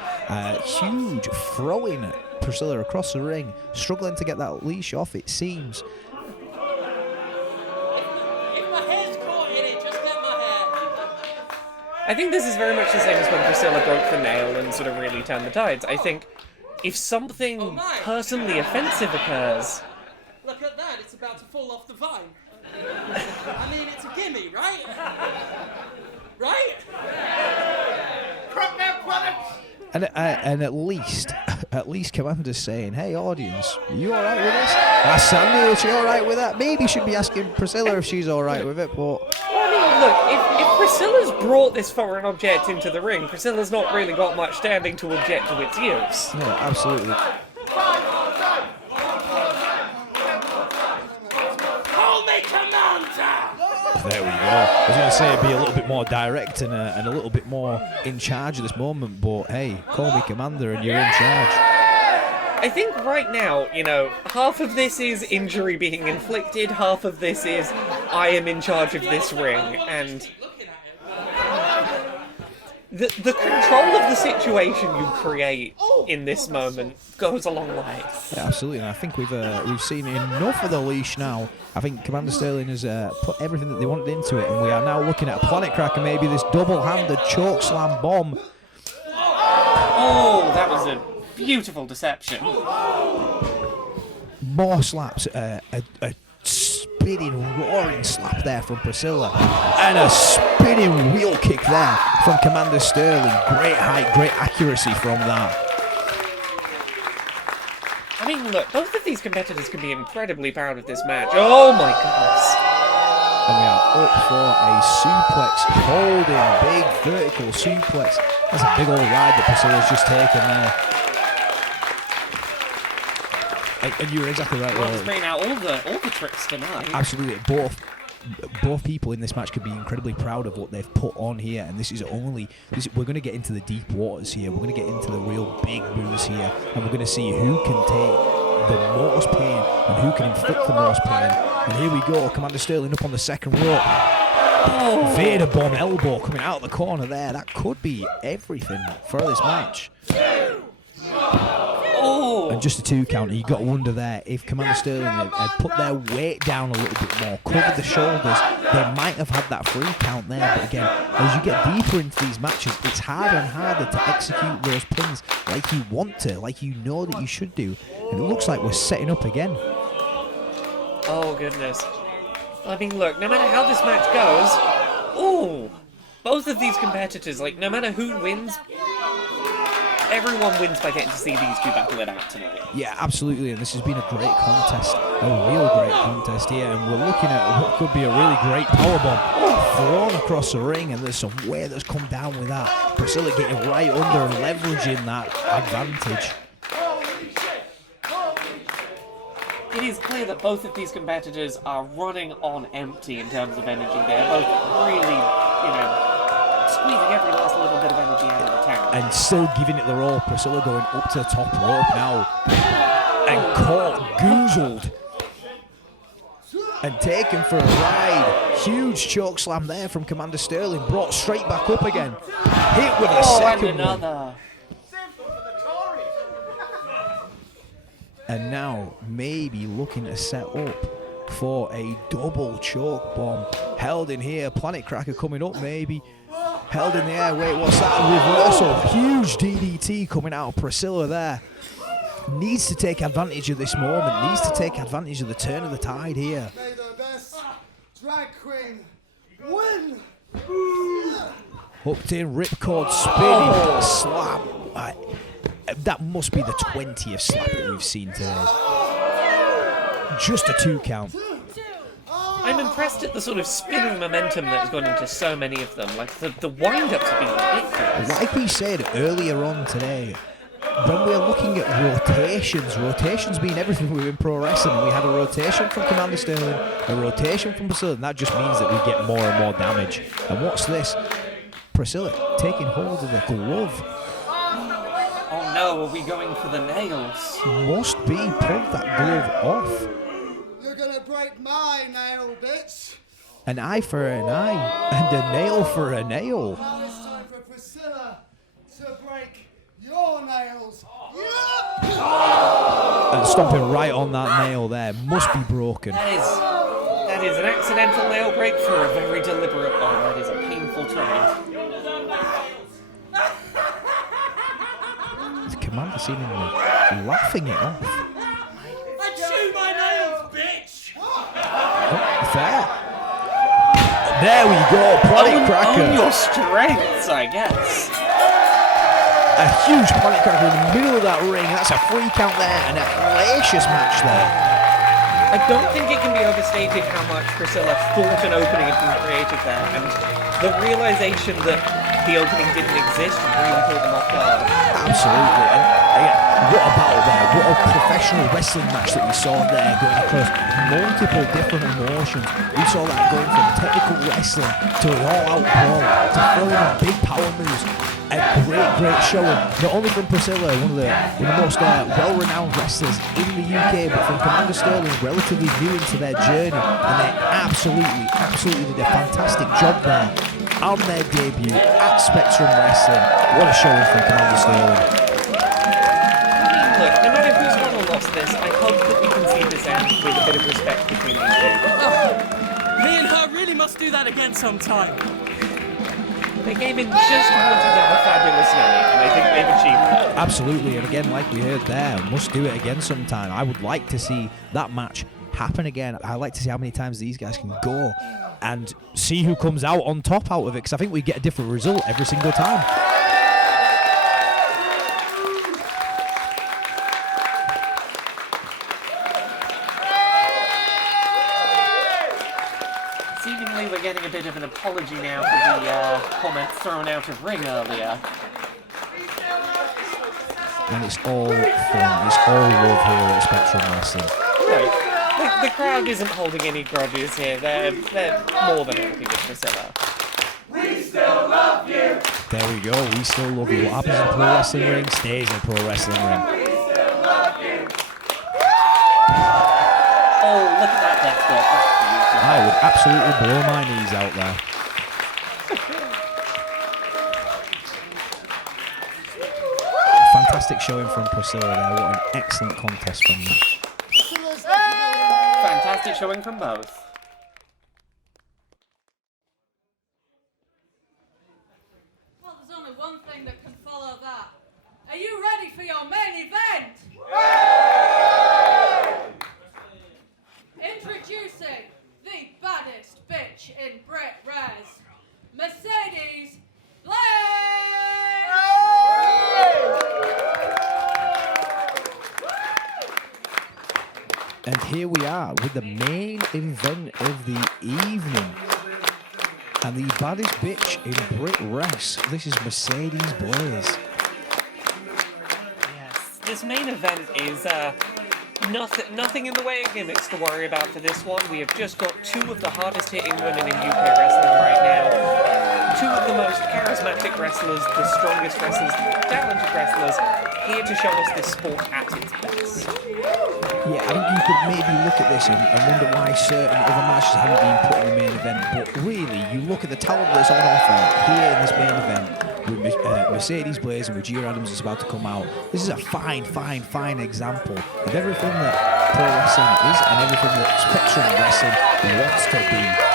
Huge throwing Priscilla across the ring, struggling to get that leash off, it seems. I think this is very much the same as when Priscilla broke the nail and sort of really turned the tides. I think if something personally offensive occurs... Look at that, it's about to fall off the vine. I mean, it's a gimme, right? Right? Crop that product! And at least Commander's saying, hey audience, are you alright with this? Sandy, is she alright with that? Maybe should be asking Priscilla if she's alright with it, but... Look, if Priscilla's brought this foreign object into the ring, Priscilla's not really got much standing to object to its use. No, absolutely. Call me Commander! There we go. I was going to say it'd be a little bit more direct and a little bit more in charge of this moment, but hey, call me Commander and you're in charge. I think right now, half of this is injury being inflicted, half of this is I am in charge of this ring, and the control of the situation you create in this moment goes a long way. Yeah, absolutely, and I think we've seen enough of the leash now. I think Commander Sterling has put everything that they wanted into it, and we are now looking at a planet cracker, maybe this double-handed choke slam bomb. Oh, that was a beautiful deception. More slaps, a spinning, roaring slap there from Priscilla, and a spinning wheel kick there from Commander Sterling. Great height, great accuracy from that. I mean, look, both of these competitors can be incredibly proud of this match. Oh my goodness. And we are up for a suplex, holding big vertical suplex. That's a big old ride that Priscilla's just taken there. And you're exactly right. Well, bringing out all the tricks tonight. Absolutely, both both people in this match could be incredibly proud of what they've put on here, and we're going to get into the deep waters here. We're going to get into the real big moves here, and we're going to see who can take the most pain and who can inflict the most pain. And here we go, Commander Sterling up on the second rope. Oh. Vader bomb elbow coming out of the corner there. That could be everything for this match. Oh. And just a 2 count, and you got to wonder there if Commander Sterling had put their weight down a little bit more, covered the shoulders, they might have had that 3 count there. But again, as you get deeper into these matches, it's harder and harder to execute those pins like you want to, like you know that you should do. And it looks like we're setting up again. Oh, goodness. I mean, look, no matter how this match goes, ooh, both of these competitors, like, no matter who wins, everyone wins by getting to see these two battle it out tonight. Yeah, absolutely, and this has been a great contest, a real great contest here, and we're looking at what could be a really great powerbomb thrown across the ring, and there's some weight that's come down with that. Priscilla getting right under and leveraging that advantage. It is clear that both of these competitors are running on empty in terms of energy. They're both really, squeezing every last little bit of energy out of the tank. And still giving it their all. Priscilla going up to the top rope now. And caught, goozled. And taken for a ride. Huge choke slam there from Commander Sterling. Brought straight back up again. Hit with a second and another one. And now maybe looking to set up for a double choke bomb. Held in here, Planet Cracker coming up maybe. Held in the air, wait, what's that? Reversal, huge DDT coming out of Priscilla there. Needs to take advantage of this moment, needs to take advantage of the turn of the tide here. May the best drag queen win! Hooked in, ripcord, spinning, slap. That must be the 20th slap that we've seen today. Just a 2 count. I'm impressed at the sort of spinning momentum that has gone into so many of them. Like, the wind-ups have been ridiculous. Like we said earlier on today, when we're looking at rotations being everything within pro wrestling, we had a rotation from Commander Sterling, a rotation from Priscilla, and that just means that we get more and more damage. And what's this? Priscilla taking hold of the glove. Oh no, are we going for the nails? Must be, pull that glove off. You're gonna break my nail, bitch! An eye for an eye, and a nail for a nail. Now it's time for Priscilla to break your nails. And stomping right on that nail there, must be broken. That is an accidental nail break for a very deliberate one. That is a painful trade. The Commander seemingly laughing it off. I chew my nails, bitch! Oh, fair. There we go, Planet Cracker. Own your strengths, I guess. A huge Planet Cracker in the middle of that ring. That's a 3 count there, and a hellacious match there. I don't think it can be overstated how much Priscilla thought an opening had been created there, and the realization that the opening didn't exist really caught them off guard. Absolutely, and again, what a battle there, what a professional wrestling match that we saw there, going across multiple different emotions. We saw that going from technical wrestling to an all-out brawl, to throwing on big power moves. A great showing, not only from Priscilla, one of the most well-renowned wrestlers in the UK, but from Commander Sterling, relatively new into their journey, and they absolutely did a fantastic job there on their debut at Spectrum Wrestling. What a showing from Commander Sterling. I mean, look, no matter who's won or lost this, I hope that we can see this end with a bit of respect between these two. Me and her really must do that again sometime. They came in just wanting to have a fabulous night, and I think they've achieved that. Absolutely, and again, like we heard there, must do it again sometime. I would like to see that match happen again. I'd like to see how many times these guys can go and see who comes out on top out of it, because I think we get a different result every single time. Seemingly we're getting a bit of an apology now for the comments thrown out of ring earlier. And it's all fun, it's all love here at Spectrum Wrestling. Right. the crowd isn't holding any grudges here. They're more than happy with Priscilla. We still love you. There we go. We still love you. What happens in the pro wrestling ring stays in the pro wrestling ring. We still love you. Oh, look at that death drop. I would absolutely blow my knees out there. Fantastic showing from Priscilla there. What an excellent contest from that. Fantastic showing from both. Well, there's only one thing that can follow that. Are you ready for your main event? Introducing the baddest bitch in Brit Res, Mercedez And here we are with the main event of the evening. And the baddest bitch in Brit Res. This is Mercedes Blaze. Yes, this main event is nothing in the way of gimmicks to worry about for this one. We have just got two of the hardest hitting women in UK wrestling right now. Two of the most charismatic wrestlers, the strongest wrestlers, the talented wrestlers, here to show us this sport at its best. Yeah, I think you could maybe look at this and wonder why certain other matches haven't been put in the main event, but really, you look at the talent that's on offer here in this main event with Mercedes Blaze and with Gia Adams is about to come out. This is a fine example of everything that pro wrestling is and everything that Spectrum Wrestling wants to be.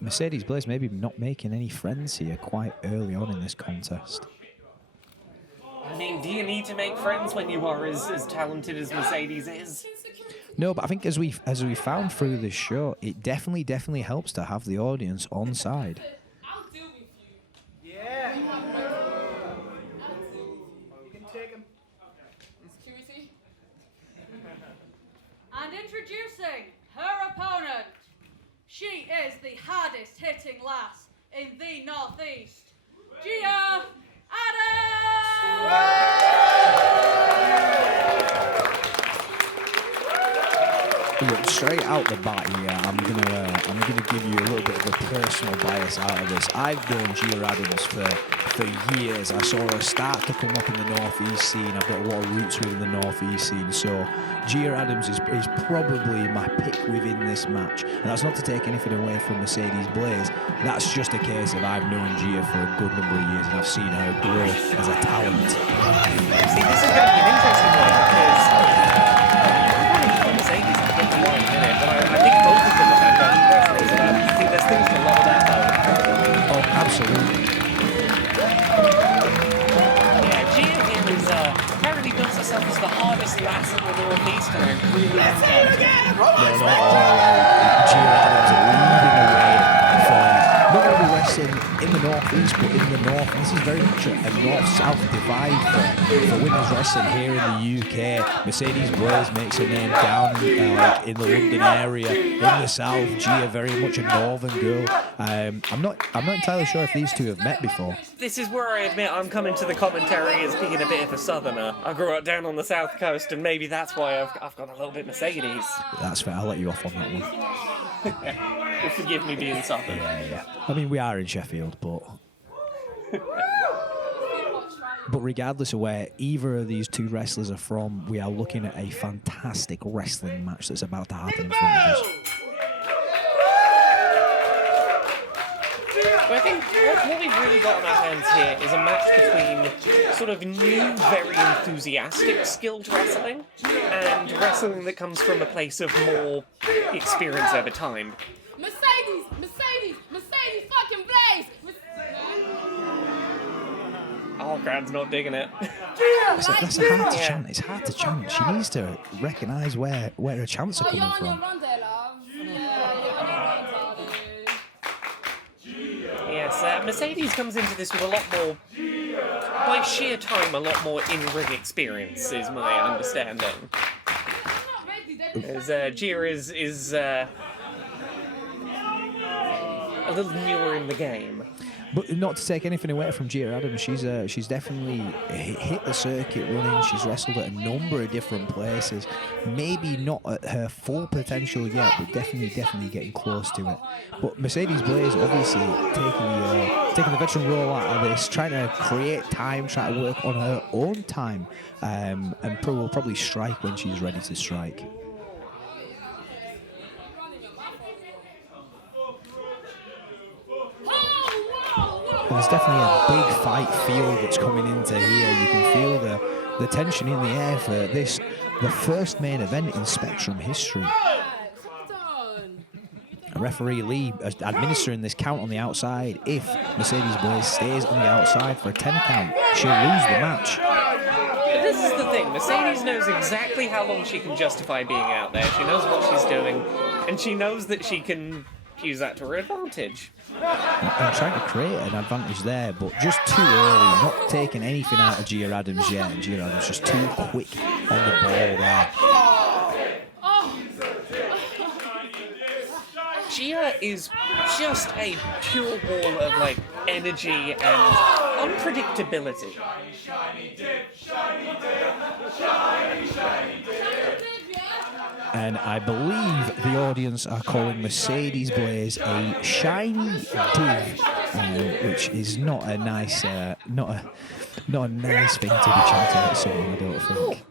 Mercedes Blaze maybe not making any friends here quite early on in this contest. I mean, do you need to make friends when you are as talented as Mercedes is? No, but I think as we found through this show, it definitely helps to have the audience on side. I'll deal with you. Yeah. You can take him. Security. And introducing her opponent. She is the hardest hitting lass in the Northeast, Gia Adams! Look, straight out the bat here, I'm gonna give you a little bit of a personal bias out of this. I've known Gia Adams for years. I saw her start to come up in the Northeast scene. I've got a lot of roots within the Northeast scene, so Gia Adams is probably my pick within this match. And that's not to take anything away from Mercedes Blaze. That's just a case of I've known Gia for a good number of years and I've seen her grow as a talent. See, this is going to be an interesting one because Mercedes will get to one in a minute, but I think both of them are fantastic wrestlers, and I think there's things to love about them. Oh, absolutely. Yeah, Gia here is apparently builds herself as the hardest lass in the Northeast, and I really like that. Gia Adams leading the way for not only wrestling in the Northeast, but in the North. And this is very much a North-South divide for women's wrestling here in the UK. Mercedes Blaze makes her name down in the London area. In the South, Gia very much a Northern girl. I'm not entirely sure if these two have met before. This is where I admit I'm coming to the commentary as being a bit of a southerner. I grew up down on the south coast, and maybe that's why I've got a little bit Mercedes. That's fair. I'll let you off on that one. Well, forgive me being southern. Yeah. I mean, we are in Sheffield, but regardless of where either of these two wrestlers are from, we are looking at a fantastic wrestling match that's about to happen in front of us. But I think what we've really got on our hands here is a match between sort of new, very enthusiastic, skilled wrestling and wrestling that comes from a place of more experience over time. Mercedes fucking Blaze! Oh, crowd's not digging it. That's hard to chant. It's hard to chant. She needs to recognise where her chants are coming from. Yes, Mercedes comes into this with a lot more, by sheer time, a lot more in-ring experience, is my understanding. As Gia is a little newer in the game. But not to take anything away from Gia Adams, she's definitely hit the circuit running. She's wrestled at a number of different places. Maybe not at her full potential yet, but definitely getting close to it. But Mercedes Blaze obviously taking the veteran role out of this, trying to create time, trying to work on her own time, and will probably strike when she's ready to strike. There's definitely a big fight feel that's coming into here. You can feel the tension in the air for this, the first main event in Spectrum history. Referee Lee administering this count on the outside. If Mercedes Blaze stays on the outside for a 10 count, she'll lose the match. But this is the thing, Mercedes knows exactly how long she can justify being out there. She knows what she's doing, and she knows that she can use that to her advantage. And trying to create an advantage there, but just too early, not taking anything out of Gia Adams yet, and Gia Adams just too quick on the ball there. Gia is just a pure ball of like energy and unpredictability. And I believe the audience are calling Mercedes Blaze a shiny div, which is not a nice, not a nice thing to be chanting at someone, I don't think.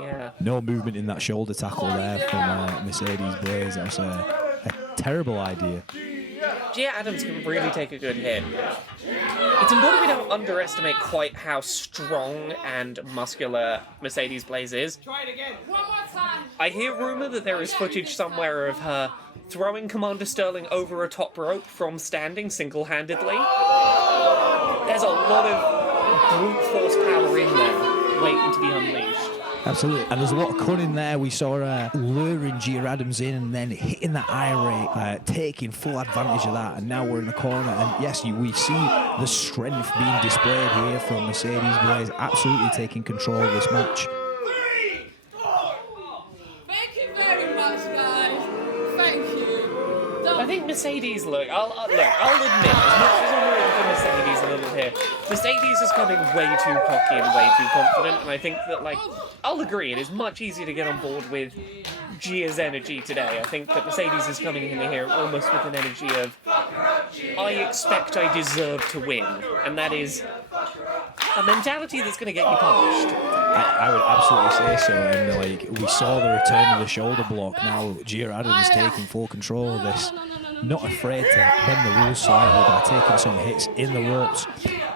Yeah. No movement in that shoulder tackle there from Mercedes Blaze. That's a terrible idea. Gia Adams can really take a good hit. It's important we don't underestimate quite how strong and muscular Mercedes Blaze is. Try it again. One more time. I hear rumour that there is footage somewhere of her throwing Commander Sterling over a top rope from standing single-handedly. There's a lot of brute force power in there waiting to be unleashed. Absolutely, and there's a lot of cunning there. We saw her luring Gia Adams in and then hitting that eye rate, taking full advantage of that, and now we're in the corner, and yes, we see the strength being displayed here from Mercedes Blaze, absolutely taking control of this match. Thank you very much, guys. Thank you. I think Mercedes, I'll admit, as much as I'm rooting for Mercedes a little here, Mercedes is coming way too cocky and way too confident, and I think that, like, I'll agree, it is much easier to get on board with Gia's energy today. I think that Mercedes is coming in here almost with an energy of, I expect I deserve to win, and that is a mentality that's going to get you punished. I would absolutely say so, and like we saw the return of the shoulder block. Now Gia Adams taking full control of this, not afraid to bend the rules slightly by taking some hits in the ropes.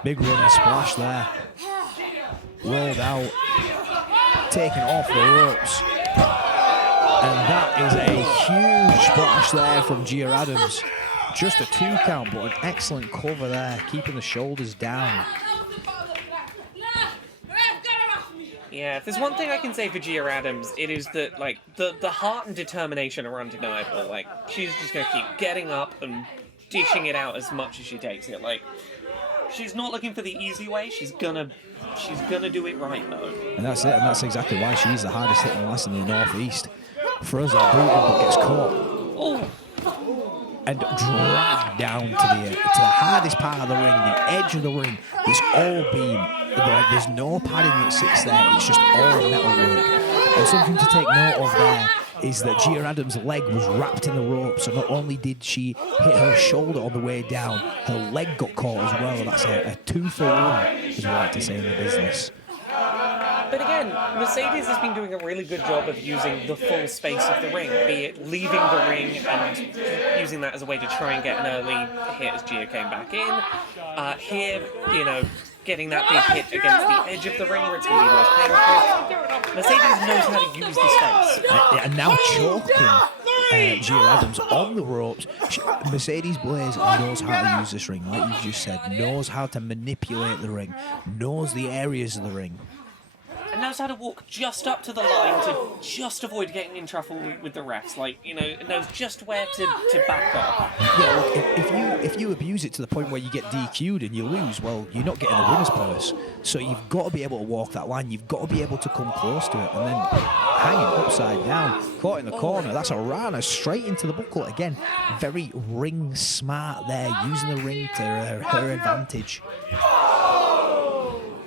Big running splash there, rolled out, taken off the ropes, and that is a huge splash there from Gia Adams. Just a 2 count, but an excellent cover there, keeping the shoulders down. Yeah, if there's one thing I can say for Gia Adams, it is that, like, the heart and determination are undeniable. Like, she's just going to keep getting up and dishing it out as much as she takes it. Like, she's not looking for the easy way, she's gonna do it right, though. And that's it, and that's exactly why she's the hardest hitting lass in the Northeast. Throws that boot in, but gets caught. Oh. And dragged down to the hardest part of the ring, the edge of the ring. This all beam. There's no padding that sits there, it's just all metal work. And something to take note of there is that Gia Adams' leg was wrapped in the rope, so not only did she hit her shoulder on the way down, her leg got caught as well. That's a 2-for-1, as we like to say in the business. But again, Mercedes has been doing a really good job of using the full space of the ring, be it leaving the ring and using that as a way to try and get an early hit as Gia came back in. Here, you know, getting that big hit against the edge of the ring where it's going to be most painful. Mercedes knows how to use the space. And now choking Gia Adams on the ropes. Mercedes Blaze knows how to use this ring, like you just said, knows how to manipulate the ring, knows the areas of the ring. And knows how to walk just up to the line to just avoid getting in trouble with the refs. Like, you know, knows just where to back up. Yeah, look, if you abuse it to the point where you get DQ'd and you lose, well, you're not getting the winner's purse. So you've got to be able to walk that line. You've got to be able to come close to it, and then hanging upside down, caught in the corner. That's a rana straight into the buckle again. Very ring smart there, using the ring to her advantage.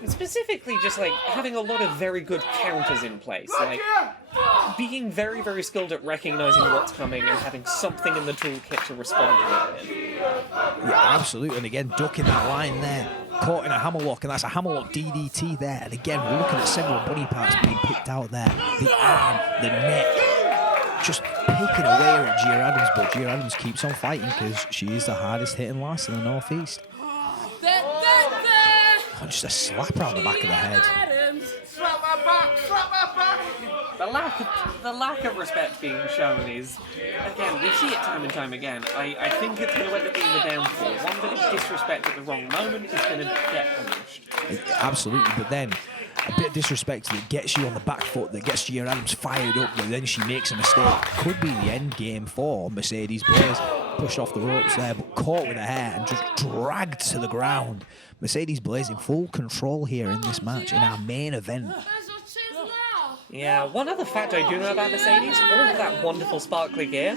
Specifically, just like having a lot of very good counters in place, like being very, very skilled at recognizing what's coming and having something in the toolkit to respond to it. Yeah, absolutely. And again, ducking that line there, caught in a hammerlock, and that's a hammerlock DDT there. And again, we're looking at several body parts being picked out there. The arm, the neck, just picking away at Gia Adams, but Gia Adams keeps on fighting because she is the hardest hitting lass in the Northeast. Oh, just a slap around the back of the head. Slap my back, slap my back. The lack of respect being shown is, again, we see it time and time again. I think it's going to end up being the downfall. One bit of disrespect at the wrong moment is going to get punished. Absolutely, but then a bit of disrespect that gets you on the back foot, that gets Gia Adams fired up, but then she makes a mistake. Could be the end game for Mercedes Blaze. Pushed off the ropes there, but caught with her hair and just dragged to the ground. Mercedes Blaze in full control here in this match, in our main event. Yeah, one other fact I do know about Mercedes, all of that wonderful sparkly gear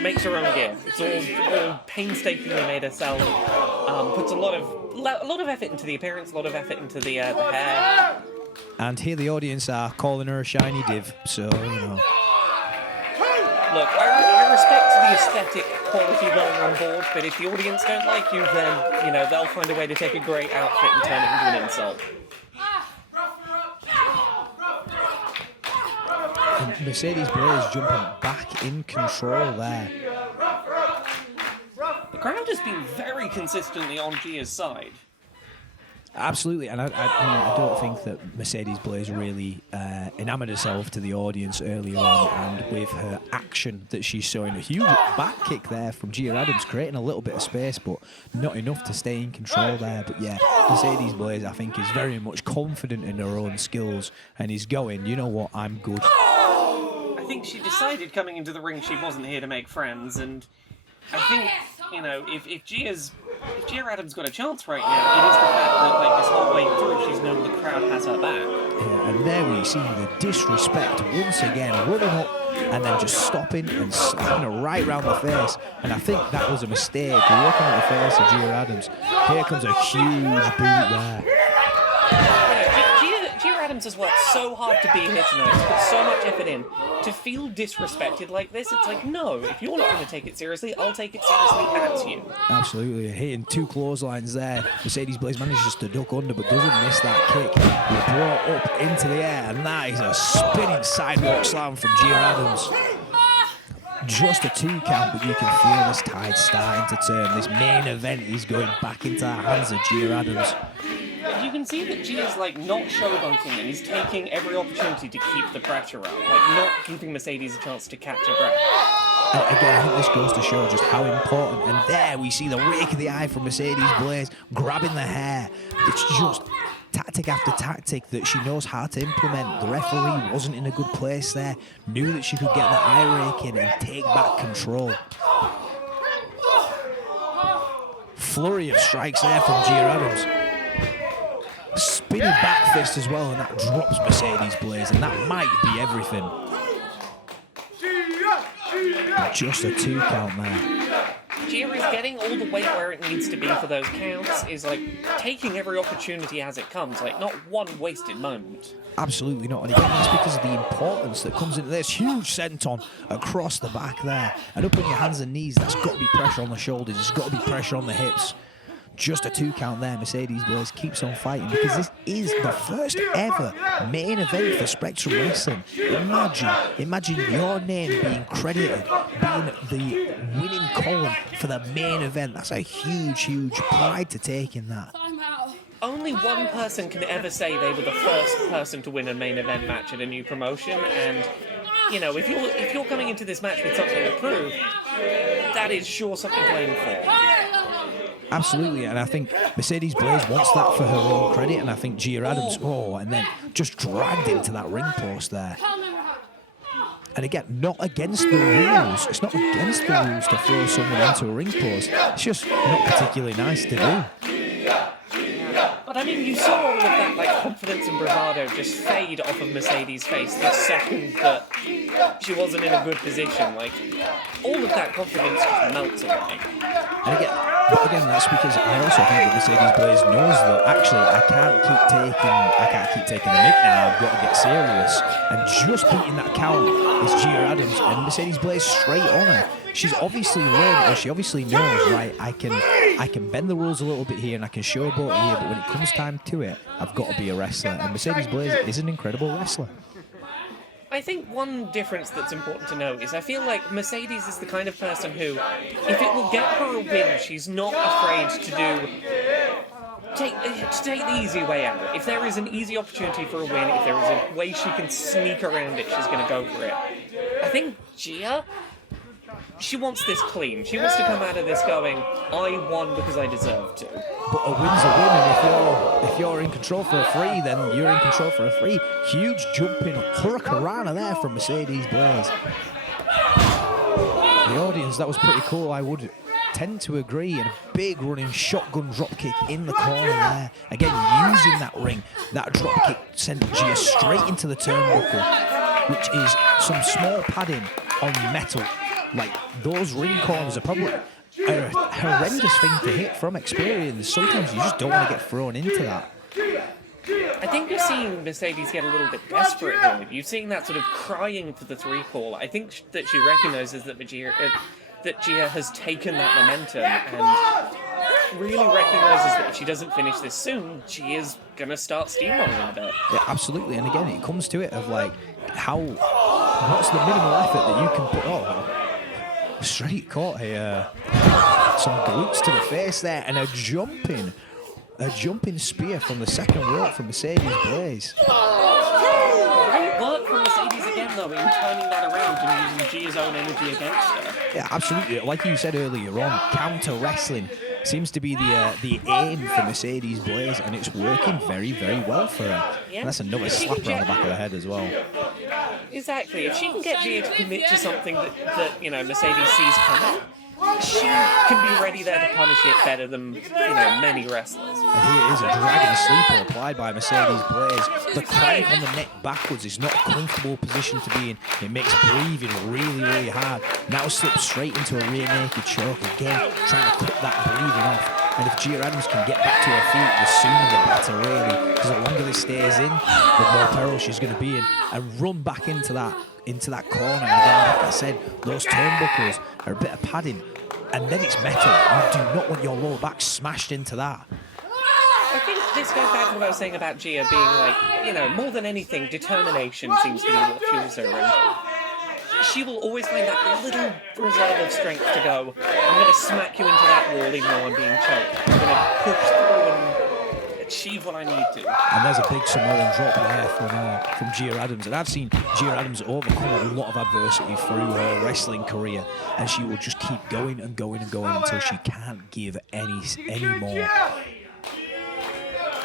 makes her own gear. It's all painstakingly made herself. Puts a lot of effort into the appearance, a lot of effort into the hair. And here the audience are calling her a shiny div, so, you know. Look, I respect the aesthetic quality going on board, but if the audience don't like you, then, you know, they'll find a way to take a great outfit and turn it into an insult. And Mercedes Blaze jumping back in control there. The crowd has been very consistently on Gia's side. Absolutely, and I don't think that Mercedes Blaze really enamoured herself to the audience early on, and with her action that she's showing, a huge back kick there from Gia Adams, creating a little bit of space, but not enough to stay in control there. But yeah, Mercedes Blaze, I think, is very much confident in her own skills, and is going, you know what, I'm good. I think she decided coming into the ring she wasn't here to make friends, and I think, you know, if Gia Adams got a chance right now, it is the fact that, like, this whole way through, she's known the crowd has her back. Yeah, and there we see the disrespect once again, running up and then just stopping and slapping her right round the face. And I think that was a mistake, looking at the face of Gia Adams. Here comes a huge boot there. Gia Adams has worked so hard to be here tonight, to put so much effort in. To feel disrespected like this, it's like, no, if you're not going to take it seriously, I'll take it seriously at you. Absolutely, hitting two clotheslines there. Mercedes Blaze manages to duck under, but doesn't miss that kick. We're brought up into the air, and that is a spinning sidewalk slam from Gia Adams. Just a 2 count, but you can feel this tide starting to turn. This main event is going back into the hands of Gia Adams. You can see that Gia's, like, not showbunking and he's taking every opportunity to keep the pressure up, like, not giving Mercedes a chance to catch her breath. And again, I think this goes to show just how important, and there we see the rake of the eye from Mercedes Blaze, grabbing the hair. It's just tactic after tactic that she knows how to implement. The referee wasn't in a good place there, knew that she could get the eye rake in and take back control. Flurry of strikes there from Gia Adams. Spinning back fist as well, and that drops Mercedes Blaze, and that might be everything. Just a 2 count there. Gia is getting all the weight where it needs to be for those counts, is like taking every opportunity as it comes, like not one wasted moment. Absolutely not, and again, that's because of the importance that comes into this. Huge senton across the back there, and up on your hands and knees, that's got to be pressure on the shoulders, there's got to be pressure on the hips. Just a 2 count there. Mercedes Blaze keeps on fighting because this is the first ever main event for Spectrum Wrestling. Imagine your name being credited, being the winning column for the main event. That's a huge, huge pride to take in that. Only one person can ever say they were the first person to win a main event match at a new promotion, and you know, if you're coming into this match with something to prove, that is sure something to aim for. Absolutely, and I think Mercedes Blaze wants that for her own credit, and I think Gia Adams, and then just dragged into that ring post there. And again, not against the rules. It's not against the rules to throw someone into a ring post. It's just not particularly nice to do. But I mean, you saw all of that like confidence and bravado just fade off of Mercedes' face the second that she wasn't in a good position. Like, all of that confidence just melts away. And again, that's because I also think that Mercedes Blaze knows that actually I can't keep taking the mick now. I've got to get serious. And just beating that count is Gia Adams, and Mercedes Blaze straight on her. She's obviously learned, or she obviously knows, right, I can bend the rules a little bit here and I can showboat here, but when it comes time to it, I've got to be a wrestler. And Mercedes Blaze is an incredible wrestler. I think one difference that's important to note is I feel like Mercedes is the kind of person who, if it will get her a win, she's not afraid to take the easy way out. If there is an easy opportunity for a win, if there is a way she can sneak around it, she's going to go for it. I think Gia, she wants this clean. She wants to come out of this going, I won because I deserved to. But a win's a win, and if you're in control for a free, then you're in control for a free. Huge jumping hurricanrana there from Mercedes Blaze. The audience, that was pretty cool. I would tend to agree. And a big running shotgun dropkick in the corner there. Again, using that ring, that dropkick sent Gia straight into the turnbuckle, which is some small padding on metal. Like, those ring corners are probably a horrendous thing to hit from experience. Sometimes you just don't want to get thrown into that. I think you're seeing Mercedes get a little bit desperate here. You're seeing that sort of crying for the 3 call. I think that she recognises that Gia has taken that momentum and really recognises that if she doesn't finish this soon, she is going to start steamrolling a bit. Yeah, absolutely. And again, it comes to it of like, what's the minimal effort that you can put on? Straight caught here. Some glutes to the face there, and a jumping spear from the second rope from Mercedes Blaze. Great work from Mercedes again, though, in turning that around and using Gia's own energy against her. Yeah, absolutely. Like you said earlier on, counter wrestling seems to be the aim for Mercedes Blaze, and it's working very, very well for her. Yeah. And that's another slap around the back of the head as well. Exactly. If she can get Gia to commit to something that Mercedes sees coming, she can be ready there to punish it better than many wrestlers. And here is a dragon sleeper applied by Mercedes Blaze. The crank on the neck backwards is not a comfortable position to be in. It makes breathing really, really hard. Now slips straight into a rear naked choke again, trying to cut that breathing off. And if Gia Adams can get back to her feet, the sooner the better, really. Because the longer this stays in, the more peril she's going to be in. And run back into that corner. And again, like I said, those turnbuckles are a bit of padding. And then it's metal. You do not want your lower back smashed into that. I think this goes back to what I was saying about Gia being like, more than anything, determination seems to be what fuels her. And she will always find that little reserve of strength to go, I'm going to smack you into that wall even though I'm being choked. I'm going to push through and achieve what I need to. And there's a big Samoan drop there from Gia Adams. And I've seen Gia Adams overcome a lot of adversity through her wrestling career, and she will just keep going and going and going until she can't give any more.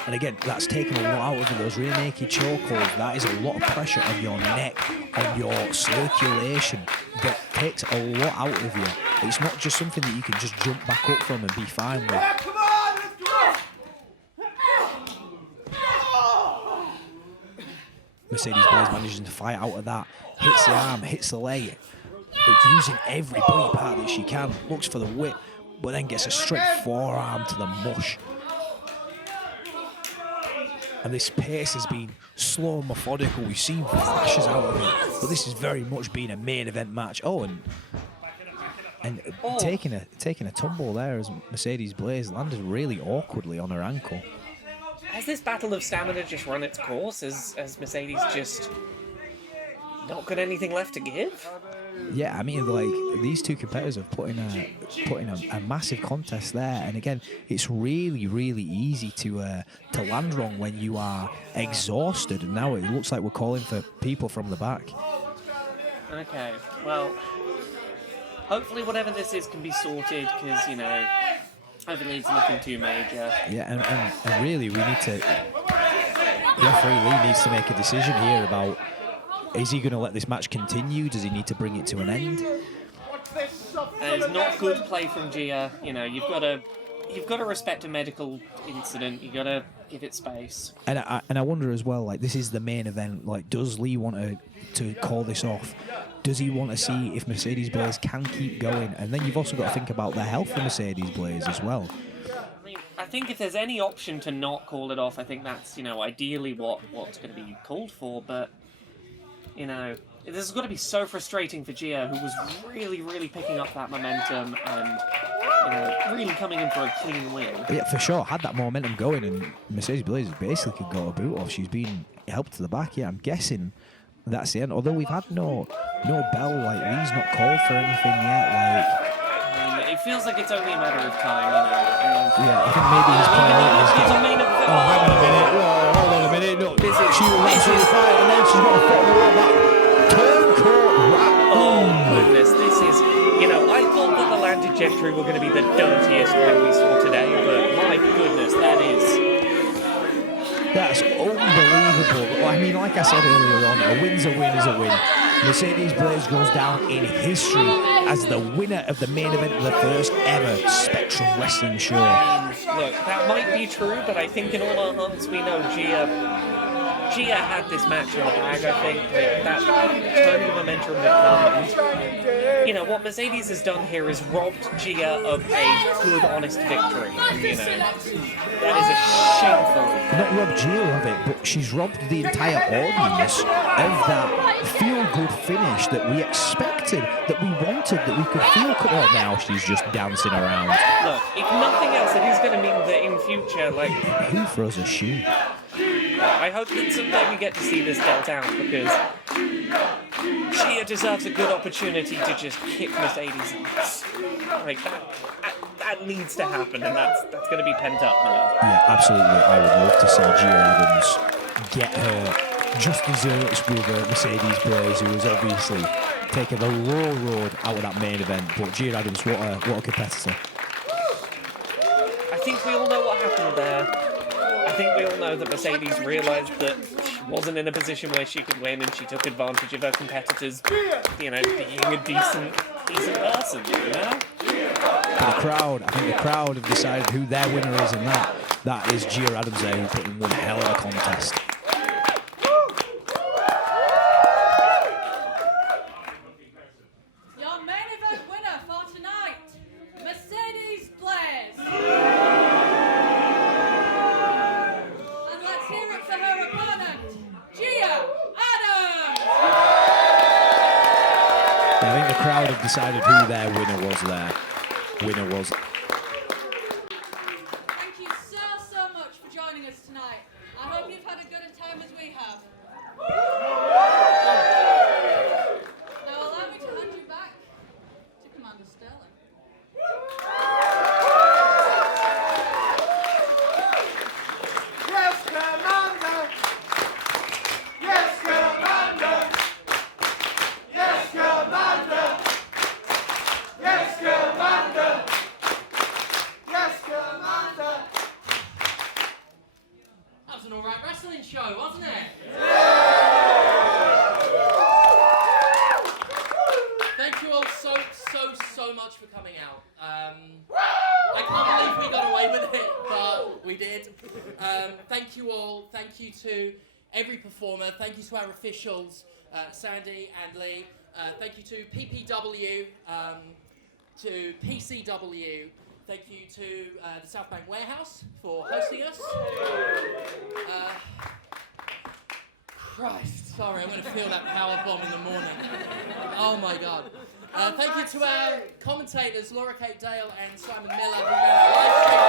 And again, that's taken a lot out of those rear naked chokeholds. That is a lot of pressure on your neck, on your circulation. That takes a lot out of you. It's not just something that you can just jump back up from and be fine with. Mercedes Blaze managing to fight out of that. Hits the arm, hits the leg. It's using every body part that she can. Looks for the whip, but then gets a straight forearm to the mush. And this pace has been slow and methodical. We've seen flashes out of it, but this has very much been a main event match. Taking a tumble there as Mercedes Blaze landed really awkwardly on her ankle. Has this battle of stamina just run its course? Has Mercedes just not got anything left to give? Yeah, I mean, like, these two competitors have put in a massive contest there, and again, it's really, really easy to land wrong when you are exhausted. And now it looks like we're calling for people from the back. Okay, well, hopefully whatever this is can be sorted, because hopefully it's nothing too major. Yeah, and really, we need to. Referee Lee needs to make a decision here about is he going to let this match continue? Does he need to bring it to an end? And it's not good play from Gia. You know, you've got to respect a medical incident. You've got to give it space. And I wonder as well, like, this is the main event. Like, does Lee want to call this off? Does he want to see if Mercedes Blaze can keep going? And then you've also got to think about the health of Mercedes Blaze as well. I think if there's any option to not call it off, I think that's, you know, ideally what's going to be called for. But, you know, this has got to be so frustrating for Gia, who was really, really picking up that momentum and, you know, really coming in for a clean win. Yeah, for sure. Had that momentum going, and Mercedes Blaze basically got a boot off. She's been helped to the back. Yeah, I'm guessing that's the end. Although we've had no bell, like, Lee's not called for anything yet. Like, it feels like it's only a matter of time, you know. Yeah, I think maybe his priority is hang on a minute. Oh, hold on a minute. No, she was absolutely fine, and then she's got to follow up that turncoat wrap. Oh, goodness. This is, you know, I thought that the landed Gentry were going to be the dirtiest one we saw today, but my goodness, that's unbelievable. I mean, like I said earlier on, a win's a win is a win. Mercedes Blaze goes down in history as the winner of the main event of the first ever Spectrum Wrestling show. Look, that might be true, but I think in all our hearts we know Gia had this match in the bag, I think. Like, that turn of momentum had come. And, you know, what Mercedes has done here is robbed Gia of a good, honest victory. You know, that is a shameful. Not robbed Gia of it, but she's robbed the entire audience of that feel-good finish that we expected, that we wanted, that we could feel. Oh, now she's just dancing around. Look, if nothing else, it is going to mean that in future, like... Who throws a shoe? I hope that someday we get to see this dealt out, because Gia deserves a good opportunity to just kick Mercedes' ass. Like, that needs to happen, and that's going to be pent up now. Yeah, absolutely. I would love to see Gia Adams get her just desserts with Mercedes Blaze, who was obviously taking the low road out of that main event. But Gia Adams, what a competitor. I think we all know what happened there. I think we all know that Mercedes realised that she wasn't in a position where she could win, and she took advantage of her competitors, you know, being a decent person, you know? For the crowd, I think the crowd have decided who their winner is, and that is Gia Adams there, who put in one hell of a contest. Your main event winner for tonight, Mercedes Blaze. And let's hear it for her opponent, Gia Adams. I think the crowd have decided who their winner was there. Thank you so much for joining us tonight. I hope you've had a good a time as we have. Now allow me to hand you back to Commander Sterling. Yes, Commander! Yes, Commander! Yes, Commander! Yes, Commander! Yes, Commander! That was an alright wrestling show, wasn't it? Thank you all so much for coming out. I can't believe we got away with it, but we did. Thank you all. Thank you to every performer. Thank you to our officials, Sandy and Lee. Thank you to PPW, to PCW. Thank you to the South Bank Warehouse for hosting us. Christ, sorry, I'm going to feel that power bomb in the morning. Oh my God. Thank you to our commentators, Laura Kate Dale and Simon Miller, who ran our live stream.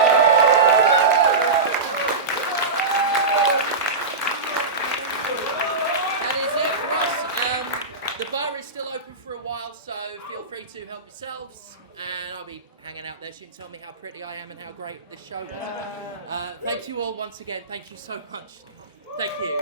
That is it for us. The bar is still open for a while, so feel free to help yourselves. And I'll be hanging out there so you can tell me how pretty I am and how great this show was. Thank you all once again. Thank you so much. Thank you.